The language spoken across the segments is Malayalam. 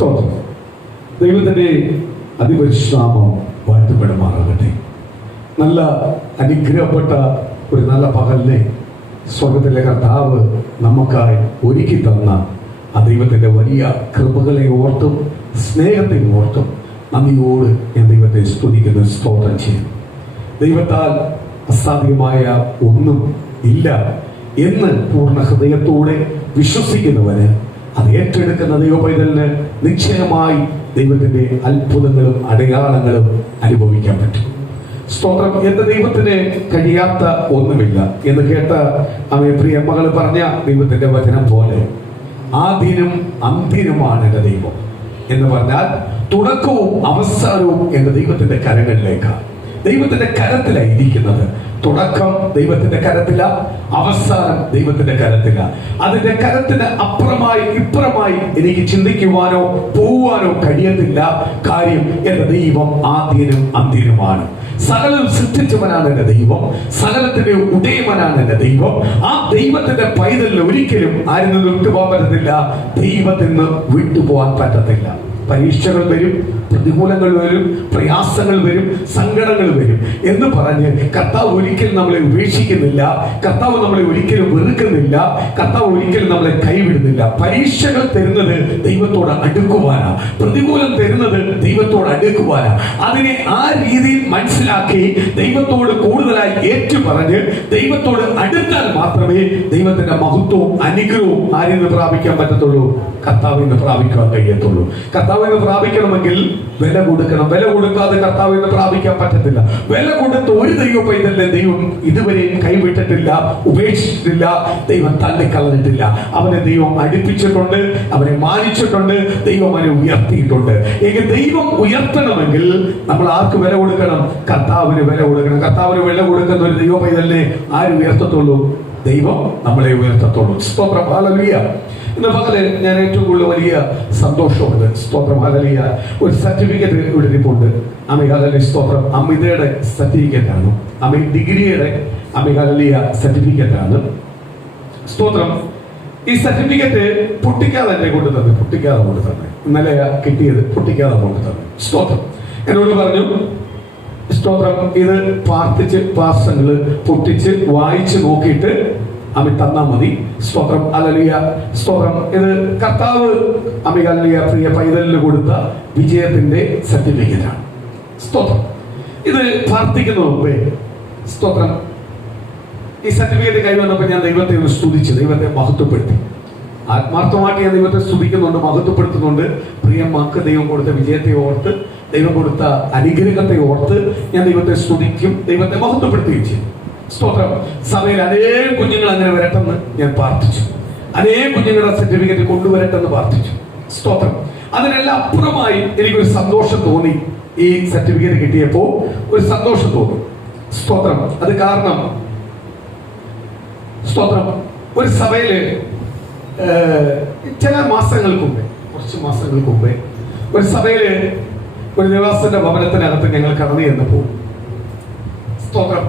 സ്തോത്രം. ദൈവത്തിൻ്റെ അതിപരിശുദ്ധനാമം വാഴ്ത്തപ്പെടുമാറാകട്ടെ. നല്ല അനുഗ്രഹപ്പെട്ട ഒരു നല്ല പകലിനെ സ്വർഗത്തിലെ കർത്താവ് നമുക്കായി ഒരുക്കി തന്ന ആ ദൈവത്തിൻ്റെ വലിയ കൃപകളെ ഓർത്തും സ്നേഹത്തെ ഓർത്തും നന്ദിയോട് ഞാൻ ദൈവത്തെ സ്തുതിക്കുന്ന സ്തോത്രം ചെയ്യും. ദൈവത്താൽ അസാധ്യമായ ഒന്നും ഇല്ല എന്ന് പൂർണ്ണ ഹൃദയത്തോടെ വിശ്വസിക്കുന്നവന് അത് ഏറ്റെടുക്കുന്ന ദൈവപൈതലിന് നിശ്ചയമായി ദൈവത്തിൻ്റെ അത്ഭുതങ്ങളും അടയാളങ്ങളും അനുഭവിക്കാൻ പറ്റും. സ്തോത്രം. എന്റെ ദൈവത്തിന് കഴിയാത്ത ഒന്നുമില്ല എന്ന് കേട്ട അവയെ പ്രിയ മകൾ പറഞ്ഞ ദൈവത്തിന്റെ വചനം പോലെ ആദ്യനും അന്ത്യനുമാണ് എന്റെ ദൈവം എന്ന് പറഞ്ഞാൽ തുടക്കവും അവസാനവും എന്റെ ദൈവത്തിന്റെ കരങ്ങളിലേക്കാണ്. ദൈവത്തിന്റെ കരത്തിലായിരിക്കുന്നത്. തുടക്കം ദൈവത്തിന്റെ കരത്തില, അവസാനം ദൈവത്തിന്റെ കരത്തില. അതിന്റെ കരത്തിന് അപ്പുറമായി ഇപ്പുറമായി എനിക്ക് ചിന്തിക്കുവാനോ പോവാനോ കഴിയത്തില്ല. കാര്യം എന്റെ ദൈവം ആദ്യനും അന്ത്യനുമാണ്. സകലം സൃഷ്ടിച്ചവനാണ് എന്റെ ദൈവം. സകലത്തിന്റെ ഉടയവനാണ് എന്റെ ദൈവം. ആ ദൈവത്തിന്റെ പൈതലിന് ഒരിക്കലും ആരിൽ നിന്ന് വിട്ടുപോകാൻ പറ്റത്തില്ല. ദൈവത്തിൽ നിന്ന് വിട്ടുപോകാൻ പറ്റത്തില്ല. പരീക്ഷകൾ വരും, പ്രതികൂലങ്ങൾ വരും, പ്രയാസങ്ങൾ വരും, സങ്കടങ്ങൾ വരും എന്ന് പറഞ്ഞ് കർത്താവ് ഒരിക്കലും നമ്മളെ ഉപേക്ഷിക്കുന്നില്ല. കർത്താവ് നമ്മളെ ഒരിക്കലും വെറുക്കുന്നില്ല. കർത്താവ് ഒരിക്കലും നമ്മളെ കൈവിടുന്നില്ല. പരീക്ഷകൾ തരുന്നത് ദൈവത്തോട് അടുക്കുവാനാ. പ്രതികൂലം തരുന്നത് ദൈവത്തോട് അടുക്കുവാനാ. അതിനെ ആ രീതിയിൽ മനസ്സിലാക്കി ദൈവത്തോട് കൂടുതലായി ഏറ്റു പറഞ്ഞ് ദൈവത്തോട് അടുത്താൽ മാത്രമേ ദൈവത്തിന്റെ മഹത്വവും അനുഗ്രഹവും ആരിൽ നിന്ന് പ്രാപിക്കാൻ പറ്റത്തുള്ളൂ. കർത്താവിൽ നിന്ന് പ്രാപിക്കാൻ കഴിയത്തുള്ളൂ. കർത്താവിൽ നിന്ന് പ്രാപിക്കണമെങ്കിൽ വില കൊടുക്കണം. വില കൊടുക്കാതെ കർത്താവിൽ നിന്ന് പ്രാപിക്കാൻ പറ്റത്തില്ല. വില കൊടുത്ത് ഒരു ദൈവ പൈതലിനെ ദൈവം ഇതുവരെയും കൈവിട്ടിട്ടില്ല, ഉപേക്ഷിച്ചിട്ടില്ല, ദൈവം തള്ളിക്കളഞ്ഞിട്ടില്ല. അവനെ ദൈവം അടുപ്പിച്ചിട്ടുണ്ട്, അവനെ മാനിച്ചിട്ടുണ്ട്, ദൈവം അവനെ ഉയർത്തിയിട്ടുണ്ട്. എങ്കിൽ ദൈവം ഉയർത്തണമെങ്കിൽ നമ്മൾ ആർക്ക് വില കൊടുക്കണം? കർത്താവിന് വില കൊടുക്കണം. കർത്താവിന് വില കൊടുക്കുന്ന ഒരു ദൈവ പൈതലിനെ ആര് ഉയർത്തത്തുള്ളൂ? ദൈവം നമ്മളെ ഉയർത്തത്തുള്ളൂ. സ്തോത്രം. ഹല്ലേലൂയ. ഇന്ന് പകല് ഞാൻ ഏറ്റവും കൂടുതൽ വലിയ സന്തോഷമുണ്ട്. സ്തോത്രം. ഹല്ലേലൂയ. ഒരു സർട്ടിഫിക്കറ്റ് ഇവിടെ ഇരിപ്പുണ്ട്. ഹല്ലേലൂയ. സ്തോത്രം. അമിതയുടെ സർട്ടിഫിക്കറ്റ് ആണ്. ഡിഗ്രിയുടെ ഹല്ലേലൂയ സർട്ടിഫിക്കറ്റ് ആണ്. സ്തോത്രം. ഈ സർട്ടിഫിക്കറ്റ് പൊട്ടിക്കാതെ എന്നെ കൊണ്ട് തന്നെ, പൊട്ടിക്കാതെ കൊണ്ട് തന്നെ ഇന്നലെ കിട്ടിയത് പൊട്ടിക്കാതെ കൊണ്ട് തന്നെ. സ്തോത്രം. എന്നോട് പറഞ്ഞു, സ്തോത്രം, ഇത് പ്രാർത്ഥിച്ച് പാർസങ്ങള് പൊട്ടിച്ച് വായിച്ച് നോക്കിയിട്ട് തന്നാ മതി. സ്തോത്രം. ഹല്ലേലൂയ. സ്തോത്രം. ഇത് കർത്താവ് ഹല്ലേലൂയ പ്രിയ പൈതലിന് കൊടുത്ത വിജയത്തിന്റെ സർട്ടിഫിക്കറ്റ് ആണ്. സ്തോത്രം. ഇത് പ്രാർത്ഥിക്കുന്ന മുമ്പേ സ്തോത്രം ഈ സർട്ടിഫിക്കറ്റ് കൈവന്നപ്പോൾ ഞാൻ ദൈവത്തെ ഒന്ന് സ്തുതിച്ച് ദൈവത്തെ മഹത്വപ്പെടുത്തി. ആത്മാർത്ഥമായിട്ട് ഞാൻ ദൈവത്തെ സ്തുതിക്കുന്നുണ്ട്, മഹത്വപ്പെടുത്തുന്നുണ്ട്. പ്രിയ മക്ക് ദൈവം കൊടുത്ത വിജയത്തെ ഓർത്ത്, ദൈവം കൊടുത്ത അനുഗ്രഹത്തെ ഓർത്ത് ഞാൻ ദൈവത്തെ സ്തുതിക്കും, ദൈവത്തെ മഹത്വപ്പെടുത്തുകയും ചെയ്യും. സ്തോത്രം. സഭയിൽ അനേകം കുഞ്ഞുങ്ങൾ അങ്ങനെ വരട്ടെന്ന് ഞാൻ പ്രാർത്ഥിച്ചു. അനേകം കുഞ്ഞുങ്ങളുടെ സർട്ടിഫിക്കറ്റ് കൊണ്ടുവരട്ടെന്ന് പ്രാർത്ഥിച്ചു. സ്തോത്രം. അതിനെല്ലാം അപ്പുറമായി എനിക്കൊരു സന്തോഷം തോന്നി. ഈ സർട്ടിഫിക്കറ്റ് കിട്ടിയപ്പോൾ ഒരു സന്തോഷം തോന്നി. സ്തോത്രം. അത് കാരണം സ്തോത്രം, ഒരു സഭയില് ചില മാസങ്ങൾക്ക് മുമ്പേ, കുറച്ച് മാസങ്ങൾക്ക് മുമ്പേ ഒരു സഭയില് ഒരു നിവാസന്റെ ഭവനത്തിനകത്ത് ഞങ്ങൾ കടന്നു ചെന്നപ്പോൾ സ്തോത്രം,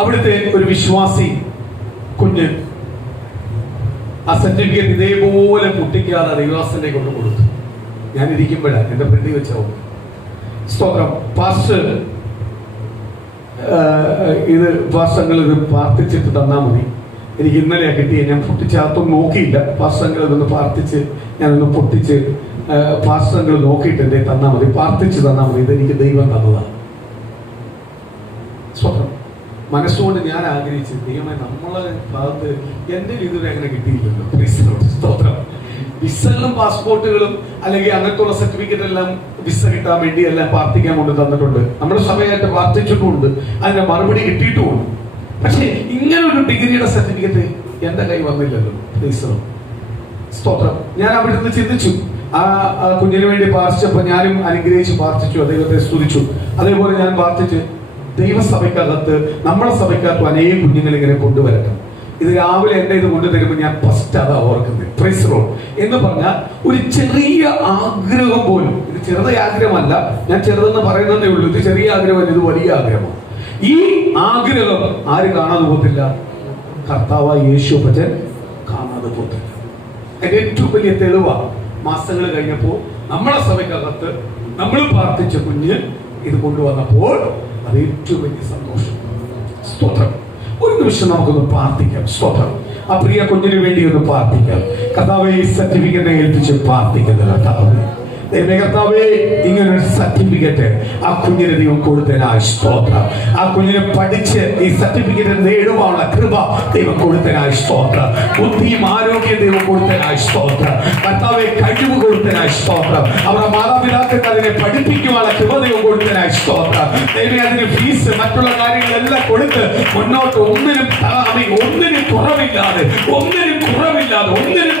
അവിടുത്തെ ഒരു വിശ്വാസി കുഞ്ഞ് ആ സർട്ടിഫിക്കറ്റ് ഇതേപോലെ പൊട്ടിക്കാതെ ദൈവദാസന്റെ കൊണ്ട് കൊടുത്തു. ഞാൻ ഇരിക്കുമ്പോഴാണ് എന്റെ ഫ്രണ്ടിൽ വെച്ചോ. സ്തോത്രം. പാസ്റ്റർ ഇത് പാസ്റ്റങ്ങൾ ഇത് പ്രാർത്ഥിച്ചിട്ട് തന്നാൽ മതി. എനിക്ക് ഇന്നലെയാ കിട്ടിയ, ഞാൻ പൊട്ടിച്ചകത്തൊന്നും നോക്കിയില്ല. പാസ്റ്റങ്ങൾ ഇതൊന്ന് പ്രാർത്ഥിച്ച് ഞാനൊന്ന് പൊട്ടിച്ച് പാസ്റ്റങ്ങൾ നോക്കിയിട്ട് എന്റെ തന്നാൽ മതി, പ്രാർത്ഥിച്ച് തന്നാൽ മതി, ഇതെനിക്ക് ദൈവം തന്നതാണ്. സ്വന്തം മനസ്സുകൊണ്ട് ഞാൻ ആഗ്രഹിച്ചു, ദൈവമേ നമ്മളെ ഭാഗത്ത് എന്റെ ഇതുവരെ അങ്ങനെ കിട്ടിയില്ലല്ലോ. സ്തോത്രം. വിസകളും പാസ്പോർട്ടുകളും അല്ലെങ്കിൽ അങ്ങനത്തുള്ള സർട്ടിഫിക്കറ്റ് എല്ലാം വിസ കിട്ടാൻ വേണ്ടി എല്ലാം പ്രാർത്ഥിക്കാൻ കൊണ്ട് തന്നിട്ടുണ്ട്. നമ്മുടെ സഭയായിട്ട് പ്രാർത്ഥിച്ചിട്ടുമുണ്ട്, അതിന്റെ മറുപടി കിട്ടിയിട്ടുമുണ്ട്. പക്ഷേ ഇങ്ങനെ ഒരു ഡിഗ്രിയുടെ സർട്ടിഫിക്കറ്റ് എന്റെ കൈ വന്നില്ലല്ലോ. സ്തോത്രം. ഞാൻ അവിടെ നിന്ന് ചിന്തിച്ചു, ആ കുഞ്ഞിന് വേണ്ടി പ്രാർത്ഥിച്ചപ്പോൾ ഞാനും അനുഗ്രഹിച്ച് പ്രാർത്ഥിച്ചു, ദൈവത്തെ സ്തുതിച്ചു. അതേപോലെ ഞാൻ പ്രാർത്ഥിച്ച് ദൈവസഭയ്ക്കകത്ത് നമ്മുടെ സഭയ്ക്കകത്ത് അനേകം കുഞ്ഞുങ്ങൾ ഇങ്ങനെ കൊണ്ടുവരട്ടെ. ഇത് രാവിലെ എന്റെ ഇത് കൊണ്ടുതരുമ്പോൾ ഞാൻ ഫസ്റ്റ് അതാ ഓർക്കുന്നത്. പ്രൈസ് ദി ലോർഡ് എന്ന് പറഞ്ഞാൽ ഒരു ചെറിയ ആഗ്രഹം പോലും, ഇത് ചെറുത ആഗ്രഹമല്ല, ഞാൻ ചെറുതെന്ന് പറയുന്നതേ ഉള്ളൂ. ഇത് ചെറിയ ആഗ്രഹമല്ല, ഇത് വലിയ ആഗ്രഹമാണ്. ഈ ആഗ്രഹം ആര് കാണാതെ പോകത്തില്ല? കർത്താവായ യേശു പറ്റൻ കാണാതെ പോകത്തില്ല. അതിന്റെ ഏറ്റവും വലിയ തെളിവാണ് മാസങ്ങൾ കഴിഞ്ഞപ്പോൾ നമ്മളെ സഭയ്ക്കകത്ത് നമ്മൾ പ്രാർത്ഥിച്ച കുഞ്ഞ് ഇത് കൊണ്ടുവന്നപ്പോൾ അത് ഏറ്റവും വലിയ സന്തോഷം. സ്തോത്രം. ഒരു നിമിഷം നമുക്കൊന്ന് പ്രാർത്ഥിക്കാം. സ്തോത്രം. ആ പ്രിയ കുഞ്ഞിന് വേണ്ടി ഒന്ന് പ്രാർത്ഥിക്കാം. കർത്താവേ, ഈ സർട്ടിഫിക്കറ്റ് ഏൽപ്പിച്ച് പ്രാർത്ഥിക്കുന്നത് കർത്താവേ, കർത്താവേ, ഇങ്ങനൊരു സർട്ടിഫിക്കറ്റ് ആ കുഞ്ഞിന് ദൈവം കൊടുത്തതിനായി സ്തോത്രം. ആ കുഞ്ഞിനെ പഠിച്ച് ഈ സർട്ടിഫിക്കറ്റ് നേടുവാനുള്ള കൃപ ദൈവം കൊടുത്തതിനായി സ്തോത്രം. ബുദ്ധിയും ആരോഗ്യം ദൈവം കൊടുത്തതിനായി സ്തോത്രം. കർത്താവെ, കഴിവ് കൊടുത്തതിനായി സ്തോത്രം. അവരുടെ മാതാപിതാക്കൾക്ക് അതിനെ പഠിപ്പിക്കുവാനുള്ള കൃപ ദൈവം കൊടുത്തതിനായി സ്തോത്രം. ദൈവം അതിന് ഫീസ് മറ്റുള്ള കാര്യങ്ങളെല്ലാം കൊടുത്ത് മുന്നോട്ട് ഒന്നിനും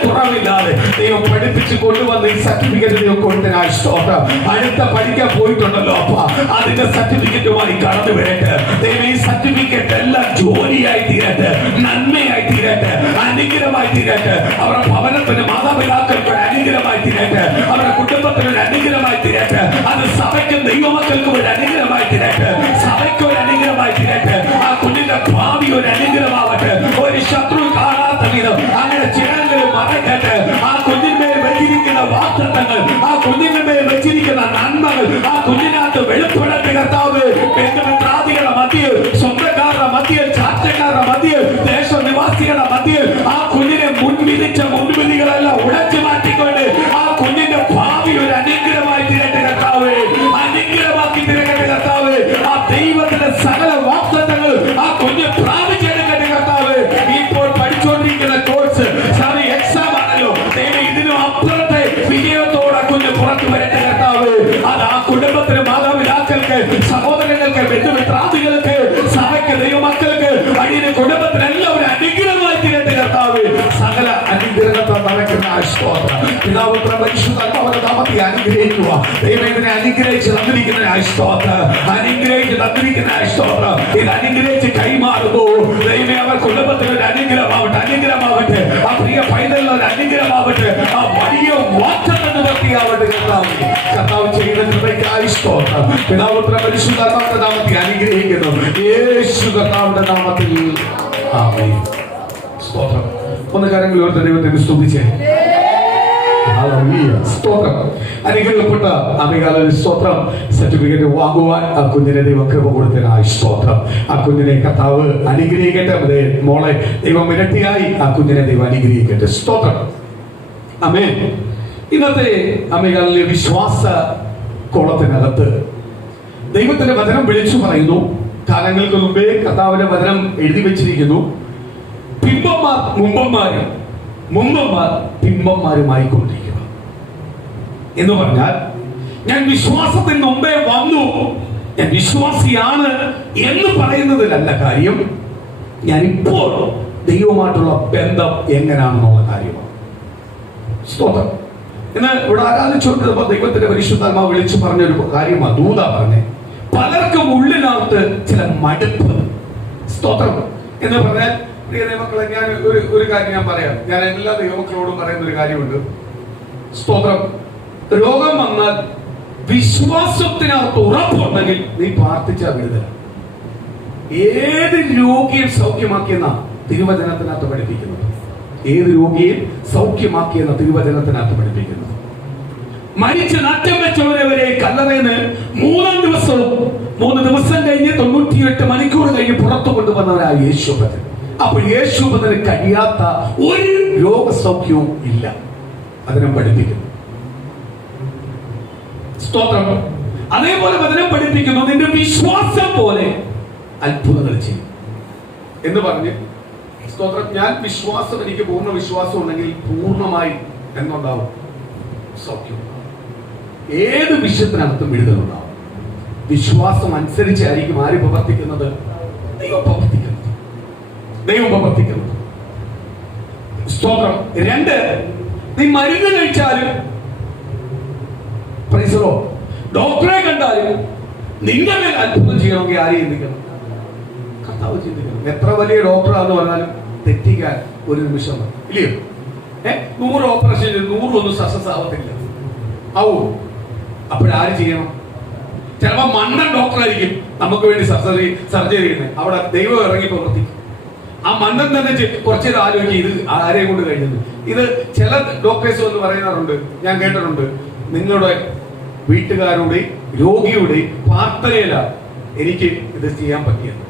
കുറവില്ലാതെ ദൈവം പഠിപ്പിച്ച് കൊണ്ടുവന്ന് ഈ സർട്ടിഫിക്കറ്റ് ദൈവം കൊടുത്തതിനായി സ്തോത്രം. അടുത്ത പഠിക്കാൻ പോയിട്ടുണ്ടല്ലോ അപ്പ, അതിന്റെ സർട്ടിഫിക്കറ്റുമായി കടന്നു വരട്ടെ. ദൈവം ഈ സർട്ടിഫിക്കറ്റ് എല്ലാം ജോലിയായി തീരട്ടെ, നന്മയായി തീരട്ടെ, അനുഗ്രഹമായി തീരട്ടെ. അവരുടെ ഭവനത്തിന് മാതാപിതാക്കൾക്ക് ഒരു അനുഗ്രഹമായി തീരട്ടെ, അവരുടെ കുടുംബത്തിന് ഒരു അനുഗ്രഹമായി തീരട്ടെ. അത് സഭയ്ക്കും ദൈവമക്കൾക്കും ഒരു അനുഗ്രഹമായി തീരട്ടെ, സഭയ്ക്ക് ഒരു അനുഗ്രഹമായി തീരട്ടെ. ആ കുഞ്ഞിന്റെ ഭാവി ഒരു അനുഗ്രഹമാവട്ടെ. ഒരു ശത്രു കാണാത്ത വിധം അങ്ങനെ ചിരങ്ങൾ മറക്കട്ടെ. ആ കുഞ്ഞിന്മേൽ വെച്ചിരിക്കുന്ന വാഗ്ദത്തങ്ങൾ, ആ കുഞ്ഞിന്മേൽ വെച്ചിരിക്കുന്ന നന്മകൾ ആ കുഞ്ഞിനകത്ത് വെളിപ്പെടട്ടെ. കർത്താവ്, ബന്ധുമിത്രാദികളുടെ മധ്യയിൽ, സ്വന്തക്കാരുടെ മധ്യയിൽ, ചാറ്റക്കാരുടെ മധ്യയിൽ, ദേശനിവാസികളുടെ മധ്യയിൽ ആ കുഞ്ഞിനെ മുൻവിധിച്ച മുൻവിധികളെല്ലാം ഉടച്ചു മാറ്റിക്കൊണ്ട് ആ കുഞ്ഞിന്റെ ഭാവി ഒരു അനുഗ്രഹമായി തീരട്ടെ കർത്താവ്. അനുഗ്രഹമാക്കി തീരട്ടെ കർത്താവ്. ആ ദൈവത്തിന്റെ സകല വാഗ്ദത്തങ്ങൾ ആ കുഞ്ഞ് പ്രാപിച്ചെടുക്കട്ടെ കർത്താവ്. ഇപ്പോൾ പഠിച്ചുകൊണ്ടിരിക്കുന്ന കോഴ്സ് എക്സാം ആണല്ലോ, ഇതിനും അപ്പുറത്തെ വിജയത്തോടെ കുഞ്ഞ് പുറത്തു വരട്ടെ കർത്താവ്. അത് ആ കുടുംബത്തിന്, മാതാപിതാക്കൾക്ക്, സഹോദരങ്ങൾക്ക്, ബന്ധുമിത്രാദികൾക്ക്, സഭയ്ക്ക്, ദൈവമക്കൾക്ക്, അടിയുടെ കുടുംബത്തിനെല്ലാം ഒരു അനുഗ്രഹമായി തീരട്ടെ കർത്താവ്. സകല അനുഗ്രഹത്തെ നടക്കുന്ന സ്തോത്രം. പിതാവ്, പരിശുദ്ധാത്മാവിന്റെ നാമത്തെ അനുഗ്രഹിക്കുക. ദൈവം ഇതിനെ അനുഗ്രഹിച്ച് തന്നിരിക്കുന്ന സ്തോത്രം, അനുഗ്രഹിച്ച് തന്നിരിക്കുന്ന സ്തോത്രം. ഇത് അനുഗ്രഹിച്ച് കൈമാറുന്നു. ദൈവമേ, അവർ കുടുംബത്തിന് ഒരു അനുഗ്രഹമാവട്ടെ. ആ പ്രിയ പൈതലിന് ഒരു അനുഗ്രഹമാവട്ടെ. ആ വലിയ വാഗ്ദത്തം നിവർത്തിയാവട്ടെ കർത്താവ്. കർത്താവ് ചെയ്യുന്ന കൃപയ്ക്കായി സ്തോത്രം. പിതാവ്, പരിശുദ്ധാത്മാവിന്റെ നാമത്തെ അനുഗ്രഹിക്കുന്നു. യേശു കർത്താവിന്റെ നാമത്തിൽ ആമേൻ. സ്തോത്രം. ഒന്ന് കരങ്ങൾ ഉയർത്തി ദൈവത്തെ സ്തുതിച്ചേ. സ്തോത്രം. അനുഗ്രഹപ്പെട്ട അമികാലൊരു സ്തോത്രം. സർട്ടിഫിക്കറ്റ് വാങ്ങുവാൻ ആ കുഞ്ഞിനെ ദൈവം കൃപ കൊടുത്തതിനായി സ്തോത്രം. ആ കുഞ്ഞിനെ കർത്താവ് അനുഗ്രഹിക്കട്ടെ. മോളെ ദൈവം ഇരട്ടിയായി ആ കുഞ്ഞിനെ ദൈവം അനുഗ്രഹിക്കട്ടെ. സ്തോത്രം. ആമേൻ. ഇന്നത്തെ അമികാലിലെ വിശ്വാസ കോളത്തിനകത്ത് ദൈവത്തിന്റെ വചനം വിളിച്ചു പറയുന്നു. കാലങ്ങൾക്ക് മുമ്പേ കർത്താവിന്റെ വചനം എഴുതി വെച്ചിരിക്കുന്നു. പിമ്പന്മാർ മുമ്പന്മാരും, മുമ്പന്മാർ പിമ്പന്മാരുമായിക്കൊണ്ടിരിക്കുക എന്ന് പറഞ്ഞാൽ, ഞാൻ വിശ്വാസത്തിന് മുമ്പേ വന്നു, ഞാൻ വിശ്വാസിയാണ് എന്ന് പറയുന്നതിലല്ല കാര്യം, ഞാൻ ഇപ്പോൾ ദൈവമായിട്ടുള്ള ബന്ധം എങ്ങനെയാണെന്നുള്ള കാര്യമാണ്. സ്തോത്രം. ഇന്ന് ഇവിടെ ആരാധിച്ചുകൊണ്ടിരുന്നപ്പോൾ ദൈവത്തിന്റെ പരിശുദ്ധാത്മാവ് വിളിച്ചു പറഞ്ഞൊരു കാര്യമാണ്, ദൂത പറഞ്ഞേ, പലർക്കും ഉള്ളിനകത്ത് ചില മടുപ്പ്. സ്തോത്രം. എന്ന് പറഞ്ഞാൽ, പ്രിയ ദൈവമക്കളെ, ഞാൻ ഒരു കാര്യം ഞാൻ പറയാം. ഞാൻ എല്ലാ ദൈവമക്കളോടും പറയുന്ന ഒരു കാര്യമുണ്ട്. സ്തോത്രം. രോഗം വന്നാൽ വിശ്വാസത്തിനകത്ത് ഉറപ്പുണ്ടെങ്കിൽ നീ പ്രാർത്ഥിച്ചാൽ വിടുതല. ഏത് രോഗിയും സൗഖ്യമാക്കിയെന്ന തിരുവചനത്തിനകത്ത് പഠിപ്പിക്കുന്നത്. ഏത് രോഗിയും സൗഖ്യമാക്കിയെന്ന തിരുവചനത്തിനകത്ത് പഠിപ്പിക്കുന്നത്. മരിച്ച് നറ്റം വെച്ചവരെ വരെ കല്ലറയിന്ന് 3 ദിവസം കഴിഞ്ഞ് 98 മണിക്കൂർ കഴിഞ്ഞ് പുറത്തു കൊണ്ടുവന്നവരായ യേശുഭദ്രൻ. അപ്പോൾ യേശുഭദ്രന് കഴിയാത്ത ഒരു രോഗസൗഖ്യവും ഇല്ല. അതിനെ പഠിപ്പിക്കുന്നു. സ്തോത്രം. അതേപോലെ വചനം പഠിപ്പിക്കുന്നു, നിന്റെ വിശ്വാസം പോലെ അത്ഭുതങ്ങൾ ചെയ്യും എന്ന് പറഞ്ഞ്. സ്തോത്രം. ഞാൻ വിശ്വാസം, എനിക്ക് പൂർണ്ണ വിശ്വാസം ഉണ്ടെങ്കിൽ പൂർണ്ണമായി എന്നുണ്ടാവും സൗഖ്യം. ഏത് വിഷയത്തിനകത്തും വിടുതലുണ്ടാവും. വിശ്വാസം അനുസരിച്ചായിരിക്കും ആര് പ്രവർത്തിക്കുന്നത്? ദൈവം പ്രവർത്തിക്കുന്നത്. സ്തോത്രം. 2, നീ മരുന്ന് കഴിച്ചാലും, ഡോക്ടറെ കണ്ടാലും നിന്റെ മേൽ അത്ഭുതം ചെയ്യണമെങ്കിൽ ആരെയും ചിന്തിക്കണം? കർത്താവ് ചിന്തിക്കണം. എത്ര വലിയ ഡോക്ടറാന്ന് പറഞ്ഞാലും തെറ്റിക്കാൻ ഒരു നിമിഷം ഇല്ലയോ? 100 ഓപ്പറേഷൻ ചെയ്ത് 100 ഒന്നും സക്സസ് ആവത്തില്ല. ആവോ? അപ്പോഴാര് ചെയ്യണം? ചിലപ്പോൾ മണ്ണൻ ഡോക്ടറായിരിക്കും നമുക്ക് വേണ്ടി സർജറി ചെയ്യുന്നത്. അവിടെ ദൈവം ഇറങ്ങി പ്രവർത്തിക്കും. ആ മണ്ടൻ തന്നെ കുറച്ചേരം ആലോചിക്കുക, ഇത് ആരെയും കൊണ്ട് കഴിഞ്ഞത്. ഇത് ചില ഡോക്ടേഴ്സ് എന്ന് പറയാറുണ്ട്, ഞാൻ കേട്ടിട്ടുണ്ട്, നിങ്ങളുടെ വീട്ടുകാരുടെ രോഗിയുടെ പ്രാർത്ഥനയില എനിക്ക് ഇത് ചെയ്യാൻ പറ്റിയത്.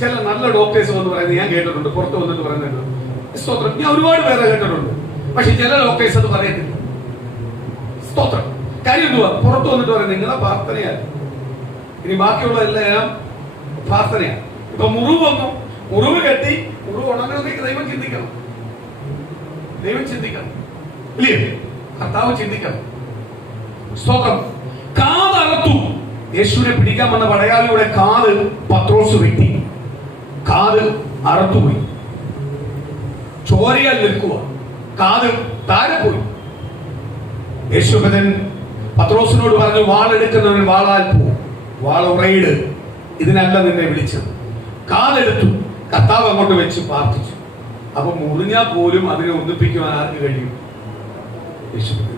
ചില നല്ല ഡോക്ടേഴ്സ് എന്ന് പറയുന്നത് ഞാൻ കേട്ടിട്ടുണ്ട്, പുറത്ത് വന്നിട്ട് പറയുന്നുണ്ട്. സ്തോത്രം, ഞാൻ ഒരുപാട് പേരെ കേട്ടിട്ടുണ്ട്. പക്ഷെ ചില ഡോക്ടേഴ്സ് അത് പറയത്തില്ല. സ്തോത്രം. കാര്യം എന്തുവാ? പുറത്ത് വന്നിട്ട് പറയുന്നത് നിങ്ങളെ പ്രാർത്ഥനയാണ്, ഇനി ബാക്കിയുള്ളതെല്ലാം പ്രാർത്ഥനയാണ്. ഇപ്പൊ മുറിവ് വന്നു, മുറിവ് കെട്ടി, മുറിവ് ഉണങ്ങുന്നതിലേക്ക് ദൈവം ചിന്തിക്കണം. ദൈവം ചിന്തിക്കണം, ഇല്ലേ? കർത്താവ് ചിന്തിക്കണം. സ്തോത്രം. കാതറുത്തു. യേശുവിനെ പിടിക്കാൻ വന്ന പടയാളിയുടെ കാത് പത്രോസ് വെട്ടി, കാത് അറുത്തുപോയി, ചോരയാൽ നിൽക്കുക, കാത് താഴെ പോയി. യേശുഭജൻ പത്രോസിനോട് പറഞ്ഞു, വാളെടുക്കുന്നവൻ വാളാൽ പോകും, വാൾ ഉറയിട്, ഇതിനല്ല നിന്നെ വിളിച്ചത്. കാലെടുത്തു, കർത്താവ് അങ്ങോട്ട് വെച്ച് പ്രാർത്ഥിച്ചു. അപ്പൊ മുറിഞ്ഞാൽ പോലും അതിനെ ഒന്നിപ്പിക്കുവാൻ ആർക്ക് കഴിയും? യേശുഭജൻ.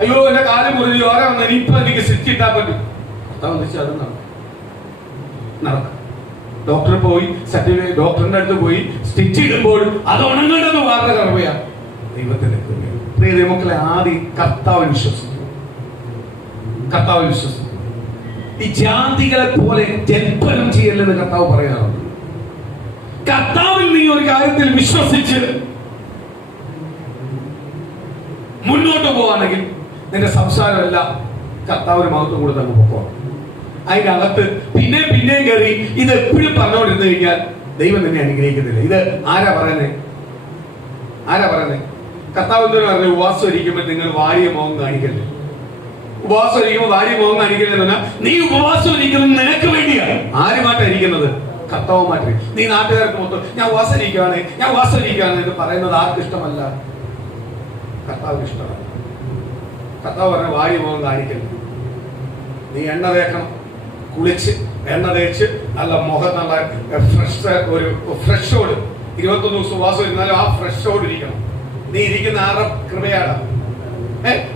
അയ്യോ എന്റെ കാലം മുറിഞ്ഞു, ഓരോ വന്ന് ഇനിയിപ്പോ എനിക്ക് സ്റ്റിച്ച് ഇട്ടാൻ പറ്റും. കർത്താവ് വെച്ചാൽ അത് നടക്കും. ഡോക്ടർ പോയി സർട്ടിഫിക്കറ്റ്, ഡോക്ടറിന്റെ അടുത്ത് പോയി സ്റ്റിച്ച് ഇടുമ്പോൾ അത് ഉണങ്ങേണ്ടത് വാർത്ത കർമ്മയാ, ദൈവത്തിന്റെ കൃപയാണ്. പ്രിയ ദൈവമക്കളെ, ആദ്യം കർത്താവ് വിശ്വസിക്കും. കർത്താവ് വിശ്വസിക്കും. ഈ ജാതികളെ പോലെ ജൽപ്പനം ചെയ്യല്ലെന്ന് കർത്താവ് പറയാറുണ്ട്. കർത്താവിൽ നീ ഒരു കാര്യത്തിൽ വിശ്വസിച്ച് മുന്നോട്ട് പോവാണെങ്കിൽ നിന്റെ സംസാരമെല്ലാം കർത്താവിന് മഹത്വം കൊടുത്ത് അങ്ങ് പൊക്കോണം. അതിനകത്ത് പിന്നെയും കയറി ഇത് എപ്പോഴും പറഞ്ഞുകൊണ്ടിരുന്നു കഴിഞ്ഞാൽ ദൈവം നിന്നെ അനുഗ്രഹിക്കുന്നില്ല. ഇത് ആരാ പറയുന്നേ? കർത്താവ് എന്തിനു പറഞ്ഞു? ഉപവാസം ഇരിക്കുമ്പോൾ നിങ്ങൾ വാരിയ മുഖം കാണിക്കല്ലേ. ഉപവാസം ഇരിക്കുമ്പോൾ വാരിയ മുഖം കാണിക്കല്ലെന്ന് പറഞ്ഞാൽ നീ ഉപവാസം ഇരിക്കുന്നത് നിനക്ക് വേണ്ടിയാണ്. ആരുമായിട്ടാ ഇരിക്കുന്നത്? കർത്താവുമായിട്ട്. നീ നാട്ടുകാർക്ക് മൊത്തം ഞാൻ ഉപവാസം ഇരിക്കുകയാണ് എന്ന് പറയുന്നത് ആർക്കും ഇഷ്ടമല്ല? കർത്താവിന് ഇഷ്ടമല്ല. കർത്താവ് പറഞ്ഞ വാരിയ മുഖം കാണിക്കല്ലേ. നീ എണ്ണ തേക്കണം, കുളിച്ച് എണ്ണ തേച്ച് നല്ല മുഖം നല്ല ഫ്രഷോട് 21 ദിവസം ഉപവാസം ഇരുന്നാലും ആ ഫ്രഷോട് ഇരിക്കണം. നീ ഇരിക്കുന്ന ആരുടെ കൃപയാണ്?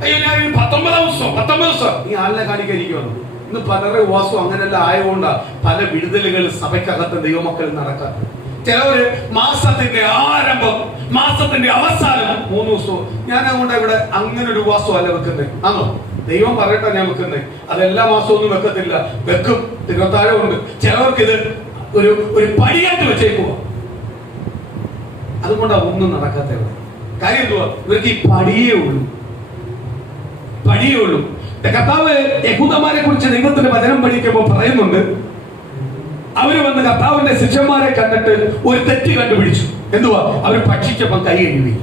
അയ്യോ ഞാൻ 19 ദിവസം നീ ആളിനെ കാണിക്കാതിരിക്കുമെന്ന്. ഇന്ന് പലരുടെ ഉപവാസം അങ്ങനെല്ലാം ആയതുകൊണ്ടാ പല വിടുതലുകൾ സഭയ്ക്കകത്ത് ദൈവമക്കൾ നടക്കാറ്. ചിലവര് മാസത്തിന്റെ ആരംഭം, മാസത്തിന്റെ അവസാനം 3 ദിവസവും. ഞാൻ അതുകൊണ്ട് ഇവിടെ അങ്ങനെ ഒരു ഉപവാസം അല്ല വെക്കുന്നത്. ആണോ? ദൈവം പറയട്ടെ ഞാൻ വെക്കുന്നത്. അതെല്ലാ മാസവും ഒന്നും വെക്കത്തില്ല, വെക്കും. തിരുവത്താഴമുണ്ട്. ചിലവർക്ക് ഇത് ഒരു പടിയായിട്ട് വെച്ചേക്കുക. അതുകൊണ്ടാണ് ഒന്നും നടക്കാത്തത്. കാര്യം എന്തുവാ? ഇവർക്ക് ഈ പടിയേ ഉള്ളൂ. കർത്താവ് യഹൂദന്മാരെ കുറിച്ച് ദൈവത്തിന്റെ വചനം പഠിക്കുമ്പോൾ പറയുന്നുണ്ട്, അവര് വന്ന് കർത്താവിന്റെ ശിഷ്യന്മാരെ കണ്ടിട്ട് ഒരു തെറ്റ് കണ്ടുപിടിച്ചു. എന്തുവാ? അവർ ഭക്ഷിച്ചപ്പോൾ കൈ കഴുകി.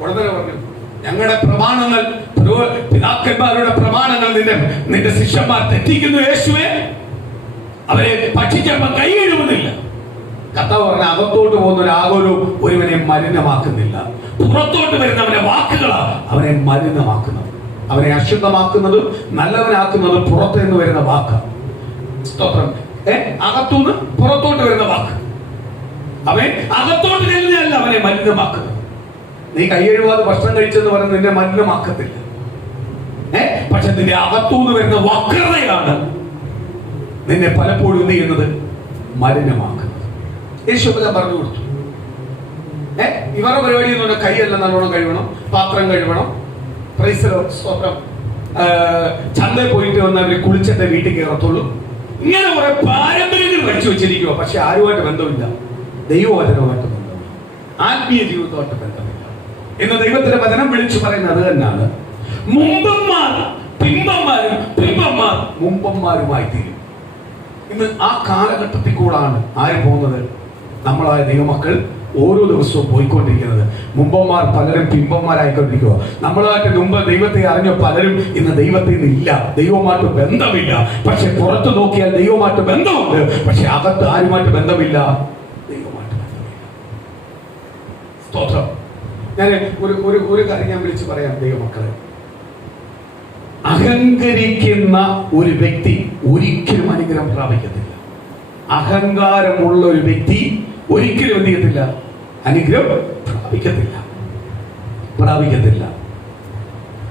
ഉടനെ പറഞ്ഞു, ഞങ്ങളുടെ പ്രമാണങ്ങൾ, പിതാക്കന്മാരുടെ പ്രമാണങ്ങൾ നിന്റെ ശിഷ്യന്മാർ തെറ്റിക്കുന്നു യേശുവേ. അവരെ ഭക്ഷിച്ചപ്പോൾ കൈ കഴുകുന്നില്ല. കർത്താവ് പറഞ്ഞ അകത്തോട്ട് പോകുന്ന ഒരു ആഗോലവും ഒരുവനെ മലിനമാക്കുന്നില്ല. പുറത്തോട്ട് വരുന്നവന്റെ വാക്കുകളാണ് അവനെ മലിനമാക്കുന്നത്. അവനെ അശുദ്ധമാക്കുന്നതും നല്ലവനാക്കുന്നതും പുറത്തുനിന്ന് വരുന്ന വാക്കാണ്. സ്തോത്രം. അകത്തുനിന്ന് പുറത്തോട്ട് വരുന്ന വാക്ക്. അവൻ അകത്തോട്ട് വരുന്നതല്ല അവനെ മലിനമാക്കുന്നത്. നീ കൈ കഴുകാതെ ഭക്ഷണം കഴിച്ചെന്ന് പറഞ്ഞ് നിന്നെ മലിനമാക്കത്തില്ല. പക്ഷെ നിന്റെ അകത്തുനിന്ന് വരുന്ന വക്രതയാണ് നിന്നെ പലപ്പോഴും എന്ത് ചെയ്യുന്നത്? മലിനമാക്കുന്നത്. യേശുപ്പൻ പറഞ്ഞു കൊടുത്തു. ഇവരുടെ പരിപാടി എന്ന് പറഞ്ഞാൽ കൈയെല്ലാം നല്ലോണം കഴുകണം, പാത്രം കഴുകണം, സ്തോത്രം, ചന്തയിൽ പോയിട്ട് വന്ന് അവര് കുളിച്ചിട്ട് വീട്ടിൽ കയറത്തുള്ളൂ. ഇങ്ങനെ കുറെ പാരമ്പര്യങ്ങൾ പഠിച്ചു വെച്ചിരിക്കുക. പക്ഷെ ആരുമായിട്ട് ബന്ധമില്ല, ദൈവവചനവുമായിട്ട് ബന്ധമില്ല, ആത്മീയ ജീവിതവുമായിട്ട് ബന്ധമില്ല എന്ന് ദൈവത്തിന്റെ വചനം വിളിച്ചു പറയുന്നത് അത് തന്നെയാണ്. മുമ്പന്മാർ പിമ്പന്മാർ മുമ്പന്മാരുമായി തീരും. ഇന്ന് ആ കാലഘട്ടത്തിൽ കൂടാണ് ആര് പോകുന്നത്? നമ്മളായ ദൈവമക്കൾ ഓരോ ദിവസവും പോയിക്കൊണ്ടിരിക്കുന്നത്. മുമ്പന്മാർ പലരും പിമ്പന്മാരായിക്കൊണ്ടിരിക്കുക. നമ്മളായിട്ട് മുമ്പ് ദൈവത്തെ അറിഞ്ഞ പലരും ഇന്ന് ദൈവത്തിൽ നിന്നില്ല, ദൈവമായിട്ട് ബന്ധമില്ല. പക്ഷെ പുറത്തു നോക്കിയാൽ ദൈവമായിട്ട് ബന്ധമുണ്ട്, പക്ഷെ അകത്ത് ആരുമായിട്ട് ബന്ധമില്ല, ദൈവമായിട്ട് ബന്ധമില്ല. സ്തോത്രം. ഞാൻ ഒരു കാര്യം ഞാൻ വിളിച്ചു പറയാം. ദൈവമക്കളെ, അഹങ്കരിക്കുന്ന ഒരു വ്യക്തി ഒരിക്കലും അനുഗ്രഹം പ്രാപിക്കത്തില്ല. അഹങ്കാരമുള്ള ഒരു വ്യക്തി ഒരിക്കലും എന്ത് ചെയ്യത്തില്ല? അനുഗ്രഹം പ്രാപിക്കത്തില്ല.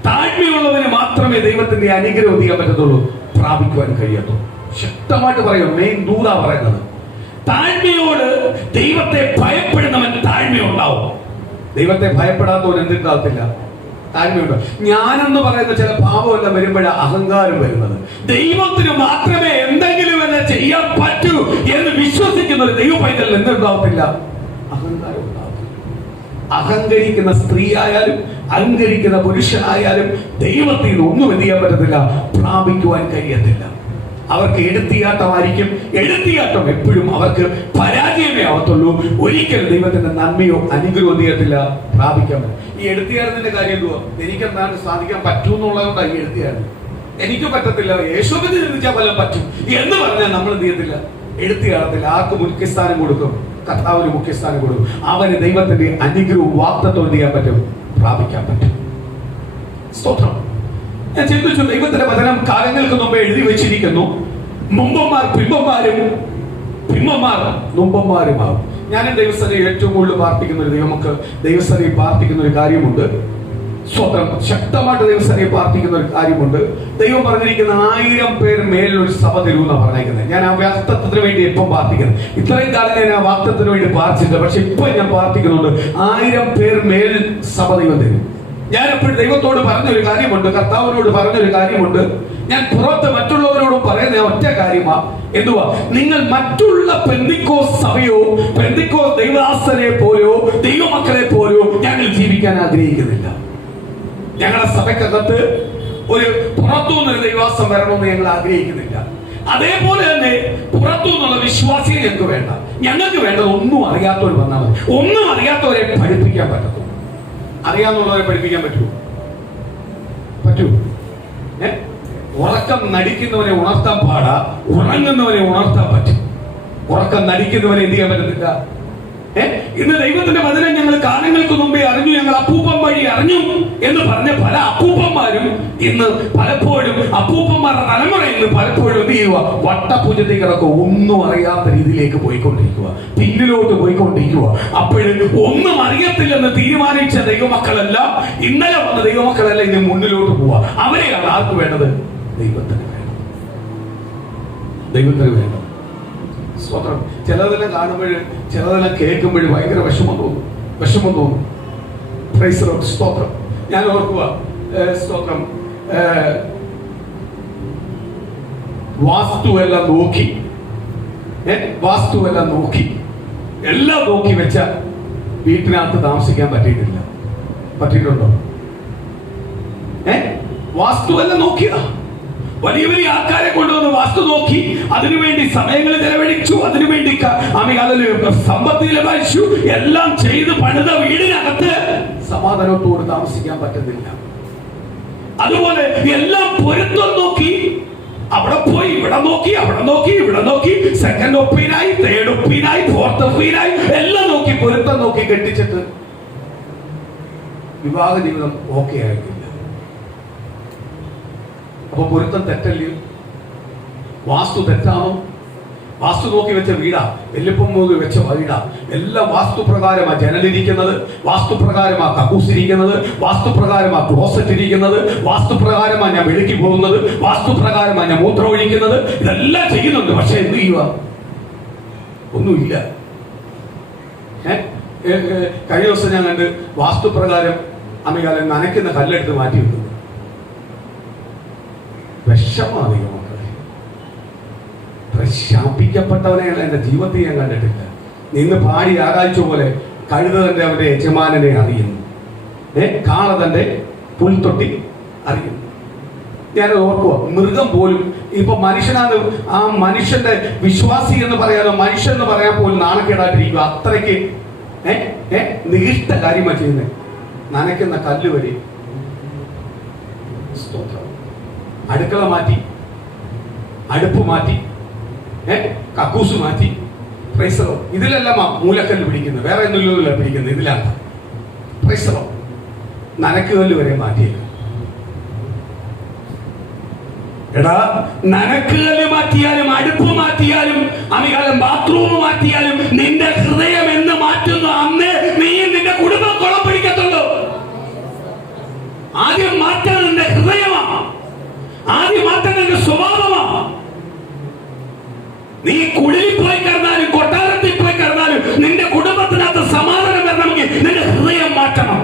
താഴ്മയുള്ളവന് മാത്രമേ ദൈവത്തിന്റെ അനുഗ്രഹം ചെയ്യാൻ പറ്റത്തുള്ളൂ, പ്രാപിക്കുവാൻ കഴിയത്തുള്ളൂ. ശക്തമായിട്ട് പറയും. മെയിൻ ദൂതാ പറയുന്നത്. താഴ്മയോട് ദൈവത്തെ ഭയപ്പെടുന്നവൻ താഴ്മയുണ്ടാവും. ദൈവത്തെ ഭയപ്പെടാത്തവൻ എന്തുണ്ടാകത്തില്ല? താഴ്മയുണ്ട്. ഞാനെന്ന് പറയുന്ന ചില ഭാവമെല്ലാം വരുമ്പോഴാണ് അഹങ്കാരം വരുന്നത്. ദൈവത്തിന് മാത്രമേ എന്തെങ്കിലും എന്നെ ചെയ്യാൻ പറ്റൂ എന്ന് വിശ്വസിക്കുന്ന ഒരു ദൈവ പൈതൽ എന്തുണ്ടാവത്തില്ല? അഹങ്കാരം ഉണ്ടാവത്തില്ല. അഹങ്കരിക്കുന്ന സ്ത്രീ ആയാലും അഹങ്കരിക്കുന്ന പുരുഷനായാലും ദൈവത്തിൽ നിന്ന് ഒന്നും എന്ത് ചെയ്യാൻ പറ്റത്തില്ല, പ്രാപിക്കുവാൻ കഴിയത്തില്ല. അവർക്ക് എടുത്തിയാട്ടമായിരിക്കും. എടുത്തിയാട്ടം എപ്പോഴും അവർക്ക് പരാജയമേ ആവത്തുള്ളൂ. ഒരിക്കലും ദൈവത്തിന്റെ നന്മയോ അനുഗ്രഹമോ ചെയ്യത്തില്ല, പ്രാപിക്കാൻ പറ്റും. ഈ എടുത്തിയാടുന്നതിന്റെ കാര്യം എന്തുവാ? എനിക്കെന്താണ് സാധിക്കാൻ പറ്റൂന്നുള്ളതുകൊണ്ടാണ് ഈ എടുത്തിയാടുന്നത്. എനിക്ക് പറ്റത്തില്ല, യേശുവിനെ ചിന്തിച്ചാൽ ഫലം പറ്റും എന്ന് പറഞ്ഞാൽ നമ്മൾ എന്ത് ചെയ്യത്തില്ല? എടുത്തിയാടത്തില്ല. ആർക്ക് മുഖ്യസ്ഥാനം കൊടുക്കും? കർത്താവിന് മുഖ്യസ്ഥാനം കൊടുക്കും. അവന് ദൈവത്തിന്റെ അനുഗ്രഹവും വാഗ്ദത്തവും എന്ത് ചെയ്യാൻ പറ്റും? പ്രാപിക്കാൻ പറ്റും. സ്തോത്രം. ഞാൻ ചിന്തിച്ചു, ദൈവത്തിന്റെ വചനം കാലങ്ങൾക്ക് മുമ്പേ എഴുതി വെച്ചിരിക്കുന്നു, മുമ്പന്മാർ പിമ്പന്മാരും പിമ്പന്മാർ മുമ്പന്മാരുമാവും. ഞാൻ ദൈവസ്ഥലയിൽ ഏറ്റവും കൂടുതൽ പ്രാർത്ഥിക്കുന്ന ഒരു ദൈവമക്കൾ ദൈവസ്ഥലയിൽ പ്രാർത്ഥിക്കുന്ന ഒരു കാര്യമുണ്ട്. സ്വതം ശക്തമായിട്ട് ദൈവസ്ഥലയിൽ പ്രാർത്ഥിക്കുന്ന ഒരു കാര്യമുണ്ട്. ദൈവം പറഞ്ഞിരിക്കുന്ന 1000 പേര് മേലൊരു സഭ തരൂന്നാണ് പറഞ്ഞിരിക്കുന്നത്. ഞാൻ ആ വാഗ്ദത്തത്തിന് വേണ്ടി എപ്പം പ്രാർത്ഥിക്കുന്നത്? ഇത്രയും കാലം ഞാൻ ആ വാഗ്ദത്തത്തിന് വേണ്ടി പ്രാർത്ഥിച്ചില്ല. പക്ഷെ ഇപ്പൊ ഞാൻ പ്രാർത്ഥിക്കുന്നുണ്ട്, 1000 പേര് മേൽ സഭ ദൈവം തരും. ഞാൻ എപ്പോഴും ദൈവത്തോട് പറഞ്ഞൊരു കാര്യമുണ്ട്, കർത്താവിനോട് പറഞ്ഞൊരു കാര്യമുണ്ട്. ഞാൻ പുറത്ത് മറ്റുള്ളവരോടും പറയുന്ന ഒറ്റ കാര്യമാ. എന്തുവാ? നിങ്ങൾ മറ്റുള്ള പെന്തിക്കോസ് സഭയോ പെന്തിക്കോസ് ദൈവദാസനെ പോലെയോ ദൈവമക്കളെ പോലെയോ ഞങ്ങൾ ജീവിക്കാൻ ആഗ്രഹിക്കുന്നില്ല. ഞങ്ങളുടെ സഭയ്ക്കകത്ത് ഒരു പുറത്തുനിന്നൊരു ദൈവാസം വരണമെന്ന് ഞങ്ങൾ ആഗ്രഹിക്കുന്നില്ല. അതേപോലെ തന്നെ പുറത്തുനിന്നുള്ള വിശ്വാസിയെ ഞങ്ങൾക്ക് വേണ്ട. ഞങ്ങൾക്ക് വേണ്ടത് ഒന്നും അറിയാത്തവർ വന്നാൽ മതി. ഒന്നും അറിയാത്തവരെ പഠിപ്പിക്കാൻ പറ്റത്തുള്ളൂ. അറിയാന്നുള്ളവരെ പഠിപ്പിക്കാൻ പറ്റുമോ? പറ്റൂ? ഉറക്കം നടിക്കുന്നവനെ ഉണർത്താൻ പാടാ, ഉറങ്ങുന്നവനെ ഉണർത്താൻ പറ്റും. ഉറക്കം നടിക്കുന്നവനെ എന്ത് ചെയ്യാൻ പറ്റത്തില്ല. ഇന്ന് ദൈവത്തിന്റെ വചനം ഞങ്ങൾ കാലങ്ങൾക്ക് മുമ്പേ അറിഞ്ഞു, ഞങ്ങൾ അപ്പൂപ്പൻ വഴി അറിഞ്ഞു എന്ന് പറഞ്ഞ പല അപ്പൂപ്പന്മാരും ഇന്ന് പലപ്പോഴും അപ്പൂപ്പന്മാരുടെ തലമുറ ഇന്ന് പലപ്പോഴും എന്ത് ചെയ്യുക? വട്ടപൂജത്തിൽ കിടക്കുക, ഒന്നും അറിയാത്ത രീതിയിലേക്ക് പോയിക്കൊണ്ടിരിക്കുക, പിന്നിലോട്ട് പോയിക്കൊണ്ടിരിക്കുക. അപ്പോഴും ഒന്നും അറിയത്തില്ലെന്ന് തീരുമാനിച്ച ദൈവമക്കളെല്ലാം, ഇന്നലെ വന്ന ദൈവമക്കളെല്ലാം ഇന്ന് മുന്നിലോട്ട് പോവുക. അവരെയാണ് ആർക്ക് വേണ്ടത്? ദൈവത്തിന് വേണം. ദൈവത്തിന് വേണം. സ്വതന്ത്രം. ചിലതെല്ലാം കാണുമ്പോൾ ചിലതെല്ലാം കേൾക്കുമ്പോൾ ഭയങ്കര വിഷമം തോന്നും. Praise the Lord. സ്തോത്രം. ഞാൻ ഓർക്കുക, സ്തോത്രം, വാസ്തുവെല്ലാം നോക്കി എല്ലാം നോക്കി വെച്ച വീട്ടിനകത്ത് താമസിക്കാൻ പറ്റിയിട്ടില്ല. പറ്റിയിട്ടുണ്ടോ? വാസ്തുവെല്ലാം നോക്കിയതാ. വലിയ വലിയ ആൾക്കാരെ കൊണ്ടുവന്ന് വാസ്തു നോക്കി, അതിനുവേണ്ടി സമയങ്ങൾ ചെലവഴിച്ചു, അതിനുവേണ്ടി സമ്പത്ത് ചെലവഴിച്ചു, എല്ലാം ചെയ്ത് പണിത വീടിനകത്ത് സമാധാനത്തോട് താമസിക്കാൻ പറ്റുന്നില്ല. അതുപോലെ എല്ലാം പൊരുത്തം നോക്കി, അവിടെ പോയി ഇവിടെ നോക്കി, അവിടെ നോക്കി, ഇവിടെ നോക്കി, സെക്കൻഡ് ഒപ്പീനായി, തേർഡ് ഒപ്പീനായി, ഫോർത്ത് ഒപ്പീനായി, എല്ലാം നോക്കി പൊരുത്തം നോക്കി കെട്ടിച്ചിട്ട് വിവാഹ ജീവിതം ഓക്കെ ആയിരിക്കില്ല. അപ്പൊ പൊരുത്തം തെറ്റല്ലയോ? വാസ്തു തെറ്റാണോ? വാസ്തു നോക്കി വെച്ച വീടാ, വല്യപ്പം നോക്കി വെച്ച വീടാ. എല്ലാം വാസ്തുപ്രകാരമാ ജനലിരിക്കുന്നത്, വാസ്തുപ്രകാരമാ കക്കൂസിരിക്കുന്നത്, വാസ്തുപ്രകാരമാ ക്ലോസറ്റ് ഇരിക്കുന്നത്, വാസ്തുപ്രകാരമാ ഞാൻ വെളുക്കി പോകുന്നത്, വാസ്തുപ്രകാരമാ ഞാൻ മൂത്രം ഒഴിക്കുന്നത്. ഇതെല്ലാം ചെയ്യുന്നുണ്ട്. പക്ഷെ എന്ത് ചെയ്യുക? ഒന്നുമില്ല. കഴിഞ്ഞ ദിവസം ഞാൻ കണ്ട് വാസ്തുപ്രകാരം അമ്മകാലം നനയ്ക്കുന്ന കല്ലെടുത്ത് മാറ്റി വെക്കുന്നു. വിഷമാണ് മക്കളെ. ശാപിക്കപ്പെട്ടവനെയാണ് എന്റെ ജീവിതത്തിൽ ഞാൻ കണ്ടിട്ടില്ല. നിന്ന് പാടി ആരാഴ്ച പോലെ കഴുത തന്റെ അവന്റെ യജമാനനെ അറിയുന്നു, കാള തന്റെ പുൽത്തൊട്ടി അറിയുന്നു. ഞാൻ ഓർക്കുക, മൃഗം പോലും ഇപ്പൊ മനുഷ്യനാണ്, ആ മനുഷ്യന്റെ വിശ്വാസി എന്ന് പറയാനോ മനുഷ്യൻ എന്ന് പറയാൻ പോലും നാണക്കേടായിട്ടിരിക്കുക. അത്രയ്ക്ക് നികിഷ്ട കാര്യമാണ് ചെയ്യുന്നത്. നനയ്ക്കുന്ന കല്ല് വഴി. സ്തോത്രം. അടുക്കള മാറ്റി, അടുപ്പ് മാറ്റി, കക്കൂസ് മാറ്റി. പ്രൈസറോ. ഇതിലെല്ലാം മൂലക്കല്ല് പിടിക്കുന്നത്, വേറെ എന്തെങ്കിലും പിടിക്കുന്നത് ഇതിലാണ്. പ്രൈസറോ. നനക്കുകല്ല് വരെ മാറ്റിയേക്കും. എടാ, നനക്കുകല്ല് മാറ്റിയാലും അടുപ്പ് മാറ്റിയാലും അമികാലം ബാത്റൂം മാറ്റിയാലും നിന്റെ ഹൃദയം എന്ന് മാറ്റുന്നു അന്നേ നീ നിന്റെ കുടുംബം കുളം പിടിക്കത്തുള്ളൂ. ആദ്യം മാറ്റാൻ നിന്റെ ഹൃദയമാണ്, ആദ്യം മാറ്റാൻ നിന്റെ സ്വഭാവമാണ്. നീ കുടിലിൽ പോയി കിടന്നാലും കൊട്ടാരത്തിൽ പോയി കിടന്നാലും നിന്റെ കുടുംബത്തിനകത്ത് സമാധാനം വരണമെങ്കിൽ നിന്റെ ഹൃദയം മാറ്റണം.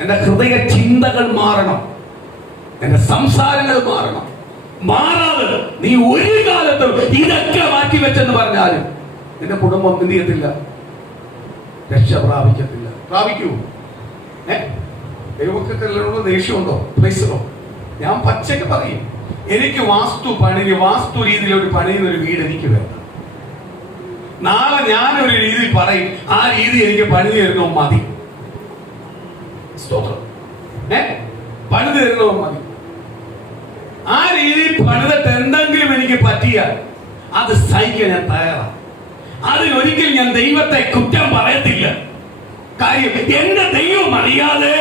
എന്റെ ഹൃദയ ചിന്തകൾ മാറണം, എന്റെ സംസാരങ്ങൾ മാറണം. മാറാതെ നീ ഒരു കാലത്തും ഇതൊക്കെ മാറ്റിവെച്ചെന്ന് പറഞ്ഞാലും നിന്റെ കുടുംബം എന്ത് ചെയ്യത്തില്ല, രക്ഷ പ്രാപിക്കത്തില്ല. പ്രാപിക്കൂ? ദൈവമക്കളോട് ദേഷ്യമുണ്ടോ? പ്രൈസറോ? ഞാൻ പച്ചക്ക് പറയും, എനിക്ക് വാസ്തു രീതിയിൽ ഒരു പണിയുന്ന ഒരു വീട് എനിക്ക് വേണം. നാളെ ഞാനൊരു രീതിയിൽ പറയും, ആ രീതി എനിക്ക് പണിതു തരുന്നോ മതി. സ്തോത്രം. പണിതു തരുന്നോ മതി. ആ രീതിയിൽ പണിതിട്ട് എന്തെങ്കിലും എനിക്ക് പറ്റിയാൽ അത് സഹിക്കാൻ ഞാൻ തയ്യാറാണ്. അതിനൊരിക്കലും ഞാൻ ദൈവത്തെ കുറ്റം പറയത്തില്ല. കാര്യം എന്റെ ദൈവം അറിയാതെ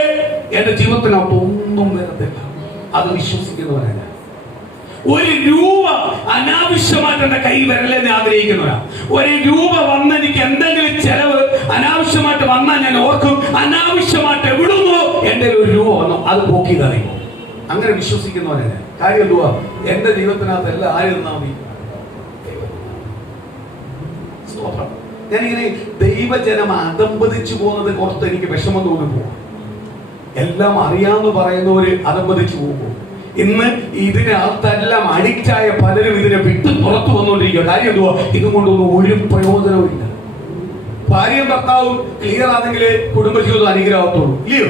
എന്റെ ജീവിതത്തിനകത്ത് ഒന്നും വരത്തില്ല. അത് വിശ്വസിക്കുന്നവരല്ല. ഒരു രൂപ അനാവശ്യമായിട്ട് എന്റെ കൈ വരലെന്ന് ആഗ്രഹിക്കുന്നവരാ. ഒരു രൂപ വന്ന് എനിക്ക് എന്തെങ്കിലും ചെലവ് അനാവശ്യമായിട്ട് വന്നാൽ ഞാൻ ഓർക്കും, അനാവശ്യമായിട്ട് എവിടുന്നോ എന്റെ ഒരു രൂപ വന്നു, അത് പോക്കിയതറിയുമോ? അങ്ങനെ വിശ്വസിക്കുന്നവരല്ല. കാര്യം എന്തുവാ? എന്റെ ജീവിതത്തിനകത്ത് എല്ലാം ആര് തന്നാ മതി? ഞാനിങ്ങനെ ദൈവജനം അധംപതിച്ചു പോകുന്നത് കുറച്ച് എനിക്ക് വിഷമം തോന്നുന്നു. എല്ലാം അറിയാമെന്ന് പറയുന്നവര് അധംപതിച്ചു പോകും. ഇന്ന് ഇതിനകത്തെല്ലാം അഡിക്റ്റായ പലരും ഇതിനെ വിട്ട് പുറത്തു വന്നുകൊണ്ടിരിക്കുക. കാര്യം എന്തുവാ? ഇതുകൊണ്ടൊന്നും ഒരു പ്രയോജനവും ഇല്ല. ഭാര്യയും ഭർത്താവും ക്ലിയർ ആണെങ്കിൽ കുടുംബജീവിതം അനുഗ്രഹത്തുള്ളൂ, ഇല്ലയോ?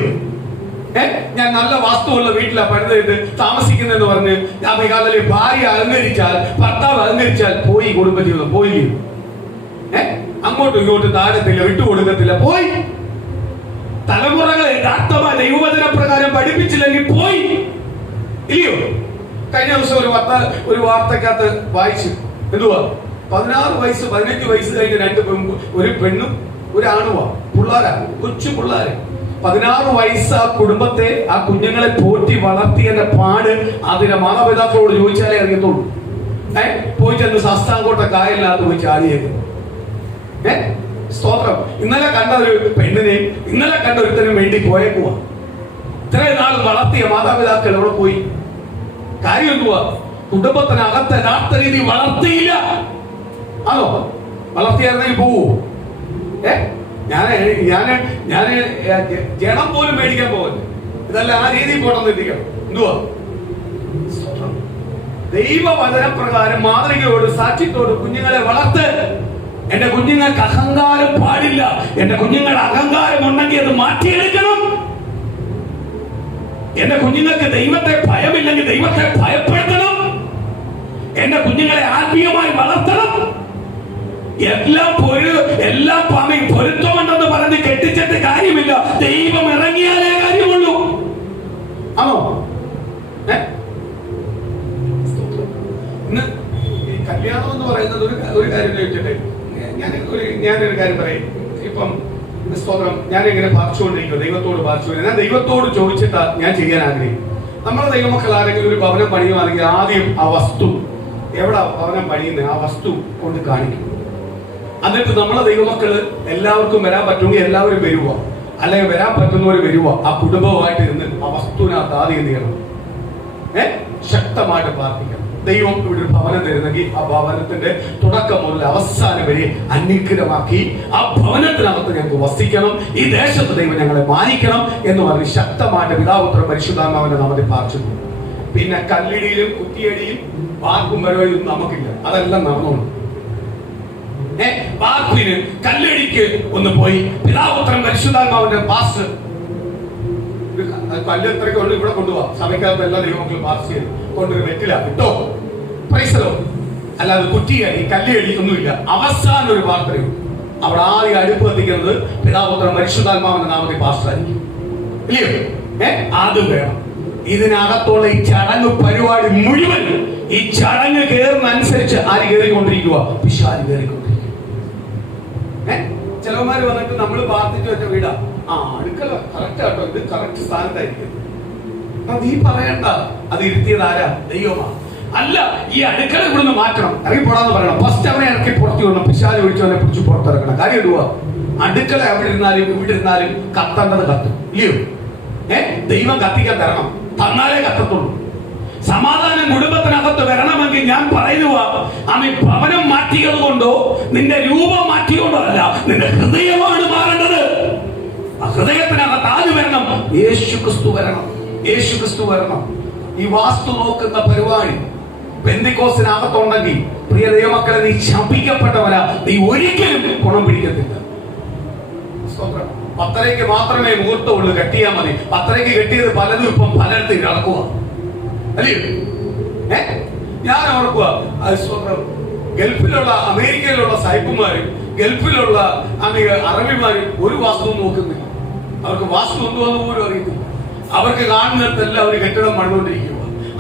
ഞാൻ നല്ല വാസ്തുവുള്ള വീട്ടിലാ പണിതിട്ട് താമസിക്കുന്നെന്ന് പറഞ്ഞ് ഞാൻ മേഘാലയ ഭാര്യ അലങ്കരിച്ചാൽ, ഭർത്താവ് അലങ്കരിച്ചാൽ പോയി കുടുംബജീവിതം, പോയി. അങ്ങോട്ടും ഇങ്ങോട്ടും താഴത്തില്ല, വിട്ടുകൊടുക്കത്തില്ല, പോയി. തലമുറകളെ യഥാർത്ഥമായ ദൈവവചന പ്രകാരം പഠിപ്പിച്ചില്ലെങ്കിൽ പോയി, ഇല്ലയോ? കഴിഞ്ഞ ദിവസം ഒരു വാർത്തക്കകത്ത് വായിച്ചു. എന്തുവാ? 16 വയസ്സ് 15 വയസ്സ് കഴിഞ്ഞ ഒരു പെണ്ണും ഒരു ആണുവാ, പിള്ളേരാ, കൊച്ചു പിള്ളേര്. 16 വയസ്സ് ആ കുടുംബത്തെ, ആ കുഞ്ഞുങ്ങളെ പോറ്റി വളർത്തിയതിന്റെ പാട് അതിന്റെ മാതാപിതാക്കളോട് ചോദിച്ചാലേ അറിയത്തുള്ളൂ. പോയി ചെന്ന് ശാസ്താംകോട്ട കായലിനകത്ത് പോയി ചാടിയേക്കുന്നു. സ്തോത്രം. ഇന്നലെ കണ്ട ഒരു പെണ്ണിനെയും ഇന്നലെ കണ്ട ഒരുത്തനും വേണ്ടി പോയേക്കുവാ. ഇത്രയും നാൾ വളർത്തിയ മാതാപിതാക്കൾ എവിടെ പോയി? കാര്യം എന്തുവാ? കുടുംബത്തിനകത്ത് യഥാർത്ഥ രീതി വളർത്തിയില്ല. ആണോ? വളർത്തിയായിരുന്നെങ്കിൽ പോവൂ? ഞാന് ജനം പോലും മേടിക്കാൻ പോകുന്നു. ഇതല്ല, ആ രീതിയിൽ പോട്ടെന്നിരിക്കണം. എന്തുവാ? ദൈവവചനപ്രകാരം മാതൃകയോട് സാക്ഷ്യത്തോട് കുഞ്ഞുങ്ങളെ വളർത്ത്. എന്റെ കുഞ്ഞുങ്ങൾക്ക് അഹങ്കാരം പാടില്ല. എന്റെ കുഞ്ഞുങ്ങളുടെ അഹങ്കാരം ഉണ്ടെങ്കിൽ അത് മാറ്റിയെടുക്കണം. എന്റെ കുഞ്ഞുങ്ങൾക്ക് ദൈവത്തെ ഭയമില്ലെങ്കിൽ ദൈവത്തെ ഭയപ്പെടുത്തണം. എന്റെ കുഞ്ഞുങ്ങളെ ആത്മീയമായി വളർത്തണം. എല്ലാം പൊരുത്തമുണ്ടെന്ന് പറഞ്ഞ് കെട്ടിച്ചിട്ട് കാര്യമില്ല. ദൈവം ഇറങ്ങിയാലേ കാര്യമുള്ളൂ. ആണോ? ഇന്ന് ഈ കല്യാണം എന്ന് പറയുന്നത് ഒരു കാര്യം ചോദിച്ചിട്ട് ഞാനൊരു കാര്യം പറയും. ഇപ്പം സ്തോത്രം, ഞാനിങ്ങനെ ഭാഷിച്ചുകൊണ്ടിരിക്കും, ദൈവത്തോട് ഭാഷിച്ചുകൊണ്ടിരിക്കും. ഞാൻ ദൈവത്തോട് ചോദിച്ചിട്ടാ ഞാൻ ചെയ്യാൻ ആഗ്രഹിക്കും. നമ്മളെ ദൈവമക്കൾ ആരെങ്കിലും ഒരു ഭവനം പണിയുവാണെങ്കിൽ ആദ്യം ആ വസ്തു, എവിടെ ഭവനം പണിയുന്നത്, ആ വസ്തു കൊണ്ട് കാണിക്കും. എന്നിട്ട് നമ്മളെ ദൈവമക്കള് എല്ലാവർക്കും വരാൻ പറ്റുമെങ്കിൽ എല്ലാവരും വരുക, അല്ലെങ്കിൽ വരാൻ പറ്റുന്നവർ വരുക. ആ കുടുംബമായിട്ട് ഇരുന്ന് ആ വസ്തുവിനകത്ത് ആദ്യം എന്ത് ചെയ്യണം? ശക്തമായിട്ട് പ്രാർത്ഥിക്കണം. ദൈവം ഇവിടെ ഒരു ഭവനം തരുന്നെങ്കിൽ ആ ഭവനത്തിന്റെ തുടക്കം മുതൽ അവസാനം വരെ അനുഗ്രഹമാക്കി ആ ഭവനത്തിനകത്ത് ഞങ്ങൾക്ക് വസിക്കണം. ഈ ദേശത്ത് ദൈവം ഞങ്ങളെ മാനിക്കണം എന്ന് പറഞ്ഞ് ശക്തമായിട്ട് പിതാപുത്ര പരിശുദ്ധാത്മാവിന്റെ നാമത്തിൽ പ്രാർത്ഥിച്ചു. പിന്നെ കല്ലിടിയിലും കുറ്റിയടിയും വാർപ്പും വരവും നമുക്കില്ല. അതെല്ലാം നടന്നോളൂ. വാർപ്പിന് കല്ലടിക്ക് ഒന്ന് പോയി പിതാപുത്രൻ പരിശുദ്ധാത്മാവിന്റെ പാസ് കല്ലെത്രയ്ക്ക് കൊണ്ട് ഇവിടെ കൊണ്ടുപോവാ. സഭയ്ക്കകത്ത് എല്ലാ ദൈവമക്കളും പാസ് ചെയ്ത് കൊണ്ടൊരു വെറ്റില കിട്ടോ, പ്രൈസലോ. അല്ലാതെ കുറ്റിയടി കല്ലിയടി ഒന്നുമില്ല. അവസാനം ഒരു പ്രാർത്ഥനയും അവിടെ ആദ്യം അടുപ്പ് കത്തിക്കുന്നത് പിതാപുത്രൻ പരിശുദ്ധാത്മാവിന്റെ നാമത്തിൽ പാസ്സായിരിക്കും, ഇല്ലയോ? അത് വേണം. ഇതിനകത്തുള്ള ഈ ചടങ്ങ് പരിപാടി മുഴുവൻ ഈ ചടങ്ങ് കയറുന്നനുസരിച്ച് ആര് കയറിക്കൊണ്ടിരിക്കുക? പിശാച് കയറിക്കൊണ്ടിരിക്കുക. ചിലവന്മാര് വന്നിട്ട് നമ്മൾ പ്രാർത്ഥിച്ചു വെച്ച വീടാ, അടുക്കള കറക്റ്റ് ആട്ടോ, ഇത് കറക്റ്റ് സ്ഥാനത്തായിരിക്കും. നീ പറയണ്ട, അത് ഇരുത്തിയത് ആരാ? ദൈവമാ. അല്ല, ഈ അടുക്കള ഇവിടുന്ന് മാറ്റണം, ഇറങ്ങിപ്പോടാന്ന് പറയണം. ഫസ്റ്റ് അവനെ ഇറക്കി പുറത്തു വിടണം. പിശാച് വിളിച്ചു അവനെ പിടിച്ച് പുറത്തിറക്കണം. കാര്യം ഇടുക, അടുക്കള എവിടെ ഇരുന്നാലും ഇവിടെ ഇരുന്നാലും കത്തേണ്ടത് കത്തും, ഇല്ലയോ? ദൈവം കത്തിക്കാൻ തരണം, തന്നാലേ കത്തത്തുള്ളൂ. സമാധാനം കുടുംബത്തിനകത്ത് വരണമെങ്കിൽ ഞാൻ പറയുക, ആമേൻ, ഭവനം മാറ്റിയത് കൊണ്ടോ നിന്റെ രൂപം മാറ്റിയോണ്ടോ അല്ല, നിന്റെ ഹൃദയമാണ് മാറേണ്ടത്. ആ ഹൃദയത്തിനകത്ത് ആര് വരണം? യേശു ക്രിസ്തു വരണം. യേശു ക്രിസ്തു വരണം. ഈ വാസ്തു നോക്കുന്ന പരിപാടി പെന്തിക്കോസിനകത്തുണ്ടെങ്കിൽ, പ്രിയ ദൈവമക്കളെ, നീ ശപിക്കപ്പെട്ടവരാ. നീ ഒരിക്കലും ഗുണം പിടിക്കത്തില്ല. 10:30 മാത്രമേ മുഹൂർത്തമുള്ളൂ, കെട്ടിയാൽ മതി. 10:30 കെട്ടിയത് പലതും ഇപ്പം പലയിടത്തും കിടക്കുക, അല്ലയോ? ഞാൻ ഓർക്കുക, ഗൾഫിലുള്ള അമേരിക്കയിലുള്ള സായിപ്പുമാരും ഗൾഫിലുള്ള അറബിമാരും ഒരു വാസ്തു നോക്കുന്നില്ല. അവർക്ക് വാസ്തു എന്തുവെന്ന് പോലും അറിയത്തില്ല. അവർക്ക് കാണുന്നിടത്തെല്ലാം അവർ കെട്ടിടം പണിതുകൊണ്ടിരിക്കുക,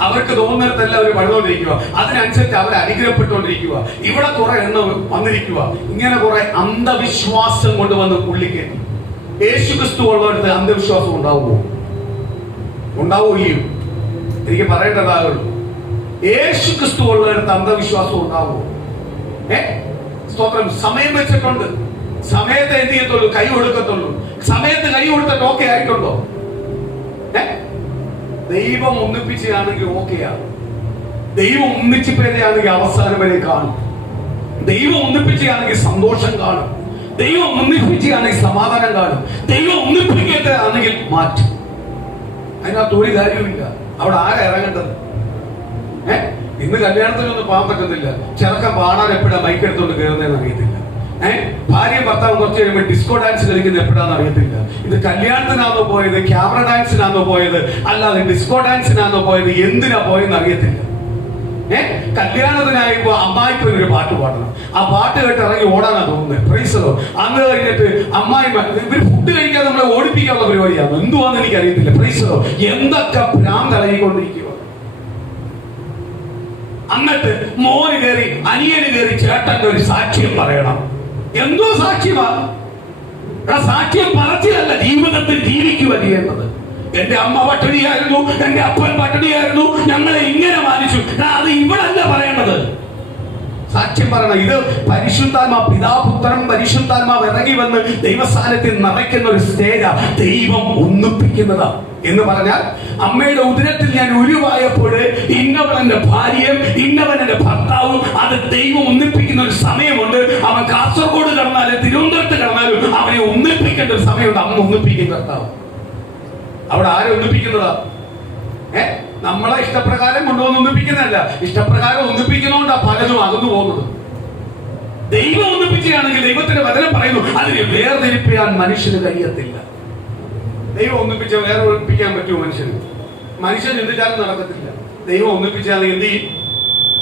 അവർക്ക് തോന്നുന്നിടത്തെല്ലാം അവർ പണിതുകൊണ്ടിരിക്കുക. അതിനനുസരിച്ച് അവർ അനുഗ്രഹപ്പെട്ടുകൊണ്ടിരിക്കുക. ഇവിടെ കുറെ എണ്ണം വന്നിരിക്കുക. ഇങ്ങനെ കുറെ അന്ധവിശ്വാസം കൊണ്ടുവന്ന് പുള്ളിക്കേറ്റി. യേശു ക്രിസ്തു ഉള്ളവർക്ക് അന്ധവിശ്വാസം ഉണ്ടാവുമോ? ഉണ്ടാവുകയും എനിക്ക് പറയേണ്ടതാകുള്ളൂ. യേശു ക്രിസ്തു ഉള്ളവർക്ക് അന്ധവിശ്വാസം ഉണ്ടാവുമോ? സ്തോത്രം. സമയം വെച്ചിട്ടുണ്ട്. സമയത്ത് എന്ത് ചെയ്യത്തുള്ളൂ? കൈ കൊടുക്കത്തുള്ളൂ. സമയത്ത് കൈ കൊടുത്തിട്ട് ഓക്കെ ആയിട്ടുണ്ടോ? ദൈവം ഒന്നിപ്പിച്ചാണെങ്കിൽ ഓക്കെയാണ്. ദൈവം ഒന്നിച്ചു പേരെയാണെങ്കിൽ അവസാനം വരെ കാണും. ദൈവം ഒന്നിപ്പിച്ചാണെങ്കിൽ സന്തോഷം കാണും. ദൈവം ഒന്നിപ്പിച്ചാണെങ്കിൽ സമാധാനം കാണും. ദൈവം ഒന്നിപ്പിക്കാണെങ്കിൽ മാറ്റും. അതിനകത്ത് ഒരു കാര്യവുമില്ല. അവിടെ ആരാ ഇറങ്ങേണ്ടത്? ഇന്ന് കല്യാണത്തിനൊന്നും പോകാൻ പറ്റുന്നില്ല. ചെറുക്കൻ പാടാൻ എപ്പോഴാ മൈക്ക് എടുത്തോണ്ട് കയറുന്നതെന്ന് അറിയത്തില്ല. ഭാര്യയും ഭർത്താവും കുറച്ച് കഴിയുമ്പോൾ ഡിസ്കോ ഡാൻസ് കളിക്കുന്ന എപ്പോഴാന്ന് അറിയത്തില്ല. ഇത് കല്യാണത്തിനാണോ പോയത്, ക്യാമറ ഡാൻസിനാണോ പോയത്, അല്ലാതെ ഡിസ്കോ ഡാൻസിനാണോ പോയത്, എന്തിനാ പോയെന്ന് അറിയത്തില്ല. കല്യാണത്തിനായപ്പോ അമ്മായിക്ക് ഒരു പാട്ട് പാടണം. ആ പാട്ട് കേട്ട് ഇറങ്ങി ഓടാനാ തോന്നുന്നത്. പ്രൈസലോ. അന്ന് കഴിഞ്ഞിട്ട് അമ്മായി ഇവർ ഫുഡ് കഴിക്കാതെ നമ്മളെ ഓടിപ്പിക്കാനുള്ള പരിപാടിയാണ്. എന്തുവാന്ന് എനിക്ക് അറിയത്തില്ല. പ്രൈസലോ. എന്തൊക്കെ ഭ്രാന്ത് ഇറങ്ങിക്കൊണ്ടിരിക്കുക. എന്നിട്ട് മോന് കയറി, അനിയന് കയറി ചേട്ടന്റെ ഒരു സാക്ഷ്യം പറയണം. എന്തോ സാക്ഷ്യമാ? സാക്ഷ്യം പറച്ചിലല്ല, ജീവിതത്തിൽ ജീവിക്കുക ചെയ്യുന്നത്. എന്റെ അമ്മ പട്ടിണിയായിരുന്നു, എന്റെ അപ്പൻ പട്ടിണിയായിരുന്നു, ഞങ്ങളെ ഇങ്ങനെ മാനിച്ചു. അത് ഇവളല്ല പറയേണ്ടത്. സാക്ഷ്യം പറയണം. ഇത് പരിശുദ്ധാത്മാ, പിതാപുത്രൻ പരിശുദ്ധാത്മാവ് ഇറങ്ങി വന്ന് ദൈവസ്ഥാനത്തിൽ നിറയ്ക്കുന്ന ഒരു സ്റ്റേജാ. ദൈവം ഒന്നിപ്പിക്കുന്നതാ എന്ന് പറഞ്ഞാൽ, അമ്മയുടെ ഉദരത്തിൽ ഞാൻ ഉരുവായപ്പോൾ ഇന്നവൻ എന്റെ ഭാര്യയും ഇന്നവൻ എന്റെ ഭർത്താവും, അത് ദൈവം ഒന്നിപ്പിക്കുന്ന ഒരു സമയമുണ്ട്. അവൻ കാസർഗോഡ് കിടന്നാലും തിരുവനന്തപുരത്ത് കിടന്നാലും അവനെ ഒന്നിപ്പിക്കേണ്ട ഒരു സമയമുണ്ട്. അമ്മ ഒന്നിപ്പിക്കും കർത്താവ്. അവിടെ ആരെ ഒന്നിപ്പിക്കുന്നതാ? നമ്മളെ ഇഷ്ടപ്രകാരം കൊണ്ടുവന്ന് ഒന്നിപ്പിക്കുന്നതല്ല. ഇഷ്ടപ്രകാരം ഒന്നിപ്പിക്കുന്നതുകൊണ്ടാ പലതും അകന്നു പോകുന്നത്. ദൈവം ഒന്നിപ്പിക്കുകയാണെങ്കിൽ ദൈവത്തിന്റെ വചനം പറയുന്നു, അതിനെ വേർതിരിപ്പിക്കാൻ മനുഷ്യന് കഴിയത്തില്ല. ദൈവം ഒന്നിപ്പിച്ച വേറെ ഒന്നിപ്പിക്കാൻ പറ്റുമോ മനുഷ്യന്? മനുഷ്യൻ ചിന്തിച്ചാലും നടക്കത്തില്ല. ദൈവം ഒന്നിപ്പിച്ചാൽ എന്ത് ചെയ്യും?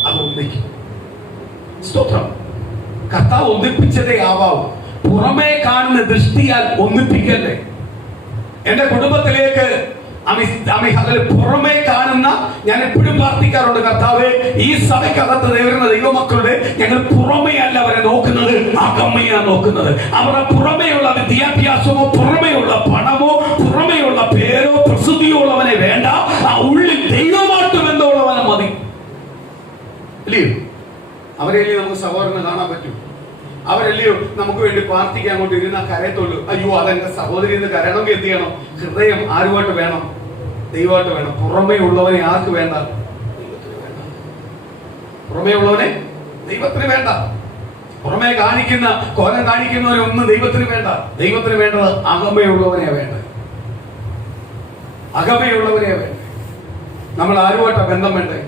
അത് ഒന്നിക്കും. സ്തോത്രം. കർത്താവ് ഒന്നിപ്പിച്ചതേ ആവാവൂ. പുറമേ കാണുന്ന ദൃഷ്ടിയാൽ ഒന്നിപ്പിക്കല്ലേ. എന്റെ കുടുംബത്തിലേക്ക് പുറമേ കാണുന്ന, ഞാൻ എപ്പോഴും പ്രാർത്ഥിക്കാറുണ്ട്, കർത്താവേ, ഈ സഭയ്ക്കകത്ത് വരുന്ന ദൈവമക്കളുടെ ഞങ്ങൾ പുറമേ അല്ല അവരെ നോക്കുന്നത്, അകമ്മയാണ് നോക്കുന്നത്. അവരുടെ പുറമേയുള്ള വിദ്യാഭ്യാസമോ പുറമേയുള്ള പണമോ പുറമേയുള്ള പേരോ പ്രസിദ്ധിയോ ഉള്ളവനെ വേണ്ട. ആ ഉള്ളിൽ ദൈവമായിട്ട് ബന്ധമുള്ളവനെ മതി. അല്ലയോ? അവരെല്ലാം നമുക്ക് സഹോദരനെ കാണാൻ പറ്റും. അവരല്ലയോ നമുക്ക് വേണ്ടി പ്രാർത്ഥിക്കാൻ അങ്ങോട്ട് ഇരുന്ന കരയത്തുള്ളൂ. അയ്യോ, അതെന്റെ സഹോദരി എന്ന് കരയണമെങ്കിൽ എന്ത് ചെയ്യണം? ഹൃദയം ആരുമായിട്ട് വേണം? ദൈവമായിട്ട് വേണം. പുറമേ ഉള്ളവനെ ആർക്ക് വേണ്ട? ദൈവത്തിന് വേണ്ട. പുറമേ ഉള്ളവനെ ദൈവത്തിന് വേണ്ട. പുറമേ കാണിക്കുന്ന കോലം കാണിക്കുന്നവനെ ഒന്നും ദൈവത്തിന് വേണ്ട. ദൈവത്തിന് വേണ്ടത് അകമയുള്ളവനെയാ വേണ്ടത്. അകമയുള്ളവനെയാ വേണ്ടത്. നമ്മൾ ആരുമായിട്ടാ ബന്ധം വേണ്ടേ?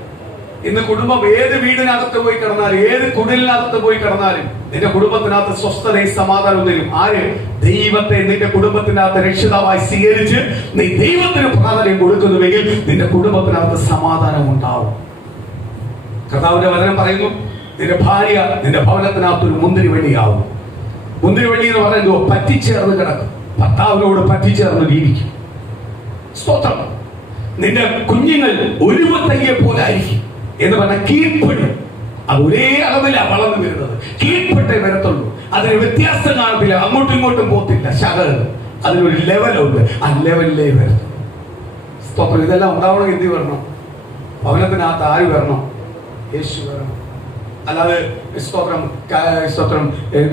ഇന്ന് കുടുംബം ഏത് വീടിനകത്ത് പോയി കിടന്നാലും, ഏത് കുടിലിനകത്ത് പോയി കിടന്നാലും നിന്റെ കുടുംബത്തിനകത്ത് സ്വസ്ഥതയും സമാധാനവും തരും. ആര്? ദൈവത്തെ നിന്റെ കുടുംബത്തിനകത്ത് രക്ഷിതാവായി സ്വീകരിച്ച് നീ ദൈവത്തിന് പ്രാധാന്യം കൊടുക്കുന്നുവെങ്കിൽ നിന്റെ കുടുംബത്തിനകത്ത് സമാധാനം ഉണ്ടാവും. കർത്താവിന്റെ വചനം പറയുന്നു, നിന്റെ ഭാര്യ നിന്റെ ഭവനത്തിനകത്ത് ഒരു മുന്തിരി വള്ളിയാവും. മുന്തിരി വള്ളി എന്ന് പറയുന്നത് പറ്റിച്ചേർന്ന് കിടക്കും. ഭർത്താവിനോട് പറ്റിച്ചേർന്ന് ജീവിക്കും. സ്തോത്രം. നിന്റെ കുഞ്ഞുങ്ങൾ ഒരുമത്തയ്യെ പോലെ ആയിരിക്കും എന്ന് പറഞ്ഞാൽ കീഴ്പ്പെടും. അത് ഒരേ അളവില വളർന്നു വരുന്നത്. കീഴ്പ്പെട്ടേ വരത്തുള്ളൂ. അതിന് വ്യത്യാസം കാണത്തില്ല. അങ്ങോട്ടും ഇങ്ങോട്ടും പോത്തില്ല. ശകലം അതിനൊരു ലെവലുണ്ട്. ആ ലെവലിലേ വരണം. സ്തോത്രം. ഇതെല്ലാം ഉണ്ടാവണമെങ്കിൽ എന്ത് വരണം? ഭവനത്തിനകത്ത് ആര് വരണം? യേശു വരണം. അല്ലാതെ സ്തോത്രം സ്തോത്രം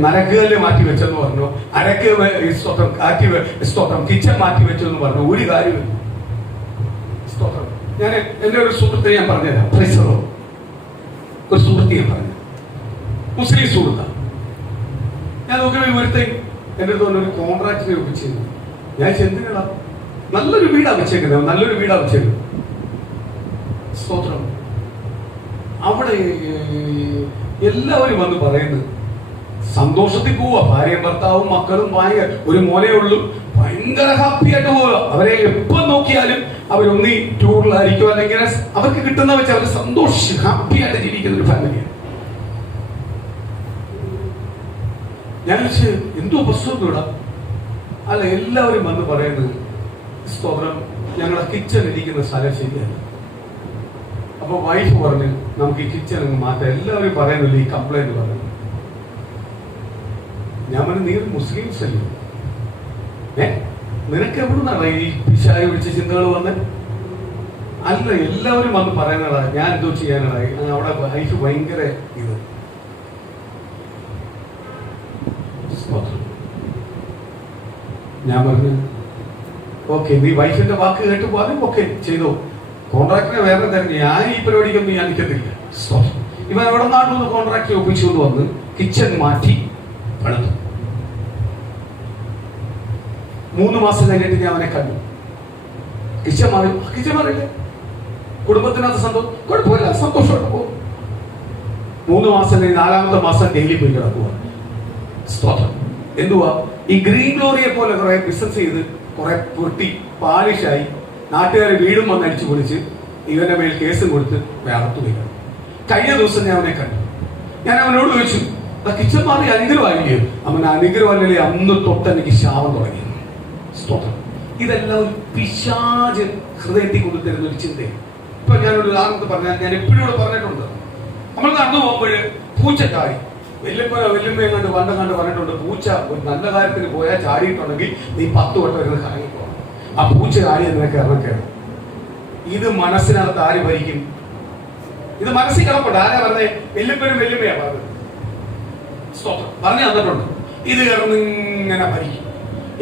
നരക്കുകല്ല് മാറ്റി വെച്ചെന്ന് പറഞ്ഞു, അരക്ക് സ്തോത്രം കാറ്റി സ്തോത്രം കിച്ചൺ മാറ്റി വെച്ചെന്ന് പറഞ്ഞു ഒരു കാര്യമില്ല. സ്തോത്രം. ഞാൻ എൻ്റെ ഒരു സുഹൃത്തെ ഞാൻ പറഞ്ഞുതരാം. പ്രൈസറോ, ഒരു സുഹൃത്ത് ഞാൻ പറഞ്ഞു, മുസ്ലിം സുഹൃത്താണ്. ഞാൻ നോക്കിയ ഒരുത്തൻ എൻ്റെ അടുത്ത് ഒരു കോൺട്രാക്റ്റിനെ ഒപ്പിച്ചിരുന്നു. ഞാൻ എന്തിനാ, നല്ലൊരു വീടാണ് വെച്ചേക്കുന്നത്, നല്ലൊരു വീടാണ് വെച്ചേക്കുന്നത്. സ്തോത്രം. അവിടെ എല്ലാവരും വന്ന് പറയുന്നത് സന്തോഷത്തിൽ പോവുക, ഭാര്യയും ഭർത്താവും മക്കളും ഒരു മോനേ ഉള്ളൂ, ഭയങ്കര ഹാപ്പി ആയിട്ട് പോവുക. അവരെ എപ്പം നോക്കിയാലും അവരൊന്നി ടൂറിലായിരിക്കും, അല്ലെങ്കിൽ അവർക്ക് കിട്ടുന്ന വെച്ച് അവർ സന്തോഷിച്ച് ഹാപ്പി ആയിട്ട് ജീവിക്കുന്ന ഒരു ഫാമിലിയാണ്. ഞാൻ വെച്ച് എന്തോ പ്രശ്നം ഇടാം. അല്ല, എല്ലാവരും വന്ന് പറയുന്നത് സ്തോത്രം, ഞങ്ങളുടെ കിച്ചൺ ഇരിക്കുന്ന സ്ഥലം ശരിയല്ല. അപ്പൊ വൈഫ് പറഞ്ഞു നമുക്ക് ഈ കിച്ചൺ അങ്ങ് മാറ്റാം. എല്ലാവരും പറയുന്നില്ല ഈ കംപ്ലൈന്റ് പറഞ്ഞു. ഞാൻ പറഞ്ഞു, നീ മുസ്ലിംസ് അല്ലേ, നിനക്ക് എവിടുന്നാണ് ഈ പിശാച് പിടിച്ച ചിന്തകൾ വന്ന്? അല്ല, എല്ലാവരും വന്ന് പറയുന്നതാ. ഞാൻ എന്തോ ചെയ്യാനടാ, അവിടെ വൈഫ് ഭയങ്കര ഇത്. ഞാൻ പറഞ്ഞു ഓക്കെ, നീ വൈഫിന്റെ വാക്ക് കേട്ട് പോകാനും ഓക്കെ ചെയ്തോ, കോൺട്രാക്ടറെ വേറെ തരും, ഞാൻ ഈ പരിപാടിക്കൊന്നും ഞാൻ നിൽക്കത്തില്ല. ഇവൻ എവിടെ നാട്ടിൽ കോൺട്രാക്ടറെ ഒപ്പിച്ചുകൊണ്ട് വന്ന് കിച്ചൺ മാറ്റി പണിതു. 3 മാസം കഴിഞ്ഞിട്ട് ഞാൻ അവനെ കണ്ടു. കിച്ചൺ മാറില്ലേ, കുടുംബത്തിനകത്ത് സന്തോഷം, കുഴപ്പമില്ല, സന്തോഷമായിട്ട് പോകും. 3 മാസം കഴിഞ്ഞ് 4ാമത്തെ മാസം ഡെയിലി പോയി കിടക്കുക. സ്തോത്രം. എന്തുവാ, ഈ ഗ്രീൻ ഗ്ലോറിയെ പോലെ കുറെ ബിസിനസ് ചെയ്ത് കുറെ പൊട്ടി പാലിഷായി നാട്ടുകാരെ വീടും വന്ന് അടിച്ചു പൊളിച്ച് ഇവന്റെ മേൽ കേസും കൊടുത്ത് വേർത്തു വയ്ക്കണം. കഴിഞ്ഞ ദിവസം ഞാൻ അവനെ കണ്ടു. ഞാൻ അവനോട് ചോദിച്ചു, കിച്ചൺ മാറി അനുഗ്രഹമായില്ലേ? അവൻ അനുഗ്രഹമല്ലേ, അന്ന് തൊട്ട് എനിക്ക് ശാപം തുടങ്ങി. സ്തോത്രം. ഇതെല്ലാം ഒരു പിശാച് ഹൃദയത്തിൽ കൊണ്ടുതരുന്ന ഒരു ചിന്തയാണ്. ഇപ്പൊ ഞാനൊരു ഉദാഹരണത്തിൽ പറഞ്ഞാൽ, ഞാൻ എപ്പോഴും പറഞ്ഞിട്ടുണ്ട്, നമ്മൾ നടന്നു പോകുമ്പോൾ പൂച്ചക്കാരി വല്യമ്മയും കണ്ട് വണ്ടം കണ്ട് പറഞ്ഞിട്ടുണ്ട്, പൂച്ച ഒരു നല്ല കാര്യത്തിന് പോയാൽ ചാടിയിട്ടുണ്ടെങ്കിൽ നീ 10 വട്ടം ഇരുന്ന് കറങ്ങിപ്പോകണം. ആ പൂച്ച ചാടി നിനക്ക് ഇറങ്ങണം. ഇത് മനസ്സിനകത്ത് ആര് ഭരിക്കും? ഇത് മനസ്സിൽ കിടപ്പുണ്ട്. ആരാ പറഞ്ഞേ? വല്യമ്മയാ പറഞ്ഞത്. സ്തോത്രം. പറഞ്ഞു തന്നിട്ടുണ്ട്. ഇത് കിടന്നിങ്ങനെ ഭരിക്കും.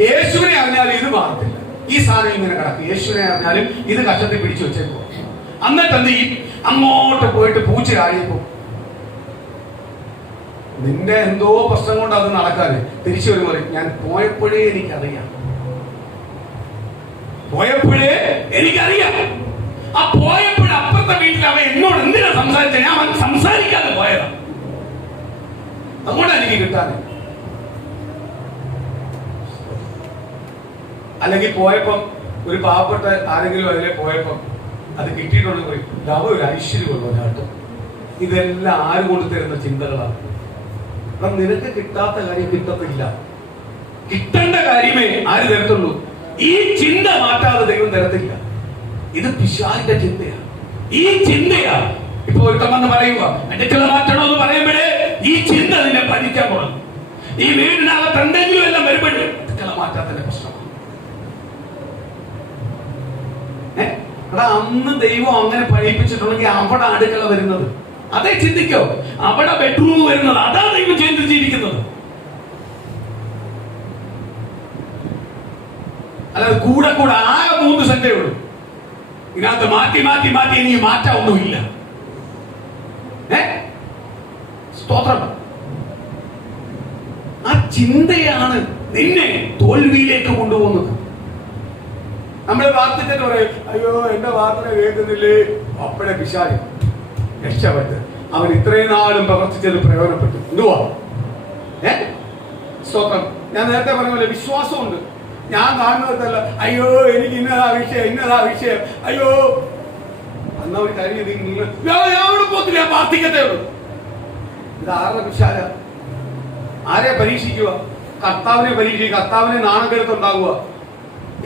യേശുവിനെ അറിഞ്ഞാലും ഇത് മാറത്തില്ല. ഈ സാധനം ഇങ്ങനെ കിടക്കും. യേശുവിനെ അറിഞ്ഞാലും ഇത് കഷത്തിൽ പിടിച്ചു വെച്ചേക്കോ. എന്നിട്ട് എന്ത് ചെയ്യും? അങ്ങോട്ട് പോയിട്ട് പൂച്ച ചാടിയപ്പോ നിന്റെ എന്തോ പ്രശ്നം കൊണ്ട് അത് നടക്കാതെ തിരിച്ചു വരുമ്പോൾ ഞാൻ പോയപ്പോഴേ എനിക്കറിയാം, ആ പോയപ്പോഴേ അപ്പുറത്തെ വീട്ടിൽ അവൻ എന്നോട് എന്തിനാ സംസാരിച്ച? ഞാൻ അവൻ സംസാരിക്കാതെ പോയതാ. അതുകൊണ്ടാണ് എനിക്ക് കിട്ടാതെ. അല്ലെങ്കിൽ പോയപ്പം ഒരു പാവപ്പെട്ട ആരെങ്കിലും അതിലെ പോയപ്പം അത് കിട്ടിയിട്ടുണ്ടെങ്കിൽ പോയി അവ ഒരു ഐശ്വര്യമുള്ളൂ കേട്ടോ. ഇതെല്ലാം ആര് കൊടുത്തിരുന്ന ചിന്തകളാണ്. അപ്പം നിനക്ക് കിട്ടാത്ത കാര്യം കിട്ടത്തില്ല. കിട്ടേണ്ട കാര്യമേ ആര് തരത്തുള്ളൂ. ഈ ചിന്ത മാറ്റാതെ ദൈവം തരത്തില്ല. ഇത് പിശാചിന്റെ ചിന്തയാണ്. ഈ ചിന്തയാ ഇപ്പൊ ഒരുത്തം വന്ന് പറയുക അടുക്കള മാറ്റണമെന്ന് പറയുമ്പോഴേ ഈ ചിന്ത നിന്നെ പഠിക്കാൻ തുടങ്ങും. ഈ വീടിനകത്ത് എന്തെങ്കിലും എല്ലാം വരുമ്പോഴേ അടുക്കള മാറ്റാത്തതിന്റെ പ്രശ്നമാണ്. അന്ന് ദൈവം അങ്ങനെ പഠിപ്പിച്ചിട്ടുണ്ടെങ്കിൽ അവിടെ അടുക്കള വരുന്നത്. അതേ ചിന്തിക്കോ, അവിടെ ബെഡ്റൂം വരുന്നത്. അതാ ദൈവം ചിന്തിച്ചിരിക്കുന്നത്. അല്ലാതെ കൂടെ ആകെ 3 സെന്റേ ഉള്ളൂ. ഇതിനകത്ത് മാറ്റി ഇനി മാറ്റാൻ ഒന്നുമില്ല. സ്തോത്രം. ആ ചിന്തയാണ് നിന്നെ തോൽവിയിലേക്ക് കൊണ്ടുപോകുന്നത്. നമ്മൾ പ്രാർത്ഥിച്ചിട്ട് പറയും, അയ്യോ എന്റെ പ്രാർത്ഥന കേൾക്കുന്നില്ലേ, അപ്പഴേ പിശാച് രക്ഷപ്പെട്ട് അവൻ ഇത്രയും നാളും പ്രവർത്തിച്ചത് പ്രയോജനപ്പെട്ടു. എന്തുവാ? സ്തോത്രം. ഞാൻ നേരത്തെ പറഞ്ഞ പോലെ വിശ്വാസമുണ്ട്. ഞാൻ കാണുന്നതല്ല, അയ്യോ എനിക്ക് ഇന്നതാ വിഷയം, അയ്യോ എന്നാ ഒരു കാര്യം ഞാൻ പോത്തില്ല, ഞാൻ പ്രാർത്ഥിക്കത്തേ ഉള്ളൂ. ഇത് ആരുടെ പിശാച? ആരെ പരീക്ഷിക്കുക? കർത്താവിനെ പരീക്ഷിക്കുക. കർത്താവിനെ നാണക്കെടുത്തുണ്ടാകുക.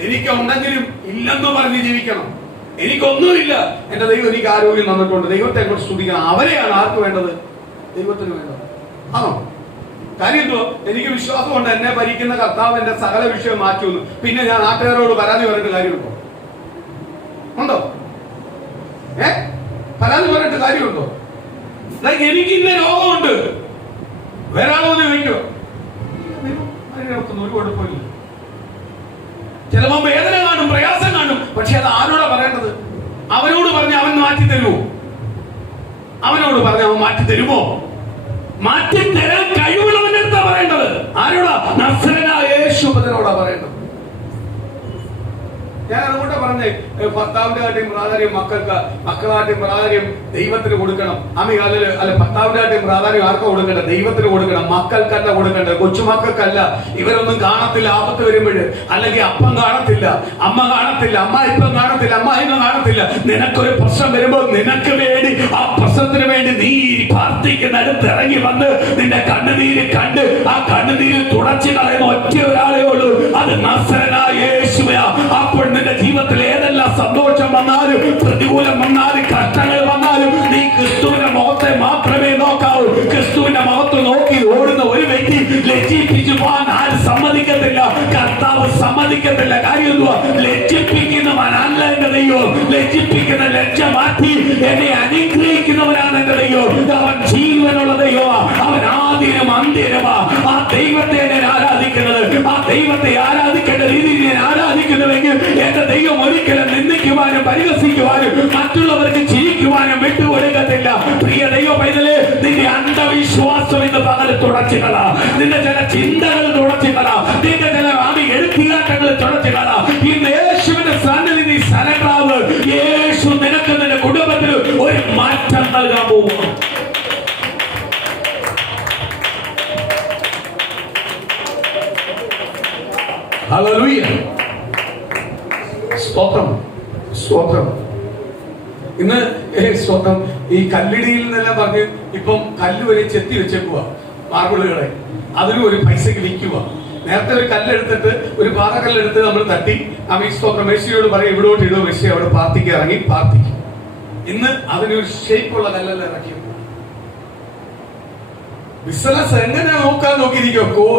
എനിക്കുണ്ടെങ്കിലും ഇല്ലെന്ന് പറഞ്ഞ് ജീവിക്കണം. എനിക്കൊന്നുമില്ല, എന്റെ ദൈവം എനിക്ക് ആരോഗ്യം തന്നിട്ടുണ്ട്, ദൈവത്തെ കൊണ്ട് സ്തുതിക്കണം. അവരെയാണ് ആർക്ക് വേണ്ടത്? ദൈവത്തിന് വേണ്ടത്. ആണോ? കാര്യം എന്തോ? എനിക്ക് വിശ്വാസമുണ്ട് എന്നെ ഭരിക്കുന്ന കർത്താവ് എന്റെ സകല വിഷയം മാറ്റുമെന്ന്. പിന്നെ ഞാൻ നാട്ടുകാരോട് പരാതി പറഞ്ഞിട്ട് കാര്യമുണ്ടോ? ഉണ്ടോ? പരാതി പറഞ്ഞിട്ട് കാര്യമുണ്ടോ? എനിക്ക് ഇന്ന രോഗമുണ്ട്, വരാമോ എന്ന് ചോദിക്കോ? അതിനകത്തൊന്നും ഒരു കുഴപ്പമില്ല. ചിലപ്പോൾ വേദന കാണും, പ്രയാസം കാണും. പക്ഷെ അത് ആരോടാ പറയേണ്ടത്? അവനോട് തരൂ? അവനോട് പറഞ്ഞ അവൻ മാറ്റി തരുമോ? മാറ്റി തരാൻ കഴിവുള്ളവന്റെ അടുത്താ പറയേണ്ടത്. ആരോടാ? നസറേയനായ യേശുവിനോടാ പറയേണ്ടത്. ഞാൻ അതുകൊണ്ട് പറഞ്ഞേ, ഭർത്താവിന്റെ കാട്ടിയും പ്രാധാന്യം മക്കളാട്ടിയും പ്രാധാന്യം ദൈവത്തിന് കൊടുക്കണം. അല്ല, ഭർത്താവിന്റെ കാട്ടിയും പ്രാധാന്യം ആർക്കാ കൊടുക്കേണ്ടത്? ദൈവത്തിന് കൊടുക്കണം. മക്കൾക്കല്ല കൊടുക്കേണ്ടത്, കൊച്ചുമക്കൾക്കല്ല. ഇവരൊന്നും കാണത്തില്ല ആപത്ത് വരുമ്പോൾ. അല്ലെങ്കിൽ അപ്പം കാണത്തില്ല, അമ്മ കാണത്തില്ല, അമ്മായിപ്പം കാണത്തില്ല, അമ്മായിമ്മ കാണത്തില്ല. നിനക്കൊരു പ്രശ്നം വരുമ്പോൾ നിനക്ക് വേണ്ടി, ആ പ്രശ്നത്തിന് വേണ്ടി നീ പ്രാർത്ഥിക്കുന്നിടത്ത് ഇറങ്ങി വന്ന് നിന്റെ കണ്ണുനീര് കണ്ട് ആ കണ്ണുനീര് തുടച്ചു കളയുന്ന ഒറ്റ ഒരാളേ ഉള്ളൂ, അത് നസറേയനായ യേശുവാ. അപ്പോൾ നിന്റെ ജീവിതത്തിൽ ഏതെല്ലാം സന്തോഷം വന്നാലും, പ്രതികൂലം വന്നാലും, കഷ്ടങ്ങൾ വന്നാലും നീ ക്രിസ്തുവിന്റെ മുഖത്തെ മാത്രമേ നോക്കാവൂ. ക്രിസ്തുവിന്റെ മുഖത്ത് നോക്കി ഓടുന്ന ഒരു വ്യക്തി ലജ്ജിപ്പിച്ചു പോകാൻ ആരും സമ്മതിക്കത്തില്ല. കർത്താവ് സമ്മതിക്കത്തില്ല. കാര്യം എന്തുവാ? ലജ്ജിപ്പിക്കുന്നവനല്ല എന്റെ ദൈവം. ലജ്ജിപ്പിക്കുന്ന ലജ്ജ മാറ്റി എന്നെ അനുഗ്രഹിക്കുന്നവനാണ് എന്റെ ദൈവം. അവൻ ജീവനുള്ള ദൈവമാ. അവൻ ആദ്യനും അന്ത്യനുമാ. ആ ദൈവത്തെ ഞാൻ ആരാധിക്കുന്നത്, ആ ദൈവത്തെ ആരാധിക്കേണ്ട രീതിയിൽ ഞാൻ ആരാധിക്കുന്നുവെങ്കിൽ എന്റെ ദൈവം ഒരിക്കലും നിന്ദിക്കുവാനും പരിഹസിക്കുവാനും മറ്റുള്ളവർക്ക് ചിരിക്കുവാനും വിട്ടുകൊടുക്കത്തില്ല. പ്രിയ ദൈവ പൈതലേ, നിന്റെ അന്ധവിശ്വാസം ഇന്ന് പകൽ തുടച്ചുകള. നിന്റെ ചില ചിന്തകൾ തുടച്ചുകള. നിന്റെ ചില എടുത്തിയാട്ടങ്ങൾ തുടച്ചുകള. ഇന്ന് യേശുവിന്റെ സന്നിധി നീ സരണ്ടാവ്. യേശു നിനക്ക് നിന്റെ കുടുംബത്തിൽ ഒരു മാറ്റം നൽകാൻ പോകും. ഹല്ലേലൂയ. സ്തോത്രം, സ്തോത്രം. ഇന്ന് സ്തോത്രം. ഈ കല്ലിടിയിൽ നിന്നെല്ലാം പറഞ്ഞ് ഇപ്പം കല്ല് വരെ ചെത്തി വെച്ചേക്കുക, മാർബിളുകളെ. അതിനും ഒരു പൈസക്ക് വിൽക്കുക. നേരത്തെ ഒരു കല്ലെടുത്തിട്ട്, ഒരു പാറക്കല്ലെടുത്ത് നമ്മൾ തട്ടി സ്തോത്രം മേശയോട് പറയും ഇവിടോട്ട് ഇടുക, മേശ അവിടെ പ്രാർത്ഥിക്കുക, ഇറങ്ങി പ്രാർത്ഥിക്കും. ഇന്ന് അതിനൊരു ഷേപ്പുള്ള കല്ലെല്ലാം ഇറക്കി. ബിസിനസ് എങ്ങനെ നോക്കാൻ നോക്കിയിരിക്കോ?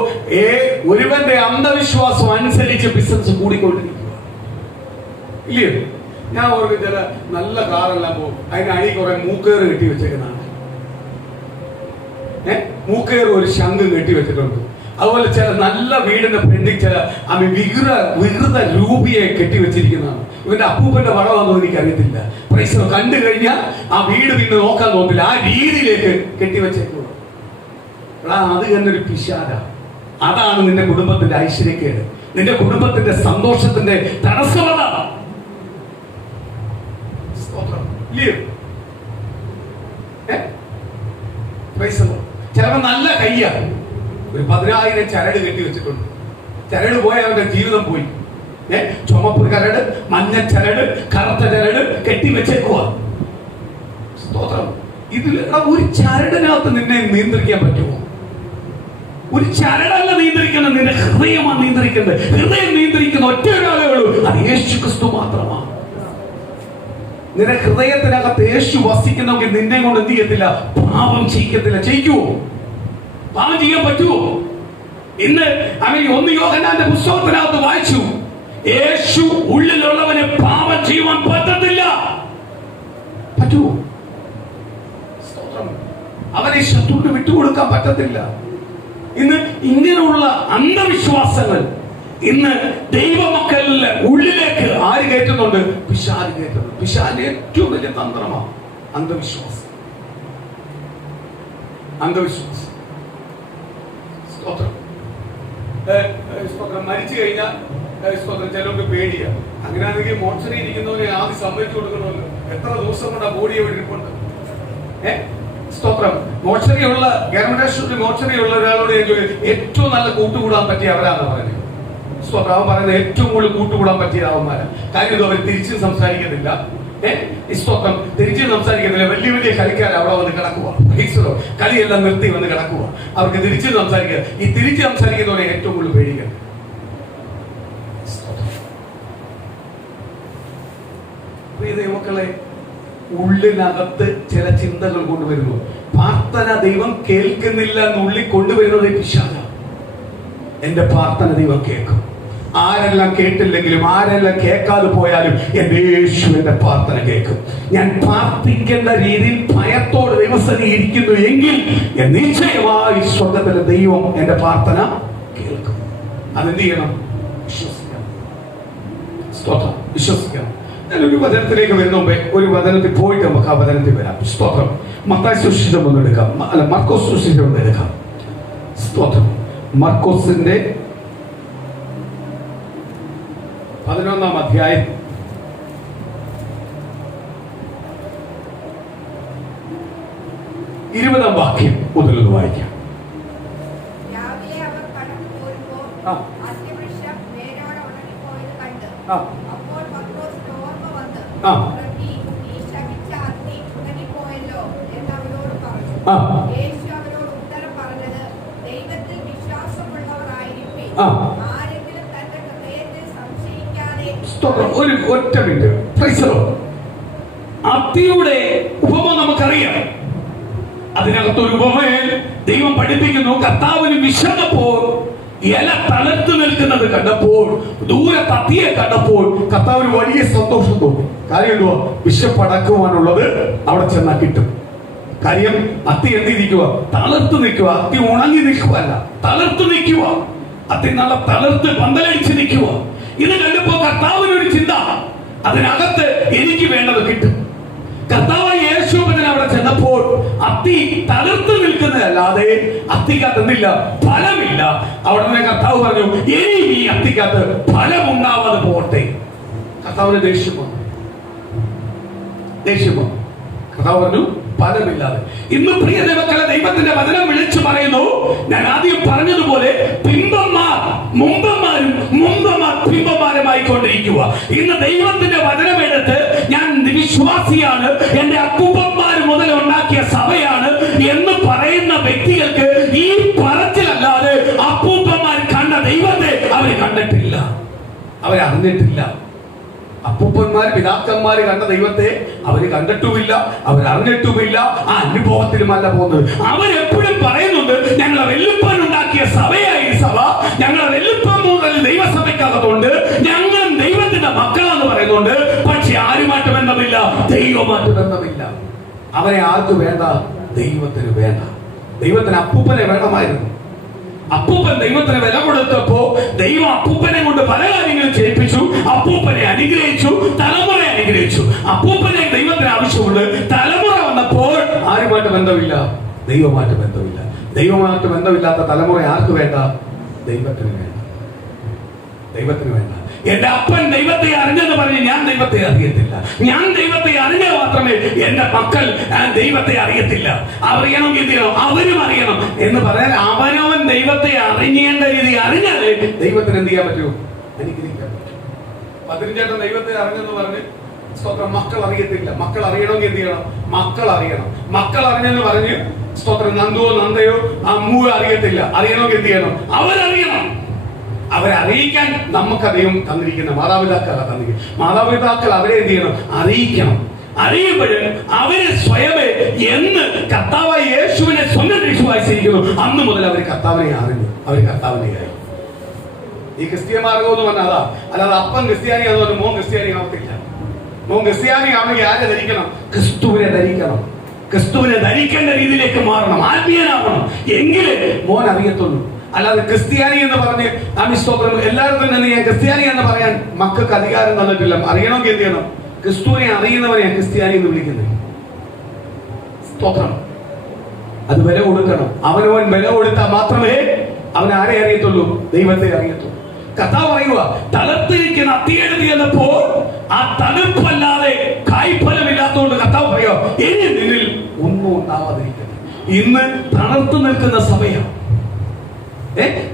ഒരുവന്റെ അന്ധവിശ്വാസം അനുസരിച്ച് ബിസിനസ് കൂടിക്കൊണ്ടിരിക്കുക, ഇല്ലയോ? ഞാൻ ഓർക്കും ചില നല്ല കാറെല്ലാം പോകും, അതിന് അടി കുറെ മൂക്കേറ് കെട്ടി വെച്ചേക്കുന്നതാണ്. മൂക്കേറ് ഒരു ശംഖും കെട്ടി വെച്ചിട്ടുണ്ട്. അതുപോലെ ചില നല്ല വീടിന്റെ ഫ്രണ്ടിൽ ചില വികൃത രൂപിയെ കെട്ടി വെച്ചിരിക്കുന്നതാണ്. ഇവന്റെ അപ്പൂപ്പന്റെ പടമാണെന്നോ എനിക്കറിയത്തില്ല. പൈസ കണ്ടു കഴിഞ്ഞാൽ ആ വീട് പിന്നെ നോക്കാൻ തോന്നില്ല. ആ രീതിയിലേക്ക് കെട്ടിവെച്ചേക്കുക. അത് തന്നെ ഒരു പിശാച. അതാണ് നിന്റെ കുടുംബത്തിന്റെ ഐശ്വര്യക്കേട്, നിന്റെ കുടുംബത്തിന്റെ സന്തോഷത്തിന്റെ തടസ്സമല്ല. ചിലപ്പോ നല്ല കയ്യാണ്, ഒരു 10,000 ചരട് കെട്ടി വെച്ചിട്ടുണ്ട്. ചരട് പോയ അവന്റെ ജീവിതം പോയി. ചുമപ്പ് ചരട്, മഞ്ഞ ചരട്, കറുത്ത ചരട് കെട്ടി വെച്ചേക്കുക. സ്തോത്രം. ഇതിൽ ഒരു ചരടിനകത്ത് നിന്നെ നിയന്ത്രിക്കാൻ പറ്റുമോ? ഒരു ചരടല്ല നിയന്ത്രിക്കുന്നത്, നിന്റെ ഹൃദയമാണ് നിയന്ത്രിക്കുന്നത്. ഹൃദയം നിയന്ത്രിക്കുന്ന ഒറ്റ ഒരാളേ ഉള്ളൂ, അത് യേശു ക്രിസ്തു മാത്രമാണ്. നിന്റെ ഹൃദയത്തിനകത്ത് യേശു വസിക്കുന്നെങ്കിൽ നിന്നെ കൊണ്ട് എന്ത് ചെയ്യത്തില്ല? പാപം ചെയ്യത്തില്ല. ചെയ്യിക്കുവോ? പാപം ചെയ്യാൻ പറ്റുമോ? ഇന്ന് 1 യോഹന്നാന്റെ പുസ്തകത്തിനകത്ത് വായിച്ചു, യേശു ഉള്ളിലുള്ളവന് പാപം ചെയ്യുവാൻ പറ്റത്തില്ല. പറ്റുമോ? അവനെ ശത്രുവിന് വിട്ടുകൊടുക്കാൻ പറ്റത്തില്ല. ഇന്ന് ഇങ്ങനെയുള്ള അന്ധവിശ്വാസങ്ങൾ ഇന്ന് ദൈവമക്കളുടെ ഉള്ളിലേക്ക് ആര് കയറ്റുന്നുണ്ട്? പിശാച് കയറ്റുന്നുണ്ട്. പിശാചിന്റെ ഏറ്റവും വലിയ തന്ത്രമാണ് അന്ധവിശ്വാസം. അന്ധവിശ്വാസം. സ്തോത്രം. മരിച്ചു കഴിഞ്ഞാൽ ചിലർക്ക് പേടിയാ. അങ്ങനെയാണെങ്കിൽ മോർച്ചറി ഇരിക്കുന്നവരെ ആദ്യം സമ്മതിച്ചു കൊടുക്കണമല്ലോ. എത്ര ദിവസം കൊണ്ട് ആ ബോഡിയെ ഇരിപ്പുണ്ട്. സ്തോത്രം. മോർച്ചറിയുള്ള ഗവൺമെന്റ് ആശുപത്രി മോർച്ചറിയുള്ള ഒരാളോട് ഏറ്റവും നല്ല കൂട്ടുകൂടാൻ പറ്റിയ അവരാന്ന് പറയുന്നത്. സ്തോത്രം. അവൻ പറയുന്നത് ഏറ്റവും കൂടുതൽ കൂട്ടുകൂടാൻ പറ്റിയ അവന്മാരാ. കാര്യം അവർ തിരിച്ചും സംസാരിക്കുന്നില്ല. സ്തോത്രം. തിരിച്ചും സംസാരിക്കുന്നില്ല. വലിയ വലിയ കളിക്കാർ അവിടെ വന്ന് കിടക്കുക. കളിയെല്ലാം നിർത്തി വന്ന് കിടക്കുക. അവർക്ക് തിരിച്ചും സംസാരിക്കുക. ഈ തിരിച്ചു സംസാരിക്കുന്നവരെ ഏറ്റവും കൂടുതൽ പേടിക്കുക. പ്രിയ ദൈവമക്കളെ, ഉള്ളിനകത്ത് ചില ചിന്തകൾ കൊണ്ടുവരുന്നു. പ്രാർത്ഥന ദൈവം കേൾക്കുന്നില്ല എന്നുള്ളിൽ കൊണ്ടുവരുന്നത് പിശാചാണ്. എന്റെ പ്രാർത്ഥന ദൈവം കേൾക്കും. ആരെല്ലാം കേട്ടില്ലെങ്കിലും, ആരെല്ലാം കേൾക്കാതെ പോയാലും എന്റെ യേശു എന്റെ പ്രാർത്ഥന കേൾക്കും. ഞാൻ പ്രാർത്ഥിക്കേണ്ട രീതിയിൽ ഭയത്തോട് ദൈവസന്നിധിയിൽ ഇരിക്കുന്നു എങ്കിൽ നിശ്ചയമായി സ്വർഗ്ഗത്തിലെ ദൈവം എന്റെ പ്രാർത്ഥന കേൾക്കും. അതെന്ത് ചെയ്യണം? വിശ്വസിക്കണം. സ്തോത്രം. വിശ്വസിക്കണം. ഞാനൊരു വചനത്തിലേക്ക് വരുന്ന മുമ്പേ ഒരു വചനത്തിൽ പോയിട്ട് നമുക്ക് ആ വചനത്തിൽ വരാം. സ്തോത്രം. മത്തായി സുവിശേഷം ഒന്ന് എടുക്കാം, അല്ല മർക്കോസ് സുവിശേഷം ഒന്ന് എടുക്കാം. സ്തോത്രം. മർക്കോസിന്റെ 11-ാം അധ്യായം 20-ാം വാക്യം മുതലൊന്ന് വായിക്കാം. ഒരു ഒറ്റ മിനിറ്റ്. അത്തിയുടെ ഉപമ നമുക്കറിയാം. അതിനകത്തൊരു ഉപമയിൽ ദൈവം പഠിപ്പിക്കുന്നു, കർത്താവിന് വിശന്നപ്പോൾ ഇല തളർത്ത് നിൽക്കുന്നത് കണ്ടപ്പോൾ, ദൂരത്ത് അത്തിയെ കണ്ടപ്പോൾ കർത്താവിന് വലിയ സന്തോഷം തോന്നി. കാര്യം എന്തുവാ? വിശപ്പടക്കുവാനുള്ളത് അവിടെ ചെന്നാ കിട്ടും. കാര്യം അത്തി എന്തിരിക്കുക? തളർത്ത് നിൽക്കുക. അത്തി ഉണങ്ങി നിൽക്കുവല്ല, തളർത്ത് നിൽക്കുക. അത്തി നല്ല തളർത്ത് പന്തലടിച്ച് നിൽക്കുക. ഇത് കണ്ടപ്പോ കർത്താവിനൊരു ചിന്ത, അതിനകത്ത് എനിക്ക് വേണ്ടത് കിട്ടും. കർത്താവായ യേശുവിനെ അവിടെ ചെന്നപ്പോൾ അത്തി തളർത്ത് നിൽക്കുന്നതല്ലാതെ അത്തിക്കകത്ത് എന്തില്ല? ഫലമില്ല. അവിടെ നിന്ന് കർത്താവ് പറഞ്ഞു, ഇനി ഈ അത്തിക്കകത്ത് ഫലമുണ്ടാവാതെ പോട്ടെ. കർത്താവിന് ദേഷ്യം വന്നു. കർത്താവ് പറഞ്ഞു ഫലമില്ലാതെ. ഇന്ന് പ്രിയ ദൈവമക്കളെ, ദൈവത്തിന്റെ വചനം വിളിച്ചു പറയുന്നു, ഞാൻ ആദ്യം പറഞ്ഞതുപോലെ പിമ്പന്മാർ മുമ്പന്മാരും മുമ്പന്മാർ പിമ്പന്മാരുമായിക്കൊണ്ടിരിക്കുക. ഇന്ന് ദൈവത്തിന്റെ വചനമെടുത്ത് ഞാൻ വിശ്വാസിയാണ്, എന്റെ അപ്പൂപ്പന്മാർ മുതൽ ഉണ്ടാക്കിയ സഭയാണ് എന്ന് പറയുന്ന വ്യക്തികൾക്ക് ഈ പറച്ചിലല്ലാതെ അപ്പൂപ്പന്മാർ കണ്ട ദൈവത്തെ അവർ കണ്ടിട്ടില്ല, അവരറിഞ്ഞിട്ടില്ല. അപ്പൂപ്പന്മാർ പിതാക്കന്മാര് കണ്ട ദൈവത്തെ അവര് കണ്ടിട്ടുമില്ല, അവരറിഞ്ഞിട്ടുമില്ല. ആ അനുഭവത്തിലുമല്ല പോകുന്നത്. അവരെപ്പോഴും പറയുന്നുണ്ട്, ഞങ്ങളെ വെല്ലുപ്പൻ ഉണ്ടാക്കിയ സഭയായി സഭ, ഞങ്ങളെ വെല്ലുപ്പൻ മുതൽ ദൈവസഭയ്ക്കകത്തുണ്ട്, ഞങ്ങൾ ദൈവത്തിന്റെ മക്കളാന്ന് പറയുന്നുണ്ട്. പക്ഷെ ആരുമായിട്ട് ബന്ധമില്ല, ദൈവമായിട്ട് ബന്ധമില്ല. അവരെ ആർക്ക് വേണ്ട? ദൈവത്തിന് വേണ്ട. ദൈവത്തിന് അപ്പൂപ്പനെ വേണമായിരുന്നു. അപ്പൂപ്പൻ ദൈവത്തിന് വില കൊടുത്തപ്പോ ദൈവം അപ്പൂപ്പനെ കൊണ്ട് പല കാര്യങ്ങളും ചെയ്യിപ്പിച്ചു. അപ്പൂപ്പനെ അനുഗ്രഹിച്ചു, തലമുറ അനുഗ്രഹിച്ചു. അപ്പൂപ്പനെ ദൈവത്തിന് ആവശ്യമുണ്ട്. തലമുറ വന്നപ്പോൾ ആരുമായിട്ട് ബന്ധമില്ല, ദൈവമായിട്ട് ബന്ധമില്ല. ദൈവമായിട്ട് ബന്ധമില്ലാത്ത തലമുറ ആർക്ക് വേണ്ട? ദൈവത്തിന് വേണ്ട. ദൈവത്തിന് വേണ്ട. എന്റെ അപ്പൻ ദൈവത്തെ അറിഞ്ഞെന്ന് പറഞ്ഞ് ഞാൻ ദൈവത്തെ അറിയത്തില്ല. ഞാൻ ദൈവത്തെ അറിഞ്ഞാൽ മാത്രമേ എന്റെ മക്കൾ ദൈവത്തെ അറിയത്തില്ല. അറിയണമെങ്കിൽ എന്ത് ചെയ്യണം? അവരും അറിയണം എന്ന് പറഞ്ഞാൽ അവനവൻ ദൈവത്തെ അറിഞ്ഞേണ്ട രീതി അറിഞ്ഞാലേ ദൈവത്തിന് എന്ത് ചെയ്യാൻ പറ്റൂ? അനുഗ്രഹിക്കാൻ പറ്റും. പതിനഞ്ചേട്ടൻ ദൈവത്തെ അറിഞ്ഞെന്ന് പറഞ്ഞ് സ്തോത്രം മക്കൾ അറിയത്തില്ല. മക്കൾ അറിയണമെങ്കിൽ എന്ത് ചെയ്യണം? മക്കൾ അറിയണം. മക്കൾ അറിഞ്ഞെന്ന് പറഞ്ഞ് സ്തോത്രം നന്ദുവോ നന്ദയോ അമ്മുവോ അറിയത്തില്ല. അറിയണമെങ്കിൽ എന്ത് ചെയ്യണം? അവരറിയണം. അവരെ അറിയിക്കാൻ നമുക്ക് ദൈവം തന്നിരിക്കുന്ന മാതാപിതാക്കളാണ് തന്നിരിക്കുന്നത്. മാതാപിതാക്കൾ അവരെ എന്ത് ചെയ്യണം? അറിയിക്കണം. അറിയുമ്പോൾ അവര് സ്വയമേ എന്ന് കർത്താവായ യേശുവിനെ സ്വന്തം രക്ഷമായി സ്വീകരിക്കുന്നു. അന്ന് മുതൽ അവർ കർത്താവിനെ അറിഞ്ഞു, അവർ കർത്താവിനെ ആയി. ഈ ക്രിസ്ത്യ മാർഗം എന്ന് പറഞ്ഞാൽ അതാ. അല്ലാതെ അപ്പൻ ക്രിസ്ത്യാനിയാന്ന് പറഞ്ഞു മോൻ ക്രിസ്ത്യാനി ആവത്തില്ല. മോൻ ക്രിസ്ത്യാനി ആണെങ്കിൽ ആരെ ധരിക്കണം? ക്രിസ്തുവിനെ ധരിക്കണം. ക്രിസ്തുവിനെ ധരിക്കേണ്ട രീതിയിലേക്ക് മാറണം, ആത്മീയനാവണം. എങ്കിലേ മോൻ അറിയത്തുള്ളൂ. അല്ലാതെ ക്രിസ്ത്യാനി എന്ന് പറഞ്ഞ് സ്തോത്രം എല്ലാവരും തന്നെ ഞാൻ ക്രിസ്ത്യാനി എന്ന് പറയാൻ മക്കൾക്ക് അധികാരം തന്നിട്ടില്ല. അറിയണമെങ്കിൽ എന്ത് ചെയ്യണം? ക്രിസ്തുവിനെ അറിയുന്നവനെയാണ് ക്രിസ്ത്യാനി എന്ന് വിളിക്കുന്നത്. സ്തോത്രം. അത് വില കൊടുക്കണം. അവനവൻ വില കൊടുത്താൽ മാത്രമേ അവൻ ആരെ അറിയത്തുള്ളൂ? ദൈവത്തെ അറിയത്തുള്ളൂ. കർത്താവ് പറയുക, തളർത്തിരിക്കുന്ന അത്തിയെഴുതി എന്നപ്പോൾ ആ തണുപ്പല്ലാതെ കായ്ഫലമില്ലാത്തതുകൊണ്ട് കർത്താവ് പറയുക, ഇനി നിന്നിൽ ഒന്നും ഉണ്ടാവാതിരിക്കുന്നു. ഇന്ന് തളർത്തു നിൽക്കുന്ന സമയം,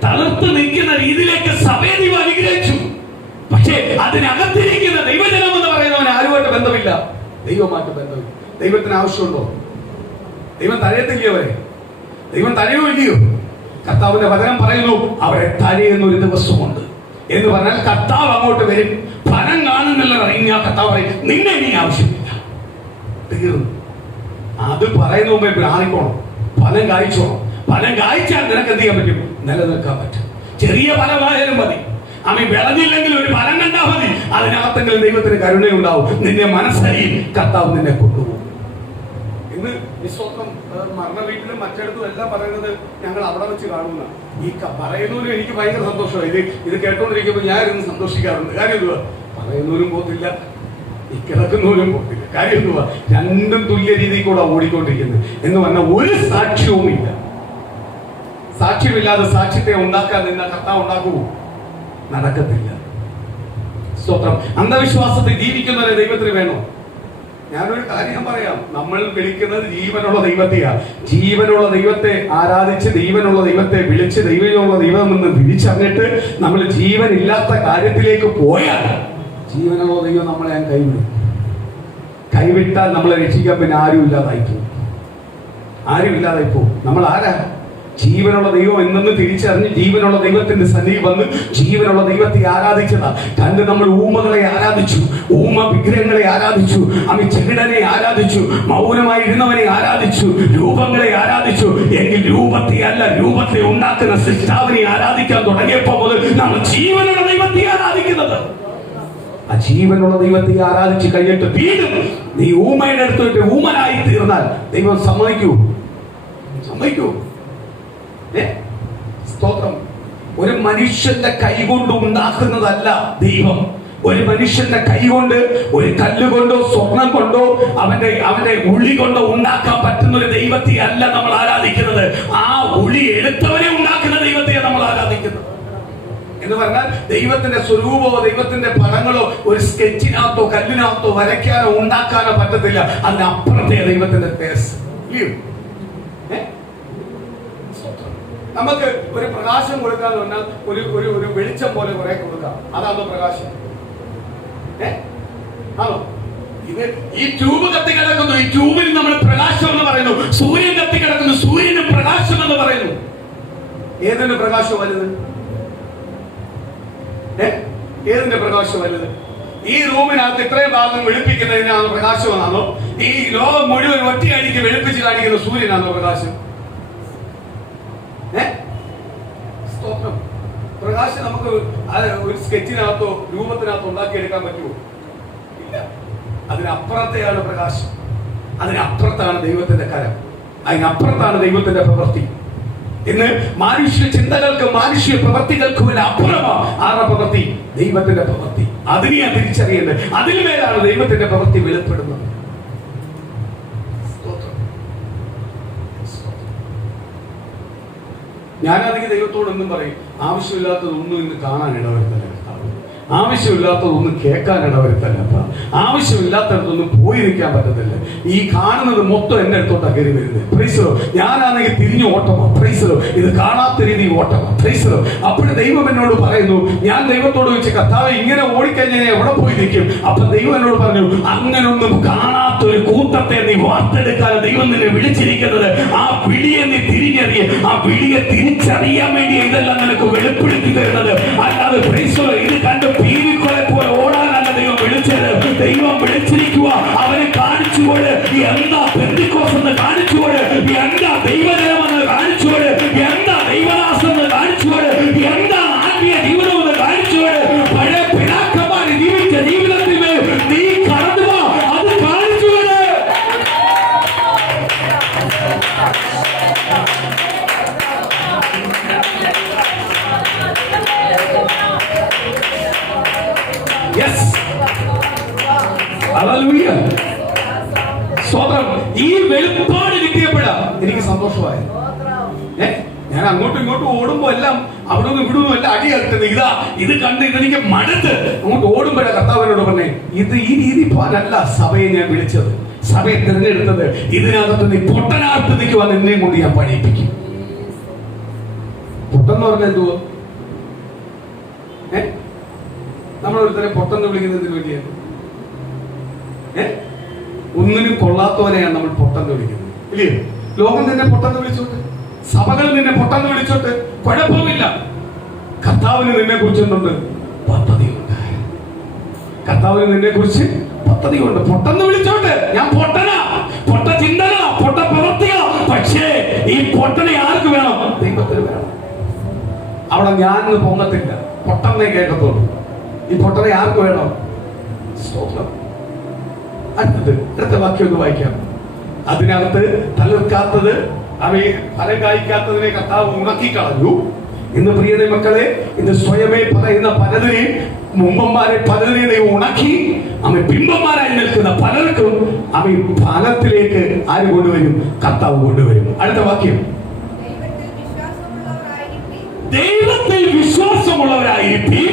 തളർത്ത് നിൽക്കുന്ന രീതിയിലേക്ക് സഭയെ ദൈവം അനുഗ്രഹിച്ചു. പക്ഷേ അതിനകത്തിരിക്കുന്ന ദൈവജനം എന്ന് പറയുന്നവന് ആരുമായിട്ട് ബന്ധമില്ല, ദൈവമായിട്ട് ബന്ധമില്ല. ദൈവത്തിന് ആവശ്യമുണ്ടോ? ദൈവം തഴയത്തില്ലയോ? അവരെ ദൈവം തഴയോ ഇല്ലയോ? കർത്താവിന്റെ വചനം പറയുന്നു, അവരെ തഴയുന്ന ഒരു ദിവസമുണ്ട് എന്ന് പറഞ്ഞാൽ കർത്താവ് അങ്ങോട്ട് വരും. ഫലം കാണുന്നില്ല അറിയാ കർത്താവ് പറയും, നിന്നെ ഇനി ആവശ്യമില്ല, തീർന്നു. അത് പറയുന്ന മുമ്പേ ആയിക്കോണം, ഫലം കായ്ച്ചോണം. ഫലം കായ്ച്ചാൽ നിനക്ക് എന്ത് ചെയ്യാൻ പറ്റും? നിലനിൽക്കാൻ പറ്റും. ചെറിയ ഫലമായാലും മതി. അമ്മ വിളഞ്ഞില്ലെങ്കിൽ ഒരു ഫലം കണ്ടാൽ മതി. അതിനകത്തെങ്കിലും ദൈവത്തിന് കരുണയുണ്ടാവും. നിന്നെ മനസ്സറിയും കർത്താവ് നിന്നെ കൊണ്ടുപോകും. ഇന്ന് വിശ്വാസം മരണ വീട്ടിലും മറ്റിടത്തും എല്ലാം പറയുന്നത് ഞങ്ങൾ അവിടെ വെച്ച് കാണുന്ന ഈ പറയുന്നവരും എനിക്ക് ഭയങ്കര സന്തോഷമാണ്. ഇത് കേട്ടോണ്ടിരിക്കുമ്പോൾ ഞാൻ ഇരുന്ന് സന്തോഷിക്കാറുണ്ട്. കാര്യം എന്തുവാ? പറയുന്നവരും പോകത്തില്ല, ഈ കിടക്കുന്നവരും പോകത്തില്ല. കാര്യം എന്തുവാ? രണ്ടും തുല്യ രീതിയിൽ കൂടെ ഓടിക്കൊണ്ടിരിക്കുന്നത് എന്ന് പറഞ്ഞാൽ ഒരു സാക്ഷ്യവും ഇല്ല. സാക്ഷ്യമില്ലാതെ സാക്ഷ്യത്തെ ഉണ്ടാക്കാൻ നിന്ന കർത്താവ് ഉണ്ടാക്കുമോ? നടക്കത്തില്ല. സ്തോത്രം. അന്ധവിശ്വാസത്തിൽ ജീവിക്കുന്നവരെ ദൈവത്തിന് വേണോ? ഞാനൊരു കാര്യം പറയാം, നമ്മൾ വിളിക്കുന്നത് ജീവനുള്ള ദൈവത്തെയാ. ജീവനുള്ള ദൈവത്തെ ആരാധിച്ച്, ദൈവനുള്ള ദൈവത്തെ വിളിച്ച്, ദൈവമുള്ള ദൈവം എന്ന് വിളിച്ചറിഞ്ഞിട്ട് നമ്മൾ ജീവനില്ലാത്ത കാര്യത്തിലേക്ക് പോയാൽ ജീവനുള്ള ദൈവം നമ്മളെ കൈവിടും. കൈവിട്ടാൽ നമ്മളെ രക്ഷിക്കാൻ പിന്നെ ആരും ഇല്ലാതായിപ്പോ. നമ്മൾ ആരാ? ജീവനുള്ള ദൈവം എന്നെന്ന് തിരിച്ചറിഞ്ഞ് ജീവനുള്ള ദൈവത്തിന്റെ സന്നിധി വന്ന് ജീവനുള്ള ദൈവത്തെ ആരാധിച്ചതാ. കണ്ട് നമ്മൾ ഊമകളെ ആരാധിച്ചു, ഊമ വിഗ്രഹങ്ങളെ ആരാധിച്ചു, ചെകിടനെ ആരാധിച്ചു, മൗനമായി ഇരുന്നവനെ ആരാധിച്ചു, രൂപങ്ങളെ ആരാധിച്ചു. എങ്കിൽ രൂപത്തെ അല്ല, രൂപത്തെ ഉണ്ടാക്കുന്ന സൃഷ്ടാവിനെ ആരാധിക്കാൻ തുടങ്ങിയപ്പോൾ മുതൽ നമ്മൾ ജീവനുള്ള ദൈവത്തെ ആരാധിക്കുന്നത്. ആ ജീവനുള്ള ദൈവത്തെ ആരാധിച്ച് കഴിഞ്ഞിട്ട് വീണ്ടും നീ ഊമയുടെ അടുത്ത് ഊമനായി തീർന്നാൽ ദൈവം സമ്മതിക്കൂ? സ്തോത്രം. ഒരു മനുഷ്യന്റെ കൈകൊണ്ട് ഉണ്ടാക്കുന്നതല്ല ദൈവം. ഒരു മനുഷ്യന്റെ കൈകൊണ്ട്, ഒരു കല്ലുകൊണ്ടോ സ്വർണം കൊണ്ടോ അവന്റെ ഉളി കൊണ്ടോ ഉണ്ടാക്കാൻ പറ്റുന്ന ഒരു ദൈവത്തെ അല്ല നമ്മൾ ആരാധിക്കുന്നത്. ആ ഉളി എടുത്തവരെ ഉണ്ടാക്കുന്ന ദൈവത്തെ നമ്മൾ ആരാധിക്കുന്നത്. എന്ന് പറഞ്ഞാൽ ദൈവത്തിന്റെ സ്വരൂപമോ ദൈവത്തിന്റെ പടങ്ങളോ ഒരു സ്കെച്ചിനകത്തോ കല്ലിനകത്തോ വരയ്ക്കാനോ ഉണ്ടാക്കാനോ പറ്റത്തില്ല. അതിനപ്പുറത്തെ ദൈവത്തിന്റെ പേസ്. നമുക്ക് ഒരു പ്രകാശം കൊടുക്കാന്ന് പറഞ്ഞാൽ ഒരു വെളിച്ചം പോലെ കുറെ കൊടുക്കാം. അതാണോ പ്രകാശം? ആണോ? ഇത് ഈ ട്യൂബ് കത്തി കിടക്കുന്നു, ഈ ട്യൂബിൽ നമ്മൾ പ്രകാശം എന്ന് പറയുന്നു. സൂര്യൻ കത്തി കിടക്കുന്നു, സൂര്യന് പ്രകാശം എന്ന് പറയുന്നു. ഏതിന്റെ പ്രകാശം വലുത്? ഏതിന്റെ പ്രകാശം വലുത്? ഈ റൂമിനകത്ത് ഇത്രയും ഭാഗം വെളുപ്പിക്കുന്നതിനാണോ പ്രകാശമെന്നാണോ? ഈ ലോകം മുഴുവൻ ഒറ്റയടിക്ക് വെളുപ്പിച്ച് കാണിക്കുന്ന സൂര്യനാണോ പ്രകാശം? പ്രകാശം നമുക്ക് ഒരു സ്കെച്ചിനകത്തോ രൂപത്തിനകത്തോ ഉണ്ടാക്കിയെടുക്കാൻ പറ്റുമോ? ഇല്ല. അതിനപ്പുറത്തെയാണ് പ്രകാശം. അതിനപ്പുറത്താണ് ദൈവത്തിന്റെ കരം. അതിനപ്പുറത്താണ് ദൈവത്തിന്റെ പ്രവൃത്തി. ഇന്ന് മാനുഷ്യ ചിന്തകൾക്കും മാനുഷ്യ പ്രവൃത്തികൾക്കും അപ്പുറമാണ് ആരുടെ പ്രവൃത്തി? ദൈവത്തിന്റെ പ്രവൃത്തി. അതിനെ തിരിച്ചറിയേണ്ടത്. അതിന് മേലാണ് ദൈവത്തിന്റെ പ്രവൃത്തി വെളിപ്പെടുന്നത്. ഞാനാണെങ്കിൽ ദൈവത്തോടൊന്നും പറയും, ആവശ്യമില്ലാത്തതൊന്നും ഇന്ന് കാണാൻ ഇടവരുത്തല്ല, ആവശ്യമില്ലാത്തതൊന്നും കേൾക്കാൻ ഇടവരുത്തല്ല, ആവശ്യമില്ലാത്തടത്തൊന്നും പോയിരിക്കാൻ പറ്റത്തില്ല. ഈ കാണുന്നത് മൊത്തം എന്റെ അടുത്തോട്ടാ കയറി വരുന്നത്. പ്രൈസലോ. ഞാനാണെങ്കിൽ തിരിഞ്ഞു ഓട്ടമാ. പ്രൈസലോ. ഇത് കാണാത്ത രീതി ഓട്ടമാ. പ്രൈസലോ. അപ്പോഴും ദൈവം എന്നോട് പറയുന്നു, ഞാൻ ദൈവത്തോട് ചോദിച്ചു, കർത്താവ് ഇങ്ങനെ ഓടിക്കഴിഞ്ഞാൽ എവിടെ പോയി നിൽക്കും? അപ്പൊ ദൈവം എന്നോട് പറഞ്ഞു, അങ്ങനൊന്നും കാണാത്തൊരു കൂട്ടത്തെ നീ വാർത്തെടുക്കാൻ ദൈവം നിന്നെ വിളിച്ചിരിക്കുന്നത്. ആ വിളിയെ നീ തിരിഞ്ഞറിയ, ആ വിളിയെ തിരിച്ചറിയാൻ വേണ്ടി ഇതെല്ലാം നിനക്ക് വെളിപ്പെടുത്തി തരുന്നത്. അല്ലാതെ പ്രൈസലോ ഇത് കണ്ട് പീരിക്കൊലെ പോലെ ഓടാനല്ല ദൈവം വിളിച്ചത്. ദൈവം വിളിച്ചിരിക്കുക, അവനെ കാണിച്ചുകൊണ്ട് എന്താ പെന്തിക്കോസ് എന്ന് കാണിച്ചുകൊണ്ട്, എന്താ ദൈവജനമെന്ന് കാണിച്ചുകൊണ്ട്, എന്താ ദൈവദാസം എന്ന് കാണിച്ചുകൊണ്ട്, എന്താ ആത്മീയ ജീവിതം എന്ന് കാണിച്ചുകൊണ്ട്, പഴയ പിതാക്കന്മാർ ജീവിച്ച ജീവിതത്തിൽ നീ കടന്നു പോ, അത് കാണിച്ചുകൊണ്ട്. ഈ വെളിപ്പാട് കിട്ടിയപ്പോഴാ എനിക്ക് സന്തോഷമായി. ഞാൻ അങ്ങോട്ടും ഇങ്ങോട്ടും ഓടുമ്പോ എല്ലാം അവിടെ നിന്ന് ഇവിടെ നിന്നും എല്ലാം അടിയാക്കുന്നത്. ഇത് കണ്ട് ഇതെനിക്ക് മടുത്ത് അങ്ങോട്ട് ഓടുമ്പോഴാ കർത്താവിനോട് പറഞ്ഞേ, ഇത് ഈ രീതി പോലല്ല സഭയെ ഞാൻ വിളിച്ചത്, സഭയെ തിരഞ്ഞെടുത്തത്. ഇതിനകത്ത് നീ പൊട്ടനാർത്ത് നിൽക്കുവാൻ എന്നെയും കൊണ്ട് ഞാൻ പണിയിപ്പിക്കും. പൊട്ടെന്ന് പറഞ്ഞാൽ എന്തുവാ? നമ്മളൊരുത്തരെ പൊട്ടെന്ന് വിളിക്കുന്നതിന് വേണ്ടിയാണ്. ഒന്നിനും കൊള്ളാത്തവനെയാണ് നമ്മൾ പൊട്ടെന്ന് വിളിക്കുന്നത്, ഇല്ലേ? ലോകം നിന്നെ പൊട്ടെന്ന് വിളിച്ചോട്ട്, സഭകൾ നിന്നെ പൊട്ടെന്ന് വിളിച്ചോട്ട് കുഴപ്പമില്ല. കർത്താവിന് നിന്നെ കുറിച്ചുണ്ട് പദ്ധതിയുണ്ട്. കർത്താവിന് നിന്നെ കുറിച്ച് പദ്ധതിയുണ്ട്. പൊട്ടെന്ന് വിളിച്ചോട്ട്, ഞാൻ പൊട്ടനാ, പൊട്ട ചിന്തനാ, പൊട്ട പ്രവൃത്തിയാ. പക്ഷേ ഈ പൊട്ടനെ ആർക്ക് വേണം? ദൈവത്തിന് വേണം. അവിടെ ഞാൻ പൊങ്ങത്തില്ല, പൊട്ടെന്നേ കേൾക്കത്തുള്ളൂ. ഈ പൊട്ടനെ ആർക്ക് വേണം? സ്തോത്രം. അടുത്ത വാക്യം ഒന്ന് വായിക്കാം. അതിനകത്ത് തളിർക്കാത്തത്, അവയെ ഫലം കായ്ക്കാത്തതിനെ കർത്താവ് ഉണക്കി കളഞ്ഞു. ഇന്ന് പ്രിയതേ മക്കളെ, ഇന്ന് സ്വയമേ പറയുന്ന പലതിനെയും മുമ്പന്മാരെ പലരെയും ദൈവം ഉണക്കി അവൻ പിമ്പന്മാരായി നിൽക്കുന്ന പലർക്കും അവൻ ഫലത്തിലേക്ക് ആര് കൊണ്ടുവരും? കർത്താവ് കൊണ്ടുവരും. അടുത്ത വാക്യം, ദൈവത്തിൽ വിശ്വാസമുള്ളവരായിരിക്കും,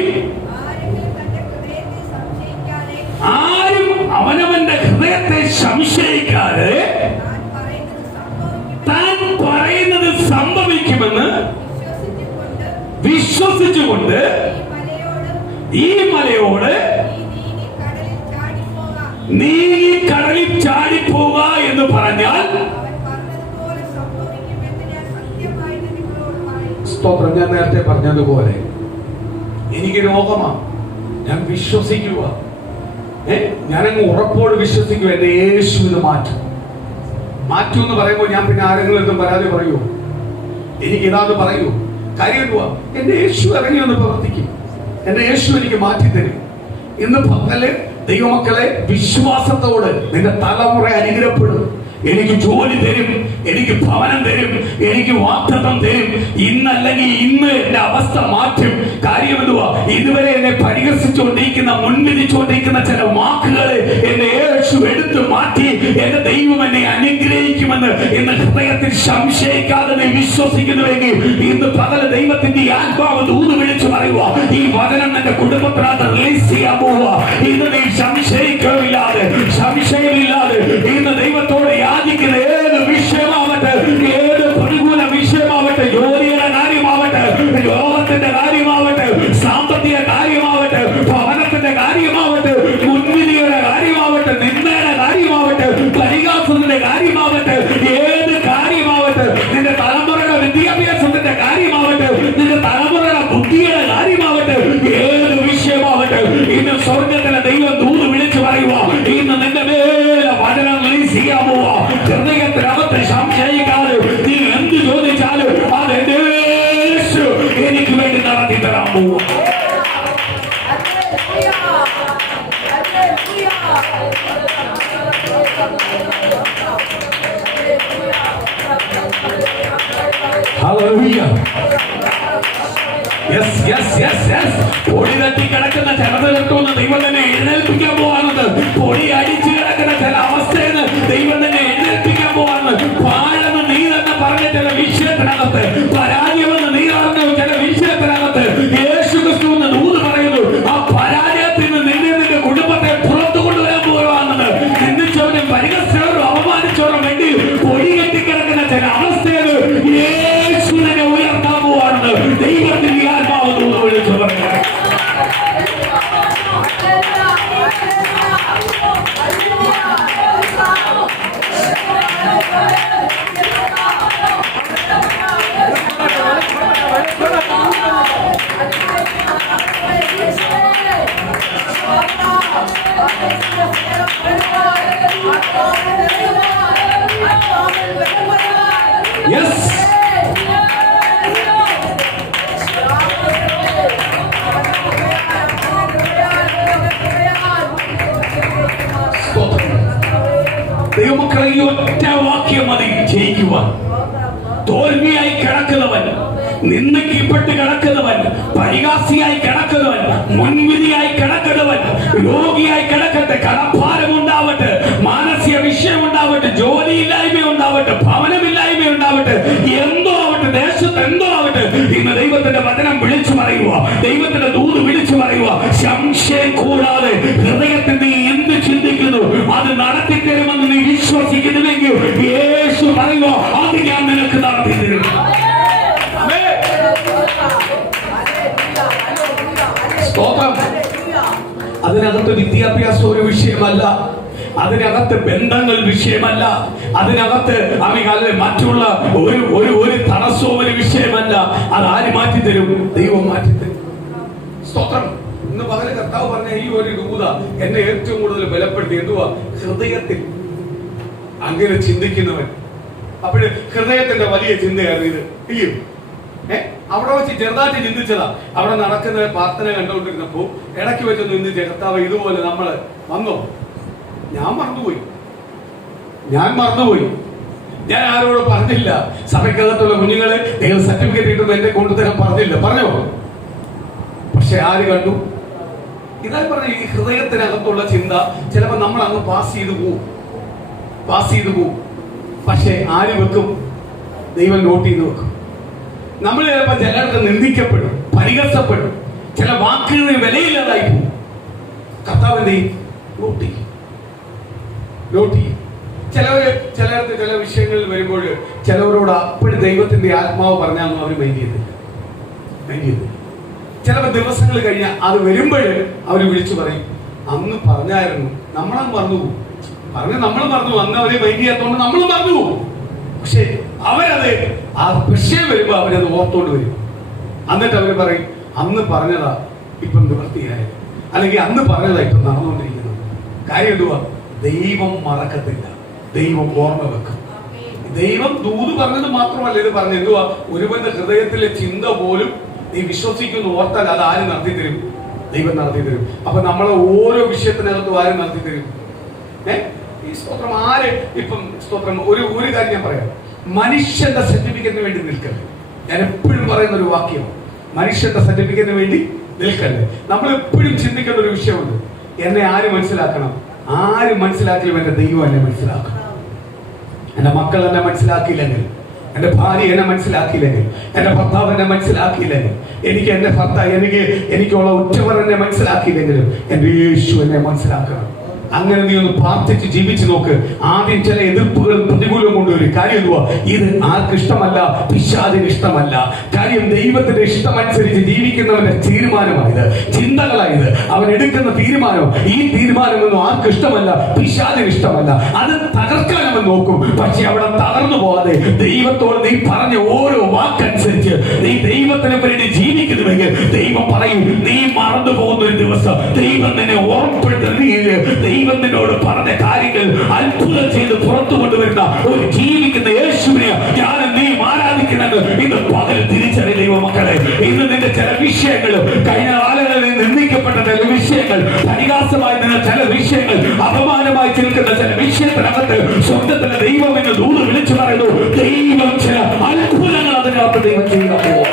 ആരും അവനവന്റെ ഹൃദയത്തെ സംശയിക്കാതെ താൻ പറയുന്നത് സംഭവിക്കുമെന്ന് വിശ്വസിച്ചുകൊണ്ട് ഈ മലയോട് നീങ്ങി കടലിൽ ചാടിപ്പോക എന്ന് പറഞ്ഞാൽ, സ്തോത്രം. ഞാൻ നേരത്തെ പറഞ്ഞതുപോലെ എനിക്ക് രോഗമാണ്, ഞാൻ വിശ്വസിക്കുക, ഞാനങ്ങ് ഉറപ്പോട് വിശ്വസിക്കുക എന്റെ യേശുവിന് മാറ്റും എന്ന് പറയുമ്പോൾ ഞാൻ പിന്നെ ആരെങ്കിലും എന്തും പരാതി പറയൂ? എനിക്ക് ഇതാന്ന് പറയൂ? കാര്യം എന്തുവാ? എന്റെ യേശു ഇറങ്ങി ഒന്ന് പ്രവർത്തിക്കും, എന്റെ യേശു എനിക്ക് മാറ്റിത്തരും. ഇന്ന് പകല് ദൈവമക്കളെ, വിശ്വാസത്തോട് നിന്റെ തലമുറ അനുഗ്രഹപ്പെടും. എനിക്ക് ജോലി തരും, എനിക്ക് ഭവനം തരും, എനിക്ക് വാഗ്ദത്തം തരും. ഇന്നല്ലെങ്കിൽ ഇന്ന് എന്റെ അവസ്ഥ മാറ്റും. കാര്യം എന്തുവാ? ഇതുവരെ എന്നെ പരിഹസിച്ചുകൊണ്ടിരിക്കുന്ന, മുൻവിധിച്ചുകൊണ്ടിരിക്കുന്ന ചില വാക്കുകളെ എന്റെ യേശു എടുത്തു മാറ്റി എന്റെ ദൈവം എന്നെ അനുഗ്രഹിക്കുമെന്ന് ഇന്ന് ഹൃദയത്തിൽ സംശയിക്കാതെ നീ വിശ്വസിക്കുന്നുവെങ്കിൽ ഇന്ന് പകൽ ദൈവത്തിന്റെ ആത്മാവ് ദൂത് വിളിച്ചു പറയുക, ഈ വചനം എന്റെ കുടുംബത്തിനകത്ത് റിലീസ് ചെയ്യാൻ പോവുക. ഇന്ന് നീ സംശയിക്കില്ലാതെ, സംശയമില്ലാതെ ഇന്ന് ദൈവത്തോട് യാചിക്കുന്ന ഏത് വിഷയമാവട്ടെ, ഏത് പ്രതികൂല വിഷയമാവട്ടെ, ജോലിയുടെ കാര്യമാവട്ടെ, രോഗത്തിന്റെ കാര്യമാവട്ടെ, സാമ്പത്തിക കാര്യമാവട്ടെ, ഭവനത്തിന്റെ കാര്യമാവട്ടെ, മുൻവിധിയുടെ കാര്യമാവട്ടെ, നിന്ദയുടെ കാര്യമാവട്ടെ, പരിഹാസത്തിന്റെ കാര്യമാവട്ടെ, ഏത് കാര്യമാവട്ടെ, നിന്റെ തലമുറയുടെ വിദ്യാഭ്യാസത്തിന്റെ കാര്യമാവട്ടെ, നിന്റെ തലമുറയുടെ ബുദ്ധിയുടെ കാര്യമാവട്ടെ, ഏത് വിഷയമാവട്ടെ, ഇന്ന് സ്വർഗത്തിലെ ദൈവം ദൂത് വിളിച്ചു പറയുക, ഇന്ന് നിന്റെ മേലെ വചനം റിലീസ് ചെയ്യാൻ പോവുക. ഹൃദയത്തിനകത്ത് സംശയിക്കാതെ നീ എന്ത് ചോദിച്ചാലും അത് എനിക്ക് വേണ്ടി നടത്തി തരാൻ പോവുക. പൊടി തട്ടി കിടക്കുന്ന ചിലതെടുത്തോന്ന് ദൈവം തന്നെ എഴുന്നേൽപ്പിക്കാൻ പോവാണെന്ന്, പൊടി അടിച്ചു കിടക്കുന്ന ചില അവസ്ഥയിൽ ദൈവം തന്നെ എഴുന്നേൽപ്പിക്കാൻ പോവാണെന്ന്, പാഴെന്ന് നീ തന്നെ പറഞ്ഞ ചില വിഷയത്തിനകത്ത്, പരാജയമെന്ന് നീ പറഞ്ഞ ചില വിഷയത്തിനകത്ത് യേശു ക്രിസ്തു എന്ന് ദൂത് പറയുന്നു. ആ പരാജയത്തിൽ നിന്ന് നിന്റെ കുടുംബത്തെ പുറത്തു കൊണ്ടുവരാൻ പോവാണെന്ന് നിന്ദിച്ചവനും പരിഹസിച്ചവരും അവമാനിച്ചവരും വേണ്ടി പൊടി കെട്ടിക്കിടക്കുന്ന ചില അവസ്ഥയിൽ യേശു തന്നെ ഉയർത്താൻ പോവാണെന്ന് ദൈവത്തിന്റെ ആത്മാവ് ദൂത് വിളിച്ചു പറയുന്നത്. ദൈവമക്കളെ, ഈ ഒറ്റ വാക്യം മതി ജയിക്കുവാൻ. തോൽവിയായി കിടക്കുന്നവൻ, നിന്ദിക്കപ്പെട്ട് കിടക്കുന്നവൻ, പരിഹാസിയായി കിടക്കുന്നവൻ, മുൻവിധിയായി കിടക്കുന്നവൻ, രോഗിയായി കിടക്കട്ടെ, കടഭാരം ഉണ്ടാവട്ടെ, മാനസിക വിഷയം ഉണ്ടാവട്ടെ, ജോലിയില്ലായ്മ ഉണ്ടാവട്ടെ, ഭവനമില്ലായ്മ ഉണ്ടാവട്ടെ, എന്തോ ആവട്ടെ, ദേശത്ത് എന്തോ ആവട്ടെ, ഇന്ന് ദൈവത്തിന്റെ വചനം വിളിച്ചു പറയുക, ദൈവത്തിന്റെ ദൂത് വിളിച്ചു പറയുക. സംശയം കൂടാതെ ഹൃദയത്തിൽ നീ എന്ത് ചിന്തിക്കുന്നു അത് നടത്തി തരുമെന്ന് നീ വിശ്വസിക്കുന്നുവെങ്കിൽ യേശു പറയുക, അത് ഞാൻ നിനക്ക് നടത്തി തരും. സ്തോത്രം. അതിനകത്ത് വിദ്യാഭ്യാസം ഒരു വിഷയമല്ല, അതിനകത്ത് ബന്ധങ്ങൾ വിഷയമല്ല, അതിനകത്ത് മറ്റുള്ള ഒരു തടസ്സവും ഒരു വിഷയമല്ല. അത് ആര് മാറ്റിത്തരും? ദൈവം മാറ്റിത്തരും. സ്തോത്രം. ഇന്ന് പകരം കർത്താവ് പറഞ്ഞ ഈ ഒരു ദൂത എന്നെ ഏറ്റവും കൂടുതൽ ബലപ്പെടുത്തി. എന്തുവാ? ഹൃദയത്തിൽ അങ്ങനെ ചിന്തിക്കുന്നവൻ. അപ്പോഴ് ഹൃദയത്തിന്റെ വലിയ ചിന്തയാണ് ഇത്, ഇല്ലയോ? അവിടെ വെച്ച് ചെറുതായിട്ട് ചിന്തിച്ചതാ. അവിടെ നടക്കുന്ന പ്രാർത്ഥന കണ്ടുകൊണ്ടിരുന്നപ്പോ ഇടയ്ക്ക് വെച്ചൊന്ന് ചിന്തിച്ച, കർത്താവ് ഇതുപോലെ നമ്മള് വന്നോ? ഞാൻ മറന്നുപോയി. ഞാൻ ആരോട് പറഞ്ഞില്ല. സഭയ്ക്കകത്തുള്ള കുഞ്ഞുങ്ങളെ നിങ്ങൾ സർട്ടിഫിക്കറ്റ് കിട്ടുമ്പോൾ എന്റെ കൊണ്ടുതരാൻ പറഞ്ഞില്ല. പറഞ്ഞോ? പക്ഷെ ആര് കണ്ടു? ഇതാ പറഞ്ഞ ഈ ഹൃദയത്തിനകത്തുള്ള ചിന്ത ചിലപ്പോൾ നമ്മൾ അങ്ങ് പാസ് ചെയ്തു പോവും. പക്ഷെ ആര് വെക്കും? ദൈവം നോട്ട് ചെയ്ത് വെക്കും. നമ്മൾ ചിലപ്പോൾ ചിലർക്ക് നിന്ദിക്കപ്പെടും, പരിഹസപ്പെടും, ചില വാക്കുകളിൽ വിലയില്ലാതായി പോകും. കർത്താവ് എന്ത് ചെയ്യും? നോട്ട് ചെയ്യും. ചിലർക്ക് ചില വിഷയങ്ങളിൽ വരുമ്പോൾ ചിലവരോട് അപ്പോഴും ദൈവത്തിന്റെ ആത്മാവ് പറഞ്ഞാൽ അവർ മൈൻഡ് ചെയ്തില്ല. ചിലപ്പോൾ ദിവസങ്ങൾ കഴിഞ്ഞാൽ അത് വരുമ്പോൾ അവർ വിളിച്ചു പറയും, അന്ന് പറഞ്ഞായിരുന്നു, നമ്മളങ്ങ് മറന്നുപോകും. നമ്മൾ മറന്നു, അന്ന് അവരെ മൈൻഡ് ചെയ്യാത്തതുകൊണ്ട് നമ്മളും മറന്നുപോകും. പക്ഷെ അവരത് ആ വിഷയം വരുമ്പോൾ അവരത് ഓർത്തോണ്ട് വരും. എന്നിട്ട് അവർ പറയും, അന്ന് പറഞ്ഞതാ ഇപ്പം നിവൃത്തിയായത്, അല്ലെങ്കിൽ അന്ന് പറഞ്ഞതാ ഇപ്പം നടന്നുകൊണ്ടിരിക്കുന്നത്. കാര്യം എന്തുവാ? ദൈവം മറക്കത്തില്ല, ദൈവം ഓർമ്മ വെക്കും. ദൈവം ദൂത് പറഞ്ഞത് മാത്രമല്ല ഇത് പറഞ്ഞത്. എന്തുവാ? ഒരുവന്റെ ഹൃദയത്തിലെ ചിന്ത പോലും നീ വിശ്വസിക്കുന്നു ഓർത്താൽ അത് ആര് നടത്തി തരും? ദൈവം നടത്തി തരും. അപ്പൊ നമ്മളെ ഓരോ വിഷയത്തിനകത്തും ആര് നടത്തി തരും? ഈ സ്തോത്രം ആര് ഇപ്പം സ്തോത്രം ഒരു കാര്യം ഞാൻ പറയാം, മനുഷ്യന്റെ സർട്ടിഫിക്കറ്റിന് വേണ്ടി നിൽക്കല്ലേ. ഞാൻ എപ്പോഴും പറയുന്ന ഒരു വാക്യം, മനുഷ്യന്റെ സർട്ടിഫിക്കറ്റിന് വേണ്ടി നിൽക്കല്ലേ. നമ്മൾ എപ്പോഴും ചിന്തിക്കുന്ന ഒരു വിഷയമുണ്ട്, എന്നെ ആര് മനസ്സിലാക്കണം? ആര് മനസ്സിലാക്കിയാലും എന്റെ ദൈവം എന്നെ മനസ്സിലാക്കണം. എന്റെ മക്കൾ എന്നെ മനസ്സിലാക്കിയില്ലെങ്കിൽ, എന്റെ ഭാര്യ എന്നെ മനസ്സിലാക്കിയില്ലെങ്കിൽ, എന്റെ ഭർത്താവ് എന്നെ മനസ്സിലാക്കിയില്ലെങ്കിൽ, എനിക്കുള്ള ഉറ്റവർ എന്നെ മനസ്സിലാക്കിയില്ലെങ്കിലും എന്റെ യേശു എന്നെ മനസ്സിലാക്കണം. അങ്ങനെ നീ ഒന്ന് പ്രാർത്ഥിച്ച് ജീവിച്ചു നോക്ക്. ആദ്യം ചില എതിർപ്പുകളും പ്രതികൂലവും കൊണ്ടുവരും. കാര്യം എന്തുവാ? ഇത് ആർക്ക് ഇഷ്ടമല്ല? പിശാചിന് ഇഷ്ടമല്ല. കാര്യം ദൈവത്തിന്റെ ഇഷ്ടമനുസരിച്ച് ജീവിക്കുന്നവന്റെ തീരുമാനമായത്, ചിന്തകളായത്, അവൻ എടുക്കുന്ന തീരുമാനം. ഈ തീരുമാനമൊന്നും ആർക്ക് ഇഷ്ടമല്ല? പിശാചിന് ഇഷ്ടമല്ല. അത് തകർക്കാൻ അവൻ നോക്കും. പക്ഷെ അവിടെ തകർന്നു പോവാതെ ദൈവത്തോട് നീ പറഞ്ഞ ഓരോ വാക്കനുസരിച്ച് നീ ദൈവത്തിന് വേണ്ടി ജീവിക്കുന്നുവെങ്കിൽ ദൈവം പറയും, നീ മറന്നു പോകുന്ന ഒരു ദിവസം ദൈവം നിന്നെ ഓർമ്മപ്പെടുത്തുന്ന, ദൈവം നിന്നോട് പറഞ്ഞ കാര്യങ്ങൾ അത്ഭുതം ചെയ്ത് പുറത്തു കൊണ്ടുവരുന്ന ഒരു ജീവിക്കുന്ന യേശുവിനെ ഞാൻ നീ ആരാധിക്കുന്നത് ഇന്ന് പകൽ തിരിച്ചറിയ ദൈവമക്കളെ. ഇന്ന് നിന്റെ ചില വിഷയങ്ങൾ, കഴിഞ്ഞ കാലങ്ങളിൽ നിന്ദിക്കപ്പെട്ട ചില വിഷയങ്ങൾ, പരിഹാസമായി നിന്ന ചില വിഷയങ്ങൾ, അപമാനമായി നിൽക്കുന്ന ചില വിഷയത്തിനകത്ത് സ്വന്തത്തിലെ ദൈവം എന്ന് ദൂത് വിളിച്ചു പറയുന്നു. ദൈവം ചില അത്ഭുതങ്ങൾ അതിനകത്ത് ദൈവം ചെയ്യാൻ പോകും.